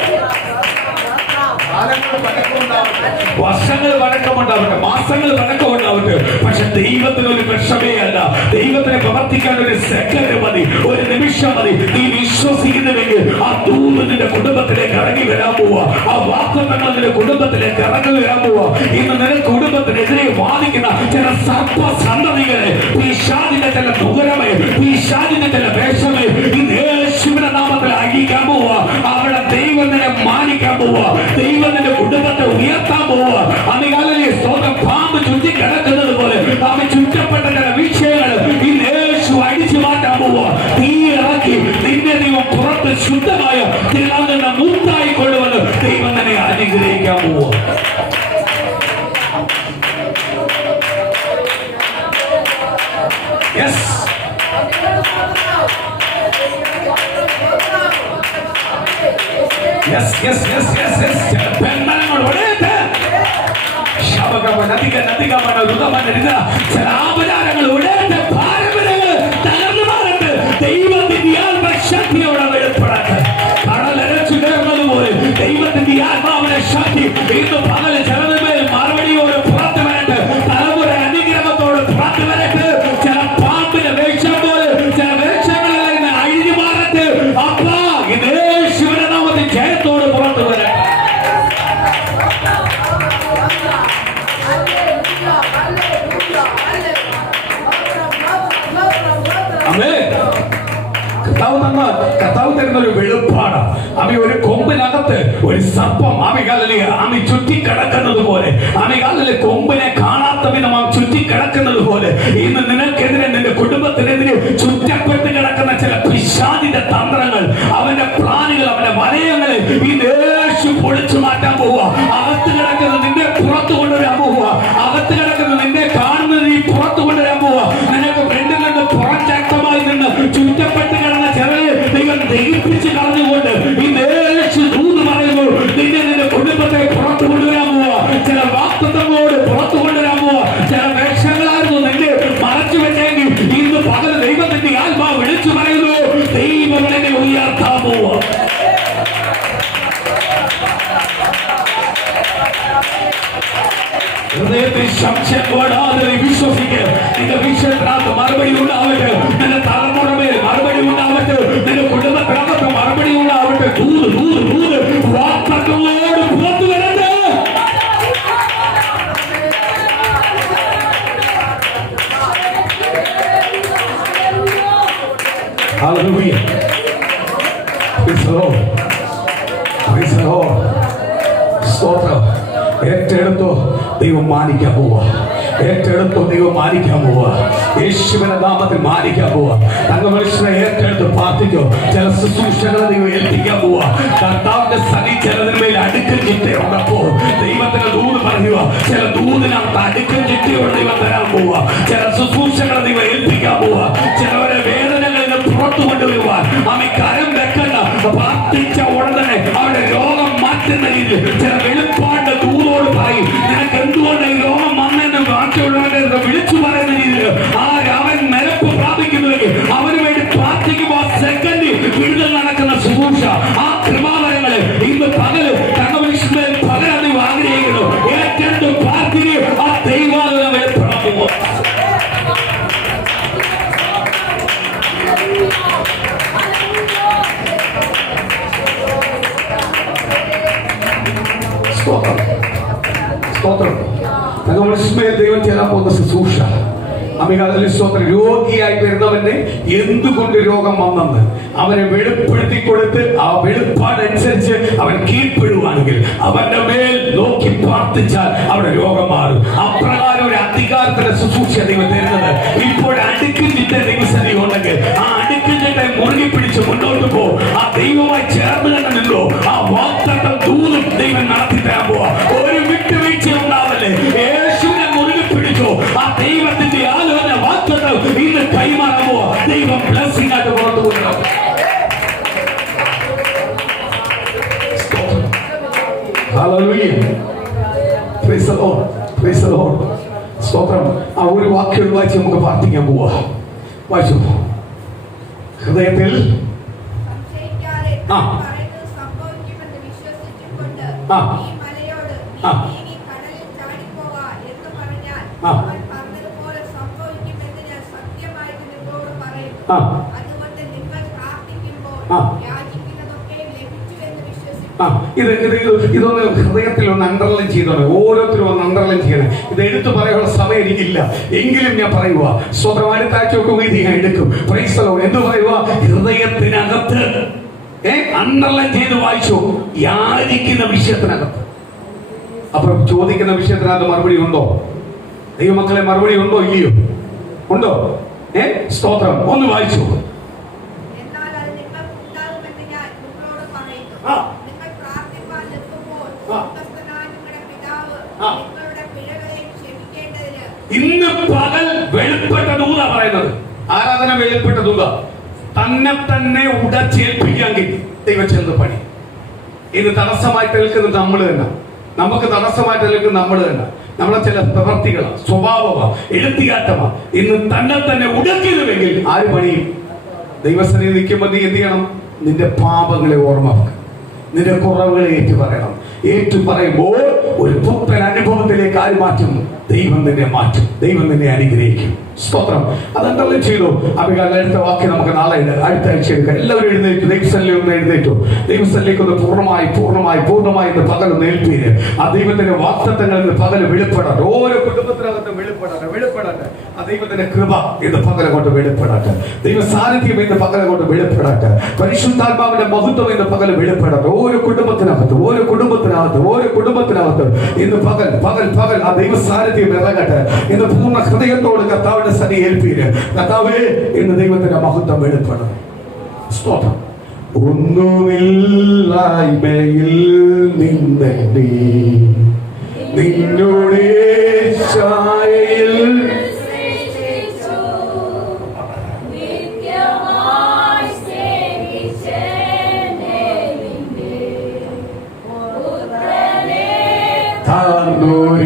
വർഷങ്ങൾ വഴക്കമുണ്ടാവട്ടെ, മാസങ്ങൾ വഴക്കമുണ്ടാവട്ടെ, പക്ഷെ ദൈവത്തിന് ഒരു വിഷമേ അല്ല. ദൈവത്തിനെ പ്രവർത്തിക്കാൻ ഒരു സെക്കൻഡ് മതി, ഒരു നിമിഷം മതി. നീ വിശ്വസിക്കുന്നുവെങ്കിൽ ആ ദൂത് നിന്റെ കുടുംബത്തിലേക്ക് ഇറങ്ങി വരാൻ പോവാ. ആ വാഗ്ദത്തങ്ങൾ നിന്റെ കുടുംബത്തിലേക്ക് ഇറങ്ങി വരാൻ പോവാ. ഇന്ന് നിന്റെ കുടുംബത്തിനെതിരെ വാദിക്കുന്ന ചില സർപ്പ സന്തതികളെ, പിശാചിന്റെ ചില ദുരമേ, പിശാചിന്റെ ചില വേഷമേ ഇന്ന് യേശുവിന്റെ നാമത്തിൽ അഴിക്കാൻ പോവാ. അവിടെ ദൈവം നിന്നെ മാനിക്കാൻ പോവാ. ദൈവം നിന്റെ കുടുംബത്തെ ഉയർത്താൻ പോവുക. അതികാലയിൽ സ്വന്തം പാമ്പ് ചുറ്റി കിടക്കുന്നത് പോലെ അവൻ ചുറ്റപ്പെട്ട ചില വിഷയങ്ങൾ ഈ യേശു അടിച്ചു മാറ്റാൻ പോവുക. തീ ഇറക്കി നിന്നെ ദൈവം പുറത്ത് ശുദ്ധമായ തിളങ്ങുന്ന മുത്തായി കൊണ്ടുവന്ന് ദൈവം തന്നെ അനുഗ്രഹിക്കാൻ പോവുക. ദൈവത്തിന്റെ കടലരച്ചു കയറുന്നതുപോലെ ദൈവത്തിന്റെ ആത്മാവിനെ ശക്തി ഇന്ന് പകല് ചിലതുമേൽ മറുപടിയോട് പുറത്തു വരട്ടെ. തലമുറ അനുഗ്രഹത്തോട് പുറത്തു വരട്ടെ. ചില പാമ്പിന്റെ വേഷം പോലെ ചില വേഷങ്ങളിൽ നിന്ന് അഴിഞ്ഞു മാറട്ടെ. അപ്പാ ഇത് യേശുവിന്റെ നാമത്തിൽ ജയത്തോട് പുറത്തു വരട്ടെ. കർത്താവ് തരുന്ന ഒരു വെളുപ്പാണ്. അവ ഒരു കൊമ്പിനകത്ത് ഒരു സർപ്പം ആമി ചുറ്റിക്കിടക്കുന്നത് പോലെ, ആമികാലിലെ കൊമ്പിനെ കാണാത്ത വിധം ചുറ്റിക്കിടക്കുന്നത് പോലെ ഇന്ന് നിനക്കെതിരെ, നിന്റെ കുടുംബത്തിനെതിരെ ചുറ്റപ്പെട്ട് കിടക്കുന്ന ചില പിശാചിന്റെ തന്ത്രങ്ങൾ, അവന്റെ പ്ലാനുകൾ, അവന്റെ വലയങ്ങളെ ഈ യേശു പൊളിച്ചു മാറ്റാൻ പോവുക. അകത്ത് കിടക്കുന്നത് നിന്നെ പുറത്തു കൊണ്ടുവരാൻ പോവുക. അകത്ത് കിടക്കുന്നത് നിന്നെ കാണുന്നത് നീ പുറത്തു കൊണ്ടുവരാൻ പോവുക. നിനക്ക് ഫ്രണ്ടിൽ നിന്ന് പുറംചാക്തമായി നിന്ന് ചുറ്റപ്പെട്ട് കിടന്ന ചിലരെ ദൈവം ദഹിപ്പിച്ച് കളഞ്ഞുകൊണ്ട് ഈ യേശു ദൂത് പറയുമ്പോൾ നിന്റെ കുടുംബത്തെ പുറത്തു കൊണ്ടുവരാൻ പോവുക. ചില വാക്തത്വങ്ങളോട് പുറത്തു കൊണ്ടുവരാൻ പോവുക. ചില വേഷങ്ങളായിരുന്നു നിന്നെ മറച്ചു വെച്ചെങ്കിൽ ഇന്ന് പകൽ ദൈവത്തിന്റെ ആത്മാവ് വിളിച്ചു പറയുന്നു, ദൈവം നിന്നെ ഉയർത്താൻ പോവുക. ഹൃദയ ദൈവത്തിൽ സംശയം കൂടാതെ വിശ്വസിക്കുക. നിന്റെ വിഷയത്തിനകത്ത് മറുപടി ഉണ്ടാവട്ടെ. നിന്റെ തലമുറമേൽ മറുപടി ഉണ്ടാവട്ടെ. നിന്റെ കുടുംബത്തിനകത്ത് മറുപടി ഉണ്ടാവട്ടെ. ദൂത് ദൂത് ദൂത് വാക്തത്വങ്ങളോട് പുറത്തു വരട്ടെ. Hallelujah. Praise the Lord. Praise the Lord. സ്തോത്രം. ഏറ്റെടുത്തോ ദൈവം മാനിക്കാൻ പോവാ. ഏറ്റെടുത്തോ ദൈവം മാനിക്കാൻ പോവാ. യേശുവിന്റെ നാമത്തിൽ മാനിക്കാൻ പോവാ. തങ്കമനുഷ്യനെ ഏറ്റെടുത്ത് പ്രാർത്ഥിക്കോ. ചില ശുശ്രൂഷകളെ ദൈവം ഏൽപ്പിക്കാൻ പോവാ. കർത്താവിന്റെ സന്നി ചിലതിന്മേൽ അടുക്കൽ ചിട്ടയുള്ളപ്പോ ദൈവത്തിന്റെ ദൂത് പറയുക. ചില ദൂതിനകത്ത് അടുക്കൽ ചിട്ടയോടെ ദൈവം തരാൻ പോവാ. ചില ശുശ്രൂഷകളെ ദൈവം ഏൽപ്പിക്കാൻ പോവാ. ചിലവരെ വേദനകളിൽ നിന്ന് പുറത്തു കൊണ്ടുവരുവാൻ അവൻ കരം വെക്കണ്ട. പ്രാർത്ഥിച്ച ഉടൻ തന്നെ അവരുടെ രോഗം മാറ്റുന്ന രീതിയിൽ ചില വെളുപ്പാണ്ട് ദൂതോട് പറയും. നിനക്ക് എന്തുകൊണ്ട് ഈ രോഗം വന്നെന്ന് ബാക്കിയുള്ളവരെ വിളിച്ചു പറയുന്ന രീതിയിൽ അവൻ നിരപ്പ് പ്രാപിക്കുന്നുവെങ്കിൽ അവന് വേണ്ടി പ്രാർത്ഥിക്കുമ്പോൾ സെക്കൻഡിൽ വിടുതൽ നടക്കുന്ന ശുശ്രൂഷ, ആ കൃപാവരങ്ങള് ഇന്ന് പകല് തങ്കമനുഷ്യൻ പകരം നീ ആഗ്രഹിക്കുന്നു. ഏറ്റെടുത്ത് പ്രാർത്ഥിക്കുക. ആ ദൈവാലയം വെളിപ്പെടാമോ? സ്തോത്രം. തങ്കമനുഷ്യൻ ദൈവം ചെയ്യാൻ പോകുന്ന ശുശ്രൂഷ സ്തോത്രം. രോഗിയായി വരുന്നവന് എന്തുകൊണ്ട് രോഗം വന്നെന്ന് അവനെ വെളിപ്പെടുത്തി കൊടുത്ത് ആ വെളിപ്പാടനുസരിച്ച് അവൻ കീഴ്പ്പെടുവാണെങ്കിൽ അവന്റെ മേൽ നോക്കി പ്രാർത്ഥിച്ചാൽ അവിടെ രോഗം മാറും. അപ്രകാരം ഒരു അധികാരത്തിന്റെ ശുശ്രൂഷ ദൈവം തരുന്നത്. ഇപ്പോൾ അടുക്കിന്റെ ദൈവസന്ധി ഉണ്ടെങ്കിൽ ആ അടുക്കിന്റെ മുറുകി പിടിച്ച് മുന്നോട്ട് പോ. ആ ദൈവമായി ചേർന്ന് തന്നെ നിന്നോ. ആ വാഗ്ദത്തം ദൂതും ദൈവം നടത്തി തരാൻ പോവാ. ഒരു വിട്ടുവീഴ്ച ഉണ്ടാവല്ലേ. യേശുവിനെ മുറുകി പിടിച്ചോ. ആ ദൈവത്തിന്റെ ആലോചന വാഗ്ദത്തം ഇന്ന് കൈമാറാൻ പോവാ. ദൈവം ബ്ലെസ്സിംഗ് ആയിട്ട് പുറത്തു കൊണ്ടുവരാം. Hallelujah. Praise the Lord. Praise the Lord. സ്തോത്രം. ആ ഒരു വാക്യം വായിച്ച് നമുക്ക് പ്രാർത്ഥിക്കാൻ പോവാ. വായിച്ചു. ഹൃദയത്തിൽ ഇതൊന്ന് ഹൃദയത്തിൽ ഒന്ന് അണ്ടർലൈൻ ചെയ്തോളെ. ഓരോരുത്തരും ഒന്ന് അണ്ടർലൈൻ ചെയ്യണം. ഇത് എടുത്തു പറയാനുള്ള സമയം എനിക്കില്ല, എങ്കിലും ഞാൻ പറയുക. സ്വന്തം അടുത്താഴ്ച ഇത് ഞാൻ എടുക്കും. Praise the Lord. എന്ത് പറയുക? ഹൃദയത്തിനകത്ത് അണ്ടർലൈൻ ചെയ്ത് വായിച്ചു. യാചിക്കുന്ന വിഷയത്തിനകത്ത്. അപ്പൊ ചോദിക്കുന്ന വിഷയത്തിനകത്ത് മറുപടി ഉണ്ടോ? ദൈവമക്കളെ മറുപടി ഉണ്ടോ ഇല്ലയോ? ഉണ്ടോ? സ്തോത്രം. ഒന്ന് വായിച്ചു. ഇന്ന് പകൽ വെളിപ്പെട്ട ദൂത പറയുന്നത്. ആരാധന വെളിപ്പെട്ട ദൂത തന്നെ തന്നെ ഉടച്ചേൽപ്പിക്കാമെങ്കിൽ ദൈവം ചെന്ന് പണി. ഇത് തടസ്സമായിട്ട് നിൽക്കുന്നത് നമ്മൾ തന്നെ. നമുക്ക് തടസ്സമായിട്ട് നിൽക്കുന്നത് നമ്മൾ തന്നെ. നമ്മളെ ചില പ്രവർത്തികളാ, സ്വഭാവമാ, എഴുത്തിയാട്ടമാ ഇന്ന് തന്നെ തന്നെ ഉടക്കിയതുമെങ്കിൽ ആര് പണിയും? ദൈവസന്നിധി നിൽക്കുമ്പോൾ നീ എന്ത് ചെയ്യണം? നിന്റെ പാപങ്ങളെ ഓർമ്മ വെക്കണം. നിന്റെ കുറവുകളെ ഏറ്റു പറയണം. ഏറ്റു പറയുമ്പോൾ ഒരു പുത്തൻ അനുഭവത്തിലേക്ക് ആര് മാറ്റും? ദൈവം നിന്നെ മാറ്റും. ദൈവം നിന്നെ അനുഗ്രഹിക്കും. സ്തോത്രം. അതെന്തെല്ലാം ചെയ്തു. അഭികാല അടുത്ത വാക്യം നമുക്ക് നാളെ അടുത്ത ആഴ്ച എടുക്കാം. എല്ലാവരും എഴുന്നേറ്റു. ദൈവസ്ഥലിൽ ഒന്ന് എഴുന്നേറ്റു. ദൈവസ്ഥലിലേക്ക് ഒന്ന് പൂർണ്ണമായി ഇന്ന് പകൽ നേൽപ്പീര്. ആ ദൈവത്തിന്റെ വാഗ്ദത്തങ്ങൾ ഇന്ന് പകൽ വെളിപ്പെടാതെ. ഓരോ കുടുംബത്തിനകത്തും വെളിപ്പെടാതെ. ആ ദൈവത്തിന്റെ കൃപ ഇന്ന് പകല കൊണ്ട് വെളിപ്പെടാതെ. ദൈവ സാന്നിധ്യം ഇന്ന് പകല കൊണ്ട് വെളിപ്പെടാതെ. പരിശുദ്ധാത്മാവിന്റെ മഹത്വം ഇന്ന് പകൽ വെളിപ്പെടാതെ. ഓരോ കുടുംബത്തിനകത്ത് ഇന്ന് പകൽ ആ ദൈവ സാന്നിധ്യം ഇറങ്ങട്ടെ. ഇന്ന് പൂർണ്ണ ഹൃദയത്തോട് കർത്താവിന്റെ സന്നി ഏൽപ്പീര്. കർത്താവേ, ഇന്ന് ദൈവത്തിന്റെ മഹത്വം വെളിപ്പെടണം. സ്തോത്രം. ഒന്നുമില്ലായ്മയിൽ നിന്നെ നിന്നോട് ഛായയിൽ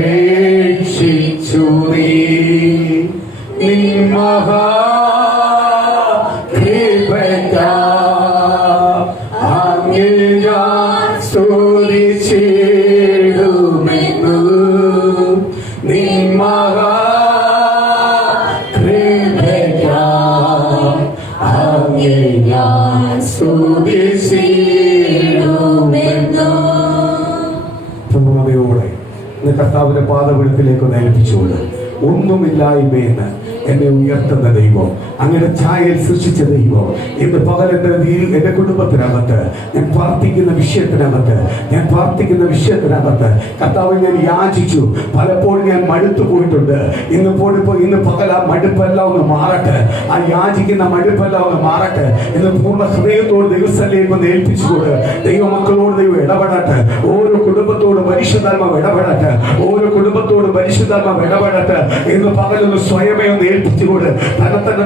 രക്ഷിച്ചു നീ അങ്ങേ ഞാൻ സ്തുതിച്ചിടുമെന്നു നീ അങ്ങേ ഞാൻ സ്തുതിച്ചിടുമെന്നോ. പൂർണ്ണതയോടെ ഇന്ന് കർത്താവിന്റെ പാദപീഠത്തിലേക്ക് ഒന്ന് ഏൽപ്പിച്ചുകൊണ്ട്, ഒന്നുമില്ലായ്മയെന്ന് എന്നെ ഉയർത്തുന്ന ദൈവം, അങ്ങയുടെ ഛായയിൽ സൃഷ്ടിച്ച ദൈവം, ഇന്ന് പകൽ എന്റെ കുടുംബത്തിനകത്ത് ഞാൻ പ്രാർത്ഥിക്കുന്ന വിഷയത്തിനകത്ത് കർത്താവ് ഞാൻ യാചിച്ചു. പലപ്പോഴും ഞാൻ മടുത്തു പോയിട്ടുണ്ട്. ഇന്ന് പകൽ ആ മടുപ്പെല്ലാം ഒന്ന് മാറട്ടെ, ആ യാചിക്കുന്ന മടുപ്പെല്ലാം ഒന്ന് മാറട്ടെ. ഇന്ന് പൂർണ്ണ ഹൃദയത്തോട് ദൈവസ്ഥലേക്ക് ഒന്ന് ഏൽപ്പിച്ചുകൊണ്ട് ദൈവമക്കളോട് ദൈവം ഇടപെടട്ടെ. ഓരോ കുടുംബത്തോടും പരിശുദ്ധാത്മാവ് ഇടപെടട്ടെ. ഓരോ കുടുംബത്തോടും പരിശുദ്ധാത്മാവ് ഇടപെടട്ടെ. ഇന്ന് പകലൊന്ന് സ്വയമേ ഒന്ന് ഏൽപ്പിച്ചുകൊണ്ട്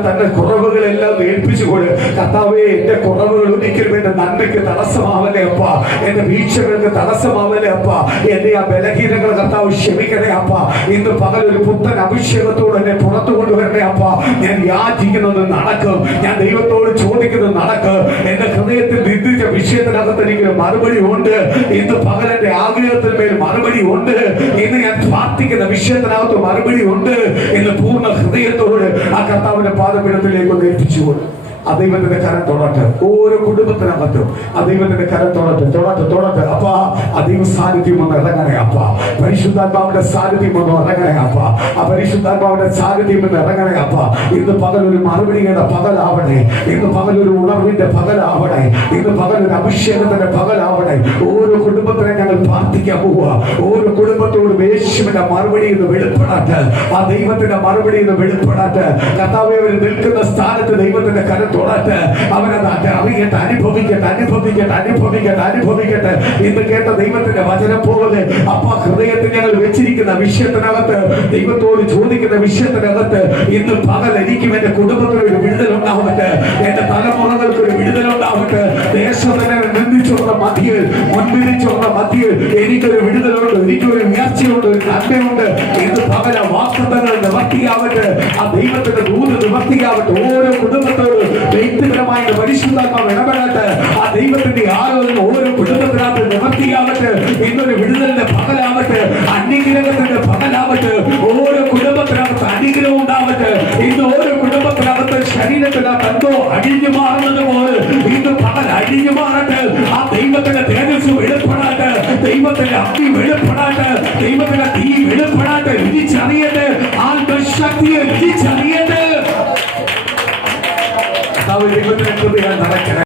തന്റെ കുറവുകളെല്ലാം ഏൽപ്പിച്ചുകൊണ്ട്, കർത്താവേ, എന്റെ കുറവുകൾ ഒരിക്കലും എന്റെ നന്മയ്ക്ക് തടസ്സമാവല്ലേ അപ്പ, എന്റെ വീഴ്ചകൾക്ക് തടസ്സമാവല്ലേ അപ്പ, എന്റെ ആ ബലഹീനങ്ങൾ കർത്താവ് ക്ഷമിക്കണേ അപ്പ. ഇന്ന് പകൽ ഒരു പുത്തൻ അഭിഷേകത്തോട് എന്നെ പുറത്തു കൊണ്ടുവരണേ അപ്പ. ഞാൻ യാചിക്കുന്നത് നടക്കും, ഞാൻ ദൈവത്തോട് ചോദിക്കുന്നത് നടക്കും. എന്റെ ഹൃദയത്തിൽ നിന്ദിച്ച വിഷയത്തിനകത്ത് എനിക്ക് മറുപടി ഉണ്ട്. ഇന്ന് പകൽ എന്റെ ആഗ്രഹത്തിന്മേൽ മറുപടി ഉണ്ട്. ഇന്ന് ഞാൻ പ്രാർത്ഥിക്കുന്ന വിഷയത്തിനകത്ത് മറുപടി ഉണ്ട്. ഇന്ന് പൂർണ്ണ ഹൃദയത്തോട് ആ കർത്താവിന്റെ പാദപീഠത്തിലേക്ക് ഒന്ന് ഏൽപ്പിച്ചുകൊണ്ട് ആ ദൈവത്തിന്റെ കരം തൊടട്ടെ. ഓരോ കുടുംബത്തിനകത്തും ആ ദൈവത്തിന്റെ കരം തൊടട്ടെ. അപ്പ ആ ദൈവ സാന്നിധ്യം ഒന്ന് ഇറങ്ങണേ അപ്പ. പരിശുദ്ധാത്മാവിന്റെ സാന്നിധ്യം ഒന്ന് ഇറങ്ങണേ അപ്പ. ആ പരിശുദ്ധാത്മാവിന്റെ സാന്നിധ്യം ഒന്ന് ഇറങ്ങണേ അപ്പ. ഇന്ന് പകൽ ഒരു മറുപടിയുടെ പകലാവണേ. ഇന്ന് പകൽ ഒരു ഉണർവിന്റെ പകലാവണേ. ഇന്ന് പകൽ ഒരു അഭിഷേകത്തിന്റെ പകലാവണേ. ഓരോ കുടുംബത്തിനെ ഞങ്ങൾ പ്രാർത്ഥിക്കാൻ പോവുക. ഓരോ കുടുംബത്തോടും യേശുവിന്റെ മറുപടി എന്ന് വെളിപ്പെടാട്ട്, ആ ദൈവത്തിന്റെ മറുപടി എന്ന് വെളിപ്പെടാട്ട്. കർത്താവേ, അവർ നിൽക്കുന്ന സ്ഥാനത്ത് ദൈവത്തിന്റെ കരം തൊടട്ടെ. അവനത് അറിയട്ടെ, അനുഭവിക്കട്ടെ. ഇന്ന് കേട്ട ദൈവത്തിന്റെ വചനം പോലെ അപ്പ ഹൃദയത്തിൽ ഞങ്ങൾ വെച്ചിരിക്കുന്ന വിഷയത്തിനകത്ത്, ദൈവത്തോട് ചോദിക്കുന്ന വിഷയത്തിനകത്ത് ഇന്ന് പകൽ എനിക്കും എന്റെ കുടുംബത്തിന് ഒരു വിടുതലുണ്ടാവട്ടെ. എന്റെ തലമുറകൾക്ക് ഒരു വിടുതലുണ്ടാവട്ടെ. ദേശത്തിനെ നിന്ദിച്ചുള്ള മധ്യയിൽ, മുൻപിരിച്ചുള്ള മധ്യയിൽ എനിക്കൊരു വിടുതലുണ്ട്, എനിക്കൊരു ഉയർച്ചയുണ്ട്, ഒരു നന്മയുണ്ട്. ഇന്ന് പകല വാസ്തവങ്ങൾ നിവർത്തിയാവട്ടെ. ആ ദൈവത്തിന്റെ ദൂത് നിവർത്തിയാവട്ടെ. ഓരോ കുടുംബത്തോടും വ്യക്തിപരമായ പരിശുദ്ധാത്മാവ് ഇടപെടട്ടെ. ആ ദൈവത്തിന്റെ ആലോചന ഓരോ കുടുംബത്തിനകത്ത് നിവർത്തിയാവട്ടെ. ഇന്നൊരു വിടുതലിന്റെ പകലാവട്ടെ, അനുഗ്രഹത്തിന്റെ പകലാവട്ടെ. ഓരോ കുടുംബത്തിനകത്ത് അനുഗ്രഹം ഉണ്ടാവട്ടെ. ഇന്ന് ഓരോ കുടുംബത്തിനകത്ത് ശരീരത്തിനകത്ത് എന്തോ അഴിഞ്ഞു മാറുന്നത് പോലെ ഇന്ന് പകൽ അഴിഞ്ഞു മാറട്ടെ. ആ ദൈവത്തിന്റെ തേജസ് വെളിപ്പെടാട്ടെ, ദൈവത്തിന്റെ അഗ്നി വെളിപ്പെടാട്ടെ, ദൈവത്തിന്റെ തീ വെളിപ്പെടാട്ടെ. രുചിച്ചറിയട്ടെ, ആത്മശക്തിയെ രുചിച്ചറിയട്ടെ. ദൈവത്തിന്റെ കൃപയാൽ നടക്കണേ.